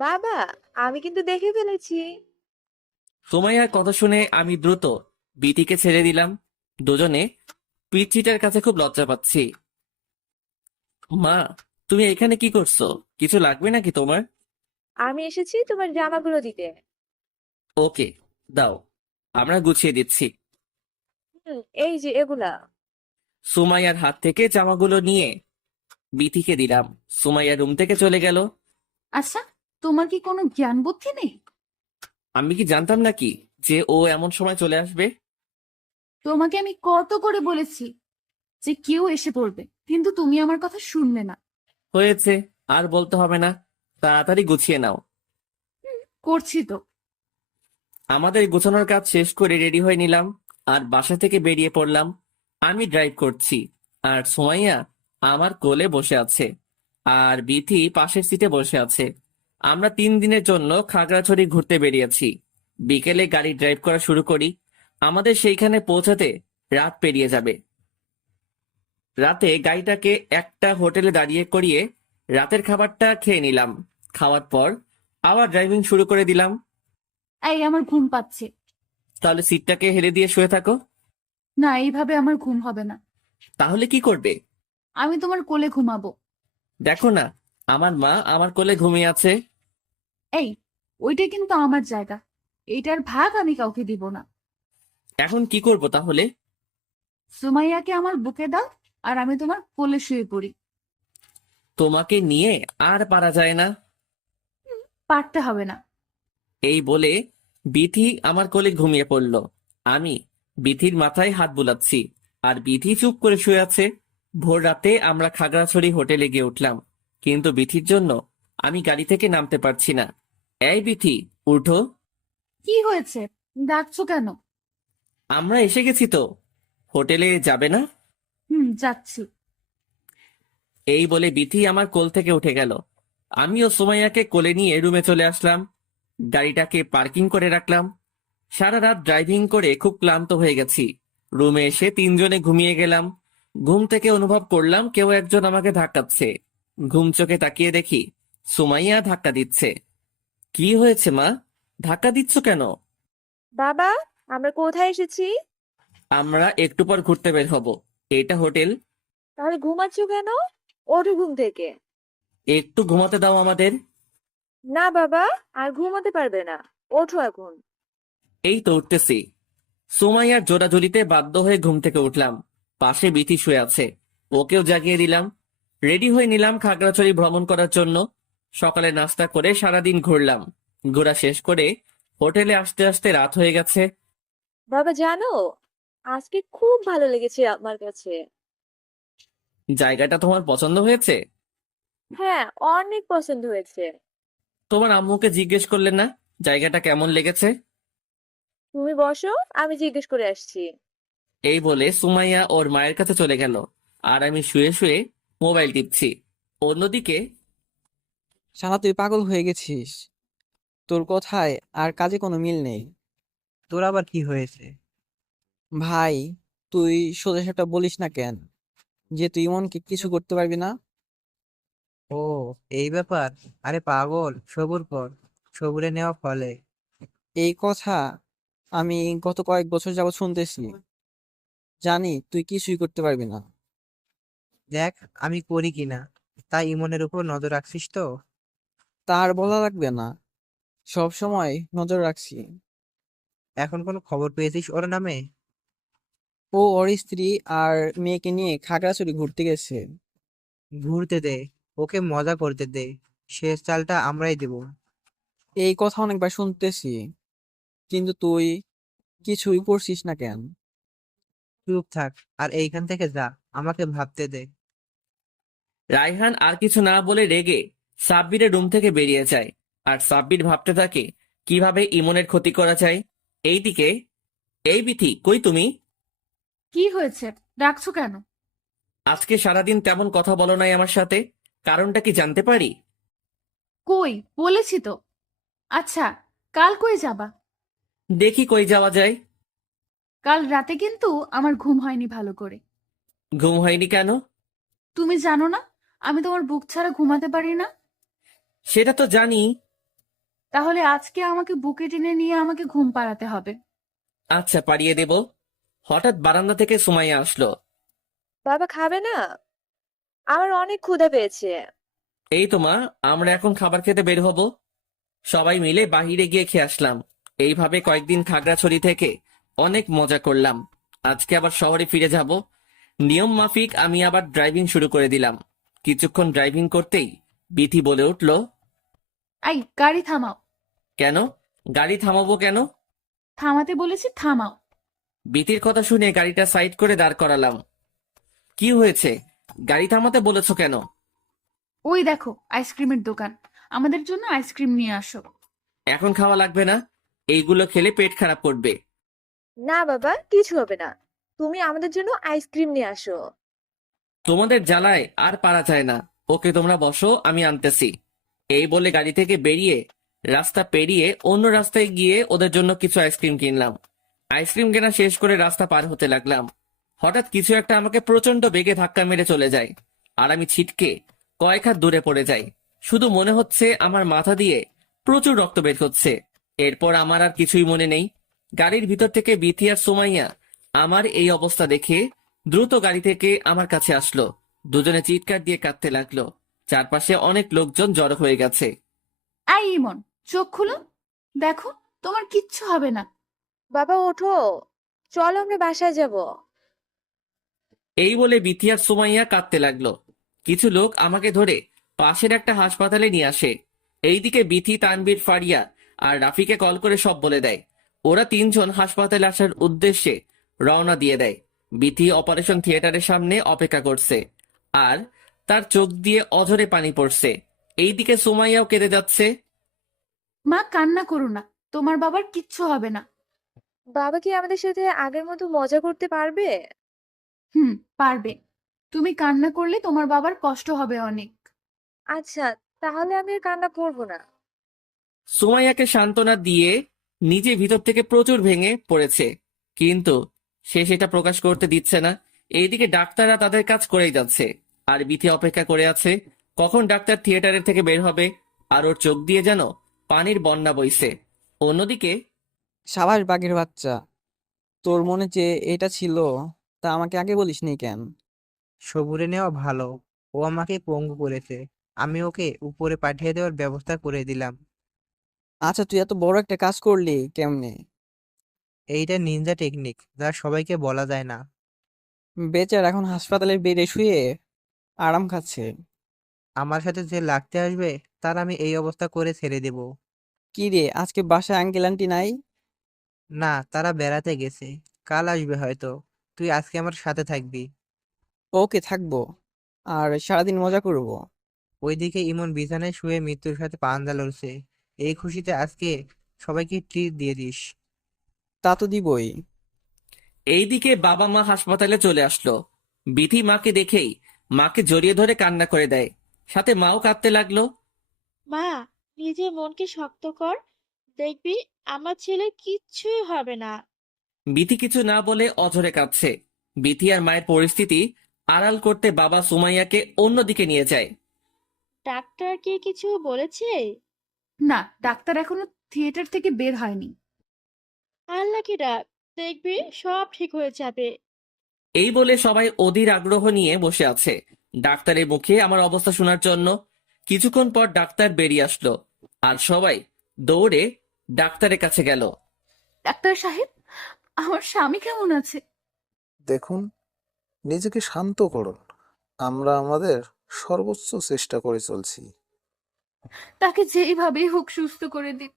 বাবা, আমি কিন্তু দেখে ফেলেছি। সুমাইয়ার কথা শুনে আমি দ্রুত বিথিকে ছেড়ে দিলাম। দুজনে পিচ্চিটার কাছে খুব লজ্জা পাচ্ছি। মা, তুমি এখানে কি করছো? কিছু লাগবে নাকি তোমার? আমি এসেছি তোমার জামাগুলো দিতে। ওকে, দাও, আমরা গুছিয়ে দিচ্ছি। এই যে এগুলা। সুমাইয়ার হাত থেকে জামাগুলো নিয়ে বিথিকে দিলাম। সুমাইয়া রুম থেকে চলে গেল। আচ্ছা, তোমার কি কোনো জ্ঞান বুদ্ধি নেই? আমি কি জানতাম নাকি যে ও এমন সময় চলে আসবে? তোমাকে আমি কত করে বলেছি যে কেউ এসে পড়বে, কিন্তু তুমি আমার কথা শুনলে না। হয়েছে, আর বলতে হবে না, তাড়াতাড়ি গুছিয়ে নাও। করছি তো। আমাদের গোছানোর কাজ শেষ করে রেডি হয়ে নিলাম আর বাসা থেকে বেরিয়ে পড়লাম। আমি ড্রাইভ করছি আর সুমাইয়া আমার কোলে বসে আছে, আর বিথি পাশের সিটে বসে আছে। আমরা 3 দিনের জন্য খাগড়াছড়ি ঘুরতে বেরিয়েছি। বিকেলে গাড়ি ড্রাইভ করা শুরু করি। আমাদের সেইখানে পৌঁছাতে রাত পেরিয়ে যাবে। রাতে গাড়িটাকে একটা হোটেলে দাঁড়িয়ে করিয়ে রাতের খাবারটা খেয়ে নিলাম। খাওয়ার পর আবার ড্রাইভিং শুরু করে দিলাম। এই, আমার ঘুম পাচ্ছে। তাহলে সিটটাকে হেলে দিয়ে শুয়ে থাকো। না, এইভাবে আমার ঘুম হবে না। তাহলে কি করবে? আমি তোমার কোলে ঘুমাবো। দেখো না, আমার মা আমার কোলে ঘুমিয়ে আছে। এই, ওইটা কিন্তু আমার জায়গা, এটার ভাগ আমি কাউকে দিব না। এখন কি করব তাহলে? সুমাইয়াকে আমার বুকে দাও, আর আমি তোমার কোলে শুয়ে পড়ি। তোমাকে নিয়ে আর পারা যায় না। পারতে হবে না। এই বলে বিথি আমার কোলে ঘুমিয়ে পড়ল। আমি বিথির মাথায় হাত বুলাচ্ছি আর বিথি চুপ করে শুয়ে আছে। ভোর রাতে আমরা খাগড়াছড়ি হোটেলে গিয়ে উঠলাম, কিন্তু বিথির জন্য আমি গাড়ি থেকে নামতে পারছি না। এই বিথি, উঠো। কি হয়েছে? ডাকছো কেন? আমরা এসে গেছি তো, হোটেলে যাবে না? যাচ্ছি। এই বলে বিথি আমার কোল থেকে উঠে গেল। আমিও সুমাইয়াকে কোলে নিয়ে রুমে চলে আসলাম। গাড়িটাকে পার্কিং করে রাখলাম। সারা রাত ড্রাইভিং করে খুব ক্লান্ত হয়ে গেছি। রুমে এসে 3জনে ঘুমিয়ে গেলাম। ঘুম থেকে অনুভব করলাম কেউ একজন আমাকে ধাক্কাচ্ছে। ঘুম চোখে তাকিয়ে দেখি সুমাইয়া ধাক্কা দিচ্ছে। কি হয়েছে মা, ধাক্কা দিচ্ছ কেন? বাবা, আমরা কোথায় এসেছি? আমরা একটু পর ঘুরতে বের হব। এটা হোটেল। তাহলে ঘুমাচ্ছ কেন? ওঠো ঘুম থেকে। একটু ঘুমাতে দাও আমাদের। না বাবা, আর ঘুমাতে পারবে না, ওঠো এখন। এই তো উঠতেছি। সুমাইয়ার জোড়াজুড়িতে বাধ্য হয়ে ঘুম থেকে উঠলাম। পাশে বিথি শুয়ে আছে, ওকেও জাগিয়ে দিলাম। রেডি হয়ে নিলাম খাগড়াছড়ি ভ্রমণ করার জন্য। সকালে নাস্তা করে সারাদিন ঘুরলাম। ঘোরা শেষ করে হোটেলে আসতে আসতে রাত হয়ে গেছে। বাবা জানো, আজকে খুব ভালো লেগেছে আমার কাছে। জায়গাটা তোমার পছন্দ হয়েছে? হ্যাঁ, অনেক পছন্দ হয়েছে। তোমার আম্মুকে জিজ্ঞেস করলে না জায়গাটা কেমন লেগেছে? তুমি বসো, আমি জিজ্ঞেস করে আসছি। এই বলে সুমাইয়া ওর মায়ের কাছে চলে গেল, আর আমি শুয়ে শুয়ে মোবাইল টিপছি। অন্যদিকে শালা তুই পাগল হয়ে গেছিস। তোর কথায় আর কাজে কোনো মিল নেই। তোর আবার কি হয়েছে? ভাই, তুই সোজাসাপটা বলিস না কেন যে তুই ইমনকে কিছু করতে পারবি না? ও, এই ব্যাপার। আরে পাগল, সবুর কর। সবুরে নেওয়া ফলে। এই কথা আমি গত কয়েক বছর যাবত শুনতেছি। জানি তুই কিছুই করতে পারবি না। দেখ আমি করি কিনা, তাই ইমনের উপর নজর রাখছিস তো? তার বলা লাগবে না, সব সময় নজর রাখছি। এখন কোনো খবর পেয়েছিস ওর নামে? ও ওর স্ত্রী আর মেয়েকে নিয়ে খাগড়াছড়ি ঘুরতে গেছে। ঘুরতে দে, ওকে মজা করতে দে। শেষ চালটা আমরাই দেব। এই কথা অনেকবার শুনতেছি, কিন্তু তুই কিছুই করছিস না কেন? চুপ থাক আর এইখান থেকে যা, আমাকে ভাবতে দে। রায়হান আর কিছু না বলে রেগে সাব্বিরের রুম থেকে বেরিয়ে যায়, আর সাব্বির ভাবতে থাকে কিভাবে ইমনের ক্ষতি করা যায়। এইদিকে, এই বিথি, কই তুমি? কি হয়েছে, ডাকছো কেন? আজকে সারাদিন তেমন কথা বলো নাই আমার সাথে, কারণটা কি জানতে পারি? কই, বলেছি তো। আচ্ছা, কাল কই যাবা? দেখি কই যাওয়া যায়। কাল রাতে কিন্তু আমার ঘুম হয়নি ভালো করে। ঘুম হয়নি কেন? তুমি জানো না আমি তোমার বুক ছাড়া ঘুমাতে পারি না? সেটা তো জানি। তাহলে আজকে আমাকে বুকে টেনে নিয়ে আমাকে ঘুম পাড়াতে হবে। আচ্ছা, পারিয়ে দেব। হঠাৎ বারান্দা থেকে সুমাইয়া আসলো। বাবা খাবে না? আমার অনেক ক্ষুধা পেয়েছে। এই তো মা, আমরা এখন খাবার খেতে বের হব। সবাই মিলে বাহিরে গিয়ে খেয়ে আসলাম। এইভাবে কয়েকদিন খাগড়াছড়ি থেকে অনেক মজা করলাম। আজকে আবার শহরে ফিরে যাব। নিয়ম মাফিক আমি আবার ড্রাইভিং শুরু করে দিলাম। কিছুক্ষণ ড্রাইভিং করতেই বিথি বলে উঠল, এই গাড়ি থামাও। কেন? গাড়ি থামাবো কেন? থামাতে বলেছি, থামাও। বিথির কথা শুনে গাড়িটা সাইড করে দাঁড় করালাম। কি হয়েছে? গাড়ি থামাতে বলেছো কেন? ওই দেখো আইসক্রিমের দোকান, আমাদের জন্য আইসক্রিম নিয়ে আসো। এখন খাওয়া লাগবে না, এইগুলো খেলে পেট খারাপ করবে। না বাবা, কিছু হবে না। তুমি আমাদের জন্য আইসক্রিম নিয়ে আসো। তোমাদের জ্বালায় আর পারা যায় না। ওকে, তোমরা বসো, আমি আনতেছি। এই বলে গাড়ি থেকে বেরিয়ে রাস্তা পেরিয়ে অন্য রাস্তায় গিয়ে ওদের জন্য কিছু আইসক্রিম কিনলাম। আইসক্রিম কেনা শেষ করে রাস্তা পার হতে লাগলাম। হঠাৎ কিছু একটা আমাকে প্রচন্ড বেগে ধাক্কা মেরে চলে যায়, আর আমি ছিটকে কয়েক হাত দূরে পড়ে যাই। শুধু মনে হচ্ছে আমার মাথা দিয়ে প্রচুর রক্ত বের হচ্ছে। এরপর আমার আর কিছুই মনে নেই। গাড়ির ভিতর থেকে বিথি আর সুমাইয়া আমার এই অবস্থা দেখে দ্রুত গাড়ি থেকে আমার কাছে আসলো। দুজনে চিৎকার দিয়ে কাঁদতে লাগলো। চারপাশে অনেক লোকজন জড়ো হয়ে গেছে। এই ইমন, চোখ খুলো, দেখো তোমার কিচ্ছু হবে না। বাবা ওঠো, চলো আমরা বাসায় যাব। এই বলে বিথি আর সুমাইয়া কাঁদতে লাগলো। কিছু লোক আমাকে ধরে পাশের একটা হাসপাতালে নিয়ে আসে। এইদিকে বিথি, তানবীর, ফারিয়া আর রাফিকে কল করে সব বলে দেয়। ওরা তিনজন হাসপাতালে আসার উদ্দেশ্যে রওনা দিয়ে দেয়। বিথি অপারেশন থিয়েটারের সামনে অপেক্ষা করছে, আর তার চোখ দিয়ে অঝরে পানি পড়ছে। এইদিকে সুমাইয়াও কেঁদে যাচ্ছে। মা কান্না করো না, তোমার বাবার কিচ্ছু হবে না। বাবা কি আমাদের সাথে আগের মতো মজা করতে পারবে? পারবে। তুমি কান্না করলে তোমার বাবার কষ্ট হবে অনেক। আচ্ছা, তাহলে আমি আর কান্না করবো না। সুমাইয়াকে সান্ত্বনা দিয়ে নিজে ভিতর থেকে প্রচুর ভেঙে পড়েছে, কিন্তু সে সেটা প্রকাশ করতে দিচ্ছে না। এইদিকে ডাক্তাররা তাদের কাজ করেই যাচ্ছে, আর বিথি অপেক্ষা করে আছে কখন ডাক্তার থিয়েটারের থেকে বের হবে। আর ওর চোখ দিয়ে যেন পানির বন্যা বইছে। অন্যদিকে সাবাস বাঘের বাচ্চা, তোর মনে যে এটা ছিল তা আমাকে আগে বলিসনি কেন? সবুরে নেওয়া ভালো। ও আমাকে পঙ্গু করেছে, আমি ওকে উপরে পাঠিয়ে দেওয়ার ব্যবস্থা করে দিলাম। আচ্ছা, তুই এত বড় একটা কাজ করলি কেমনে? এইটা নিনজা টেকনিক, যা সবাইকে বলা যায় না। বেচার এখন হাসপাতালের বেডে শুয়ে আরাম খাচ্ছে। আমার সাথে যে লাগতে আসবে তার আমি এই অবস্থা করে ছেড়ে দেব। কি রে, আজকে বাসায় আঙ্কেল আন্টি নাই? না, তারা বেড়াতে গেছে, কাল আসবে হয়তো। তুই আজকে আমার সাথে থাকবি। ওকে, থাকবো, আর সারাদিন মজা করবো। ওইদিকে ইমন বিছানায় শুয়ে মৃত্যুর সাথে পাঞ্জা লড়ছে। এই খুশিতে আজকে সবাইকে ট্রিট দিয়ে দিস। তা তো দিবই। এইদিকে বাবা মা হাসপাতালে চলে আসলো। বিথি মাকে দেখেই মাকে জড়িয়ে ধরে কান্না করে দেয়, সাথে মাও কাঁদতে লাগলো। মা, নিজের মনকে শক্ত কর, দেখবি আমার ছেলে কিচ্ছুই হবে না। বিথি কিছু না বলে অঝরে কাঁদছে। বিথি আর মায়ের পরিস্থিতি আড়াল করতে বাবা সুমাইয়াকে অন্যদিকে নিয়ে যায়। ডাক্তার কি কিছু বলেছে? না, ডাক্তার এখনো থিয়েটার থেকে বের হয়নি। আল্লাহকে ডাক, দেখবি সব ঠিক হয়ে যাবে। এই বলে সবাই অধীর আগ্রহ নিয়ে বসে আছে ডাক্তারের মুখে আমার অবস্থা শোনার জন্য। কিছুক্ষণ পর ডাক্তার বেরিয়ে আসলো আর সবাই দৌড়ে ডাক্তারের কাছে গেল। ডাক্তার সাহেব, আমার স্বামী কেমন আছে? দেখুন, নিজেকে শান্ত করুন। আমরা আমাদের সর্বোচ্চ চেষ্টা করে চলছি। তাকে যেইভাবেই হোক সুস্থ করে দিন।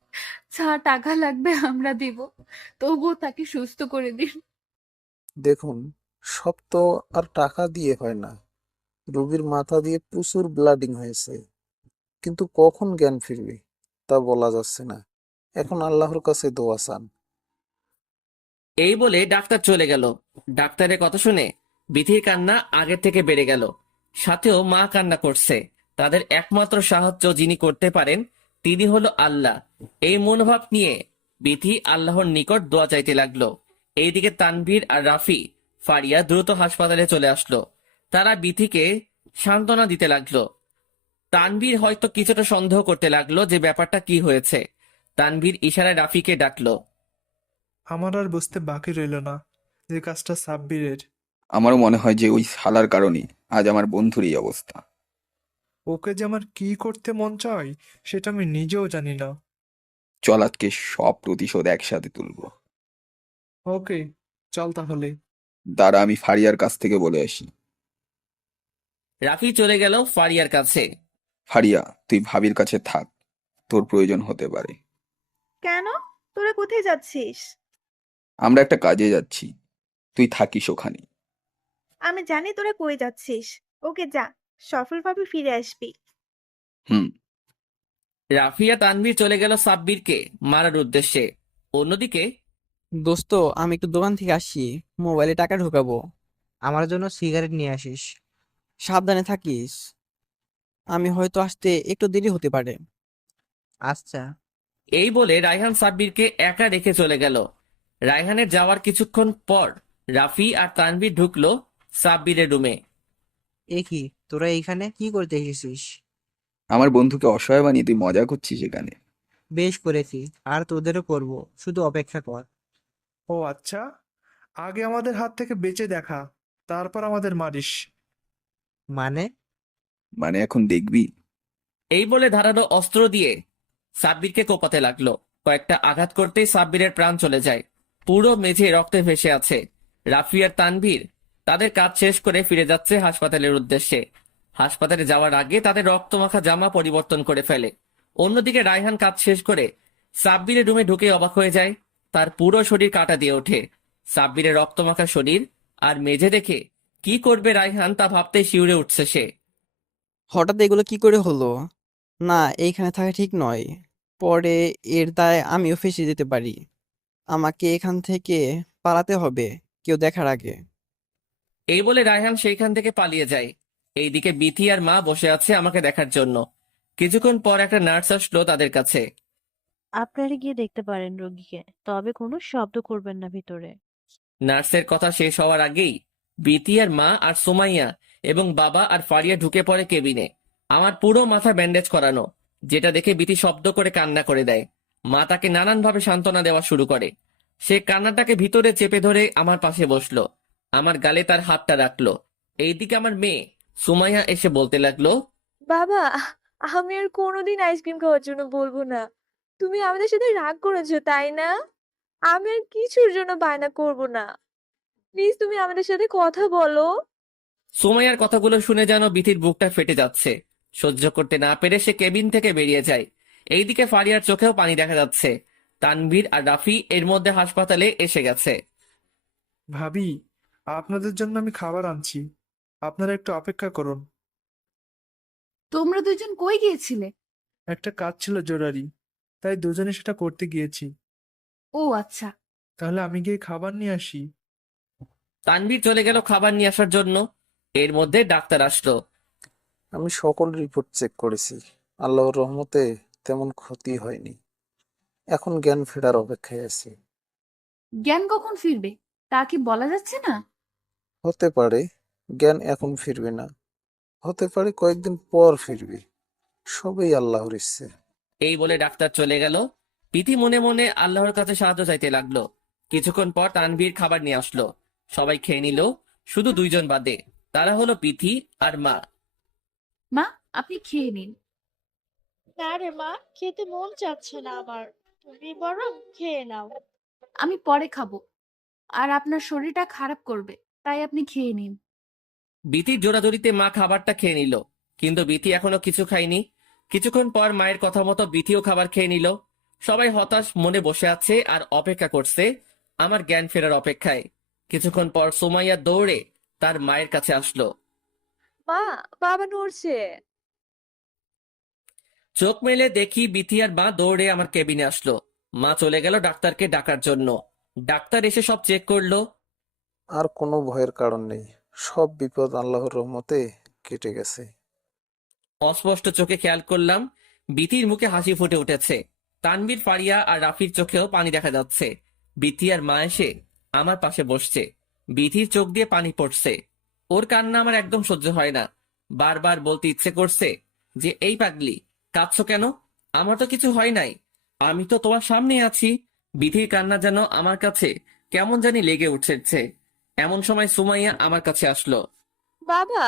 যা টাকা লাগবে আমরা দিব, তবুও তাকে সুস্থ করে দিন। দেখুন, সব তো আর টাকা দিয়ে হয় না। রোগীর মাথা দিয়ে প্রচুর ব্লিডিং হয়েছে, কিন্তু কখন জ্ঞান ফিরবে তা বলা যাচ্ছে না। এখন আল্লাহর কাছে দোয়া চান। এই বলে ডাক্তার চলে গেল। ডাক্তারের কথা শুনে বিথির কান্না আগের থেকে বেড়ে গেল, সাথেও মা কান্না করছে। তাদের একমাত্র সাহায্য যিনি করতে পারেন তিনি হলো আল্লাহ। এই মনোভাব নিয়ে বিথি আল্লাহর নিকট দোয়া চাইতে লাগলো। এইদিকে তানভীর আর রাফি ফারিয়া দ্রুত হাসপাতালে চলে আসলো। তারা বিথিকে সান্ত্বনা দিতে লাগলো। তানভীর হয়তো কিছুটা সন্দেহ করতে লাগলো যে ব্যাপারটা কি হয়েছে। তানভীর ইশারায় রাফিকে ডাকলো। আমার আর বুঝতে বাকি রইল না যে কাজটা সাব্বিরের। আমারও মনে হয় যে ওই শালার কারণে আজ আমার বন্ধুর এই অবস্থা। ওকে যে আমার কি করতে মন চায় সেটা আমি নিজেও জানি না। চল আজকে সব প্রতিশোধ একসাথে তুলবো। ওকে, চল তাহলে। দাঁড়া, আমি ফারিয়ার কাছ থেকে বলে আসি। রাফি চলে গেল ফারিয়ার কাছে। ফারিয়া, তুই ভাবির কাছে থাক, তোর প্রয়োজন হতে পারে। কেন? তোরা কোথায় যাচ্ছিস? আমরা একটা কাজে যাচ্ছি, তুই থাকিস ওখানে। আমি জানি তোরা কই যাচ্ছিস। ওকে যা, সফলভাবে ফিরে আসবি। হুম। রাফিয়া তানভীর চলে গেল সাব্বিরকে মারার উদ্দেশ্যে। অন্যদিকে দোস্ত, আমি একটু দোকান থেকে আসি, মোবাইলে টাকা ঢোকাবো। আমার জন্য সিগারেট নিয়ে আসিস। সাবধানে থাকিস, আমি হয়তো আসতে একটু দেরি হতে পারে। আচ্ছা। এই বলে রায়হান সাব্বিরকে একা রেখে চলে গেল। রায়হানের যাওয়ার কিছুক্ষণ পর রাফি আর তানভীর ঢুকলো সাব্বিরের রুমে। এ কি, তোরা এইখানে কি করতে এসেছিস? আমার বন্ধুকে অসহায় বানিয়ে তুই মজা করছিস এখানে। বেশ করেছি, আর তোদেরও করব, শুধু অপেক্ষা কর। ও আচ্ছা, আগে আমাদের হাত থেকে বেঁচে দেখা, তারপর আমাদের মারিস। মানে? মানে এখন দেখবি। এই বলে ধারালো অস্ত্র দিয়ে সাব্বিরকে কোপাতে লাগলো। কয়েকটা আঘাত করতেই সাব্বিরের প্রাণ চলে যায়। পুরো মেঝে রক্তে ভেসে আছে। রাফি আর তানভীর তাদের কাজ শেষ করে ফিরে যাচ্ছে হাসপাতালের উদ্দেশ্যে। হাসপাতালে যাওয়ার আগে তাদের রক্তমাখা জামা পরিবর্তন করে ফেলে। অন্যদিকে রায়হান কাজ শেষ করে সাব্বিরের রুমে ঢুকে অবাক হয়ে যায়। তার পুরো শরীর কাটা দিয়ে ওঠে। সাব্বিরের রক্তমাখা শরীর আর মেঝে দেখে কি করবে রায়হান তা ভাবতেই শিউরে উঠছে সে। হঠাৎ এগুলো কি করে হলো? না, এইখানে থাকা ঠিক নয়। পরে এর দায় আমিও ফেঁসে যেতে পারি। আমাকে এখান থেকে পালাতে হবে, কেউ দেখার আগে। এই বলে রায়হান সেইখান থেকে পালিয়ে যায়। এইদিকে বিথি আর মা বসে আছে আমাকে দেখার জন্য। কিছুক্ষণ পর একটা নার্স আসলো তাদের কাছে। আপনারা গিয়ে দেখতে পারেন রোগীকে, তবে কোনো শব্দ করবেন না ভিতরে। নার্সের কথা শেষ হওয়ার আগেই বিথি আর মা আর সুমাইয়া এবং বাবা আর ফারিয়া ঢুকে পড়ে কেবিনে। আমার পুরো মাথা ব্যান্ডেজ করানো, যেটা দেখে বিথি শব্দ করে কান্না করে দেয়। মা তাকে নানানভাবে সান্ত্বনা দেওয়া শুরু করে। সে কান্নাটাকে ভিতরে চেপে ধরে আমার পাশে বসলো, আমার গালে তার হাতটা রাখলো। এইদিকে আমার মেয়ে সুমাইয়া এসে বলতে লাগলো, বাবা, আমি আর কোনোদিন আইসক্রিম খাওয়ার জন্য বলবো না। তুমি আমাদের সাথে রাগ করেছো, তাই না? আমি আর কিছুর জন্য বায়না করবো না। প্লিজ তুমি আমাদের সাথে কথা বলো। সুমাইয়ার কথাগুলো শুনে যেন বিথির বুকটা ফেটে যাচ্ছে। সহ্য করতে না পেরে সে কেবিন থেকে বেরিয়ে যায়। এইদিকে ফারিয়ার চোখেও পানি দেখা যাচ্ছে। তানভীর আর রাফি এর মধ্যে হাসপাতালে এসে গেছে। ভাবি, আপনাদের জন্য আমি খাবার আনছি, আপনারা একটু অপেক্ষা করুন। তোমরা দুজন কই গিয়েছিলে? একটা কাজ ছিল জরুরি, তাই দুজনে সেটা করতে গিয়েছি। ও আচ্ছা। তাহলে আমি গিয়ে খাবার নিয়ে আসি। তানভীর চলে গেল খাবার নিয়ে আসার জন্য। এর মধ্যে ডাক্তার আসলো। আমি সকল রিপোর্ট চেক করেছি, আল্লাহর রহমতে তেমন ক্ষতি হয়নি। এখন জ্ঞান ফেরার অপেক্ষায় আছি। জ্ঞান কখন ফিরবে তা কি বলা যাচ্ছে না? হতে পারে জ্ঞান এখন ফিরবে না, হতে পারে কয়েকদিন পর ফিরবে। সবই আল্লাহর ইচ্ছে। এই বলে ডাক্তার চলে গেল। প্রীতি মনে মনে আল্লাহর কাছে সাহায্য চাইতে লাগলো। কিছুক্ষণ পর তানভীর খাবার নিয়ে আসলো। সবাই খেয়ে নিল, শুধু দুইজন বাদে। তারা হলো প্রীতি আর মা। মা, আপনি খেয়ে নিন। না রে মা, খেতে মন চাচ্ছে না আমার, তুমি বরং খেয়ে নাও। আমি পরে খাবো, আর আপনার শরীরটা খারাপ করবে, তাই আপনি খেয়ে নিন। বিথির জোরাজোরিতে মা খাবারটা খেয়ে নিল, কিন্তু বিথি এখনো কিছু খায়নি। কিছুক্ষণ পর মায়ের কথা মতো বিথিও খাবার খেয়ে নিল। সবাই হতাশ মনে বসে আছে আর অপেক্ষা করছে আমার জ্ঞান ফেরার অপেক্ষায়। কিছুক্ষণ পর সুমাইয়া দৌড়ে তার মায়ের কাছে আসলো। মা, বাবা নড়ছে। চোখ মেলে দেখি বিথি আর মা দৌড়ে আমার কেবিনে আসলো। মা চলে গেল ডাক্তারকে ডাকার জন্য। ডাক্তার এসে সব চেক করলো। আর কোনো ভয়ের কারণ নেই, সব বিপদ আল্লাহর রহমতে কেটে গেছে। অস্পষ্ট চোখে খেয়াল করলাম বিথির মুখে হাসি ফুটে উঠেছে। তানভীর, ফারিয়া আর রাফির চোখেও পানি দেখা যাচ্ছে। বিথি আর মা এসে আমার পাশে বসছে। বিথির চোখ দিয়ে পানি পড়ছে। ওর কান্না আমার একদম সহ্য হয় না। বারবার বলতে ইচ্ছে করছে যে, এই পাগলি, কাঁদছো কেন? আমার তো কিছু হয় নাই, আমি তো তোমার সামনে আছি। বিথির কান্না যেন আমার কাছে কেমন জানি লেগে উঠছে। এমন সময় সুমাইয়া আমার কাছে আসলো। বাবা,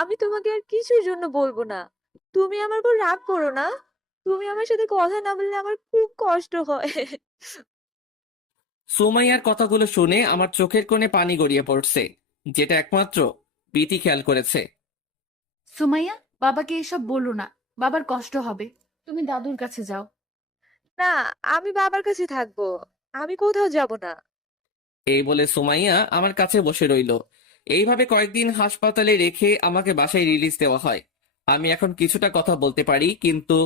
আমি তোমাকে আর কিছুর জন্য বলবো না। তুমি আমার উপর রাগ করো না। তুমি আমার সাথে কথা না বললে আমার খুব কষ্ট হয়। সুমাইয়ার কথাগুলো শুনে আমার চোখের কোণে পানি গড়িয়ে পড়ছে, যেটা একমাত্র বিথি খেয়াল করেছে। সুমাইয়া, বাবাকে এসব বলো না, বাবার কষ্ট হবে। তুমি দাদুর কাছে যাও। না, আমি বাবার কাছে থাকবো, আমি কোথাও যাব না। এই বলে সুমাইয়া আমার কাছে বসে রইল। এইভাবে কয়েকদিন হাসপাতালে রেখে আমাকে বাসায় রিলিজ দেওয়া হয়। আমি এখন কিছুটা কথা বলতে পারি, কিন্তু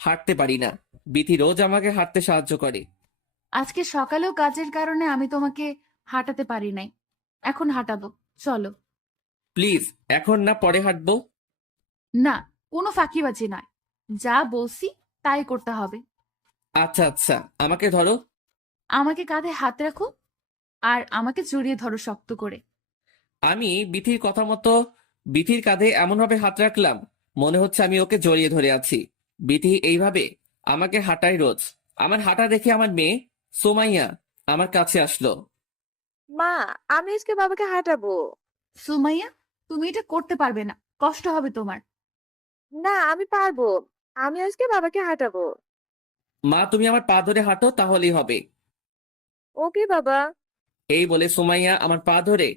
হাঁটতে পারি না। বিথি রোজ আমাকে হাঁটতে সাহায্য করে। আজকে সকালেও কাজের কারণে আমি তোমাকে হাঁটাতে পারি নাই, এখন হাঁটাবো, চলো। প্লিজ, এখন না, পরে হাঁটবো। না, কোনো ফাঁকিবাজি নয়, যা বলছি তাই করতে হবে। আচ্ছা আচ্ছা, আমাকে ধরো। আমাকে কাঁধে হাত রাখো, আর আমাকে জড়িয়ে ধরো শক্ত করে। আমি বিথির কথা মতো বিথির কাঁধে এমনভাবে হাত রাখলাম, মনে হচ্ছে আমি ওকে জড়িয়ে ধরে আছি। বিথি এইভাবে আমাকে হাঁটায় রোজ। আমার হাঁটা দেখে আমার মেয়ে সুমাইয়া আমার কাছে আসলো। মা, আমি আজকে বাবাকে হাঁটাবো। সুমাইয়া, তুমি এটা করতে পারবে না, কষ্ট হবে তোমার। না, আমি পারবো। আমি আজকে বাবাকে হাঁটাবো। মা, তুমি আমার পা ধরে হাঁটো, তাহলেই হবে। ওকে বাবা। এই বলে সুমাইয়া আমার পা ধরে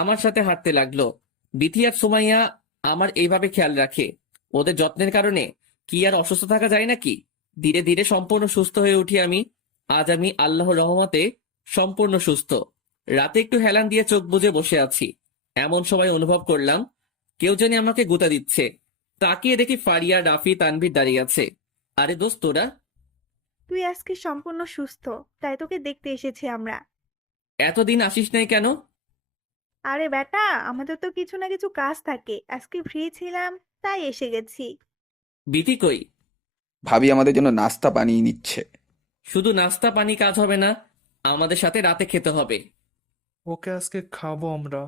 আমার সাথে হাঁটতে লাগলো। বিথি আর সুমাইয়া আমার এইভাবে খেয়াল রাখে। ওদের যত্নের কারণে কি আর অসুস্থ থাকা যায় নাকি? ধীরে ধীরে সম্পূর্ণ সুস্থ হয়ে উঠি আমি। আজ আমি আল্লাহর রহমতে সম্পূর্ণ সুস্থ। রাতে একটু হেলান দিয়ে চোখ বুজে বসে আছি। এমন সময় অনুভব করলাম কেউ জানি আমাকে গুঁতা দিচ্ছে। তাকিয়ে দেখি ফারিয়া, রাফি, তানভীর দাঁড়িয়ে আছে। আরে দোস্ত, তোরা? তুই আজকে সম্পূর্ণ সুস্থ, তাই তোকে দেখতে এসেছি আমরা। এতদিন আসিস নাই কেন? আরে বেটা, আমাদের তো কিছু না কিছু কাজ থাকে, আজকে ফ্রি ছিলাম তাই এসে গেছি। বিথি কই? ভাবি আমাদের জন্য নাস্তা বানিয়ে নিচ্ছে। শুধু নাস্তা পানি কাজ হবে না, আমাদের সাথে রাতে খেতে হবে। ওকে আজকে খাবো আমরা।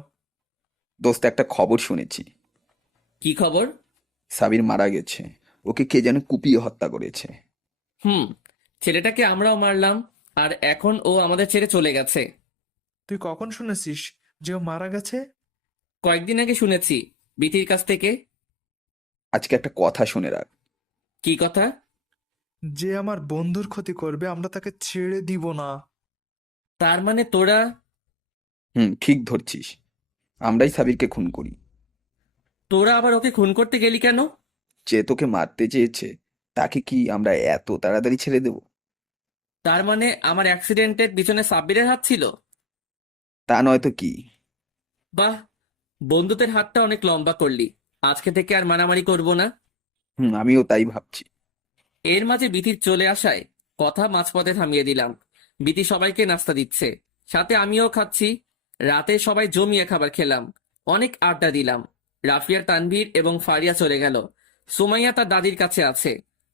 দোস্ত, একটা খবর শুনেছি। কি খবর? সাবির মারা গেছে। ওকে কে যেন কুপিয়ে হত্যা করেছে। ছেলেটাকে আমরাও মারলাম, আর এখন ও আমাদের ছেড়ে চলে গেছে। তুই কখন শুনেছিস যে ও মারা গেছে? কয়েকদিন আগে শুনেছি বিথির কাছ থেকে। আজকে একটা কথা শুনে রাখ। কি কথা? যে আমার বন্ধুর ক্ষতি করবে আমরা তাকে ছেড়ে দিব না। তার মানে তোরা? ঠিক ধরছিস। আমরাই সাবিরকে খুন করি। তোরা আবার ওকে খুন করতে গেলি কেন? যে তোকে মারতে চেয়েছে তাকে কি আমরা এত তাড়াতাড়ি ছেড়ে দেব? তার মানে আমার অ্যাক্সিডেন্টের পিছনে সাব্বিরের হাত ছিল? তা নয়তো কি? বাহ, বন্ধুদের হাতটা অনেক লম্বা করলি। আজকে থেকে আর মারামারি করব না। আমিও তাই ভাবছি। এর মাঝে বিথির চলে আসায় কথা মাঝপথে থামিয়ে দিলাম। বিথি সবাইকে নাস্তা দিচ্ছে। সাথে আমিও খাচ্ছি। রাতে সবাই জমিয়ে খাবার খেলাম, অনেক আড্ডা দিলাম। রাফিয়া, তানভীর এবং ফারিয়া চলে গেল। সুমাইয়া তার দাদির কাছে আছে।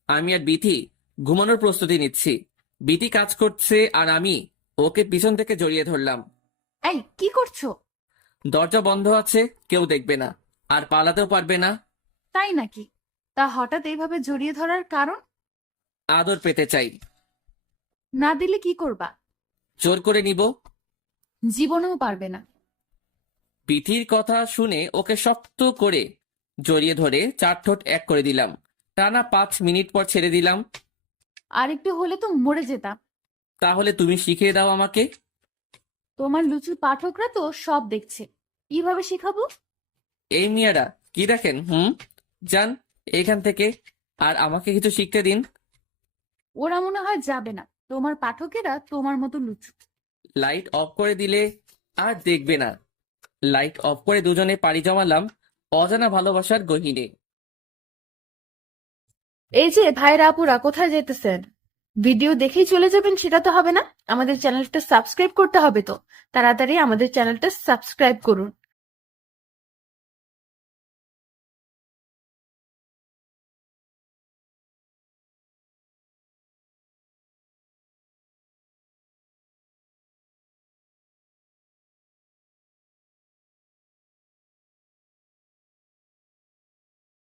আমি আর বিথি ঘুমানোর প্রস্তুতি নিচ্ছি। বিথি কাজ করছে আর আমি ওকে পিছন থেকে জড়িয়ে ধরলাম। এই কি করছো? দরজা বন্ধ আছে, কেউ দেখবে না, আর পালাতেও পারবে না। তাই নাকি? তা হঠাৎ এইভাবে জড়িয়ে ধরার কারণ? আদর পেতে চাই। না দিলে কি করবা? জোর করে নিব। জীবনেও পারবে না। বিথির কথা শুনে ওকে শক্ত করে জড়িয়ে ধরে 4 ঠোঁট এক করে দিলাম। টানা 5 মিনিট পর ছেড়ে দিলাম। আর একটু হলে তো মরে যেতাম। তাহলে তুমি শিখিয়ে দাও আমাকে। তোমার লুচু পাঠকরা তো সব দেখছে, কিভাবে শেখাবো? এই মিয়ারা কি দেখেন? যান এখান থেকে, আর আমাকে কিছু শিখতে দিন। ওরা মনে হয় যাবে না, তোমার পাঠকেরা তোমার মতো লুচু। লাইট অফ করে দিলে আর দেখবে না। লাইট অফ করে দুজনে পাড়ি জমালাম অজানা ভালোবাসার গহীনে। এই যে ভাইরা আপুরা, কোথায় যেতেছেন? ভিডিও দেখেই চলে যাবেন সেটা তো হবে না, আমাদের চ্যানেলটা সাবস্ক্রাইব করতে হবে। তো তাড়াতাড়ি আমাদের চ্যানেলটা সাবস্ক্রাইব করুন।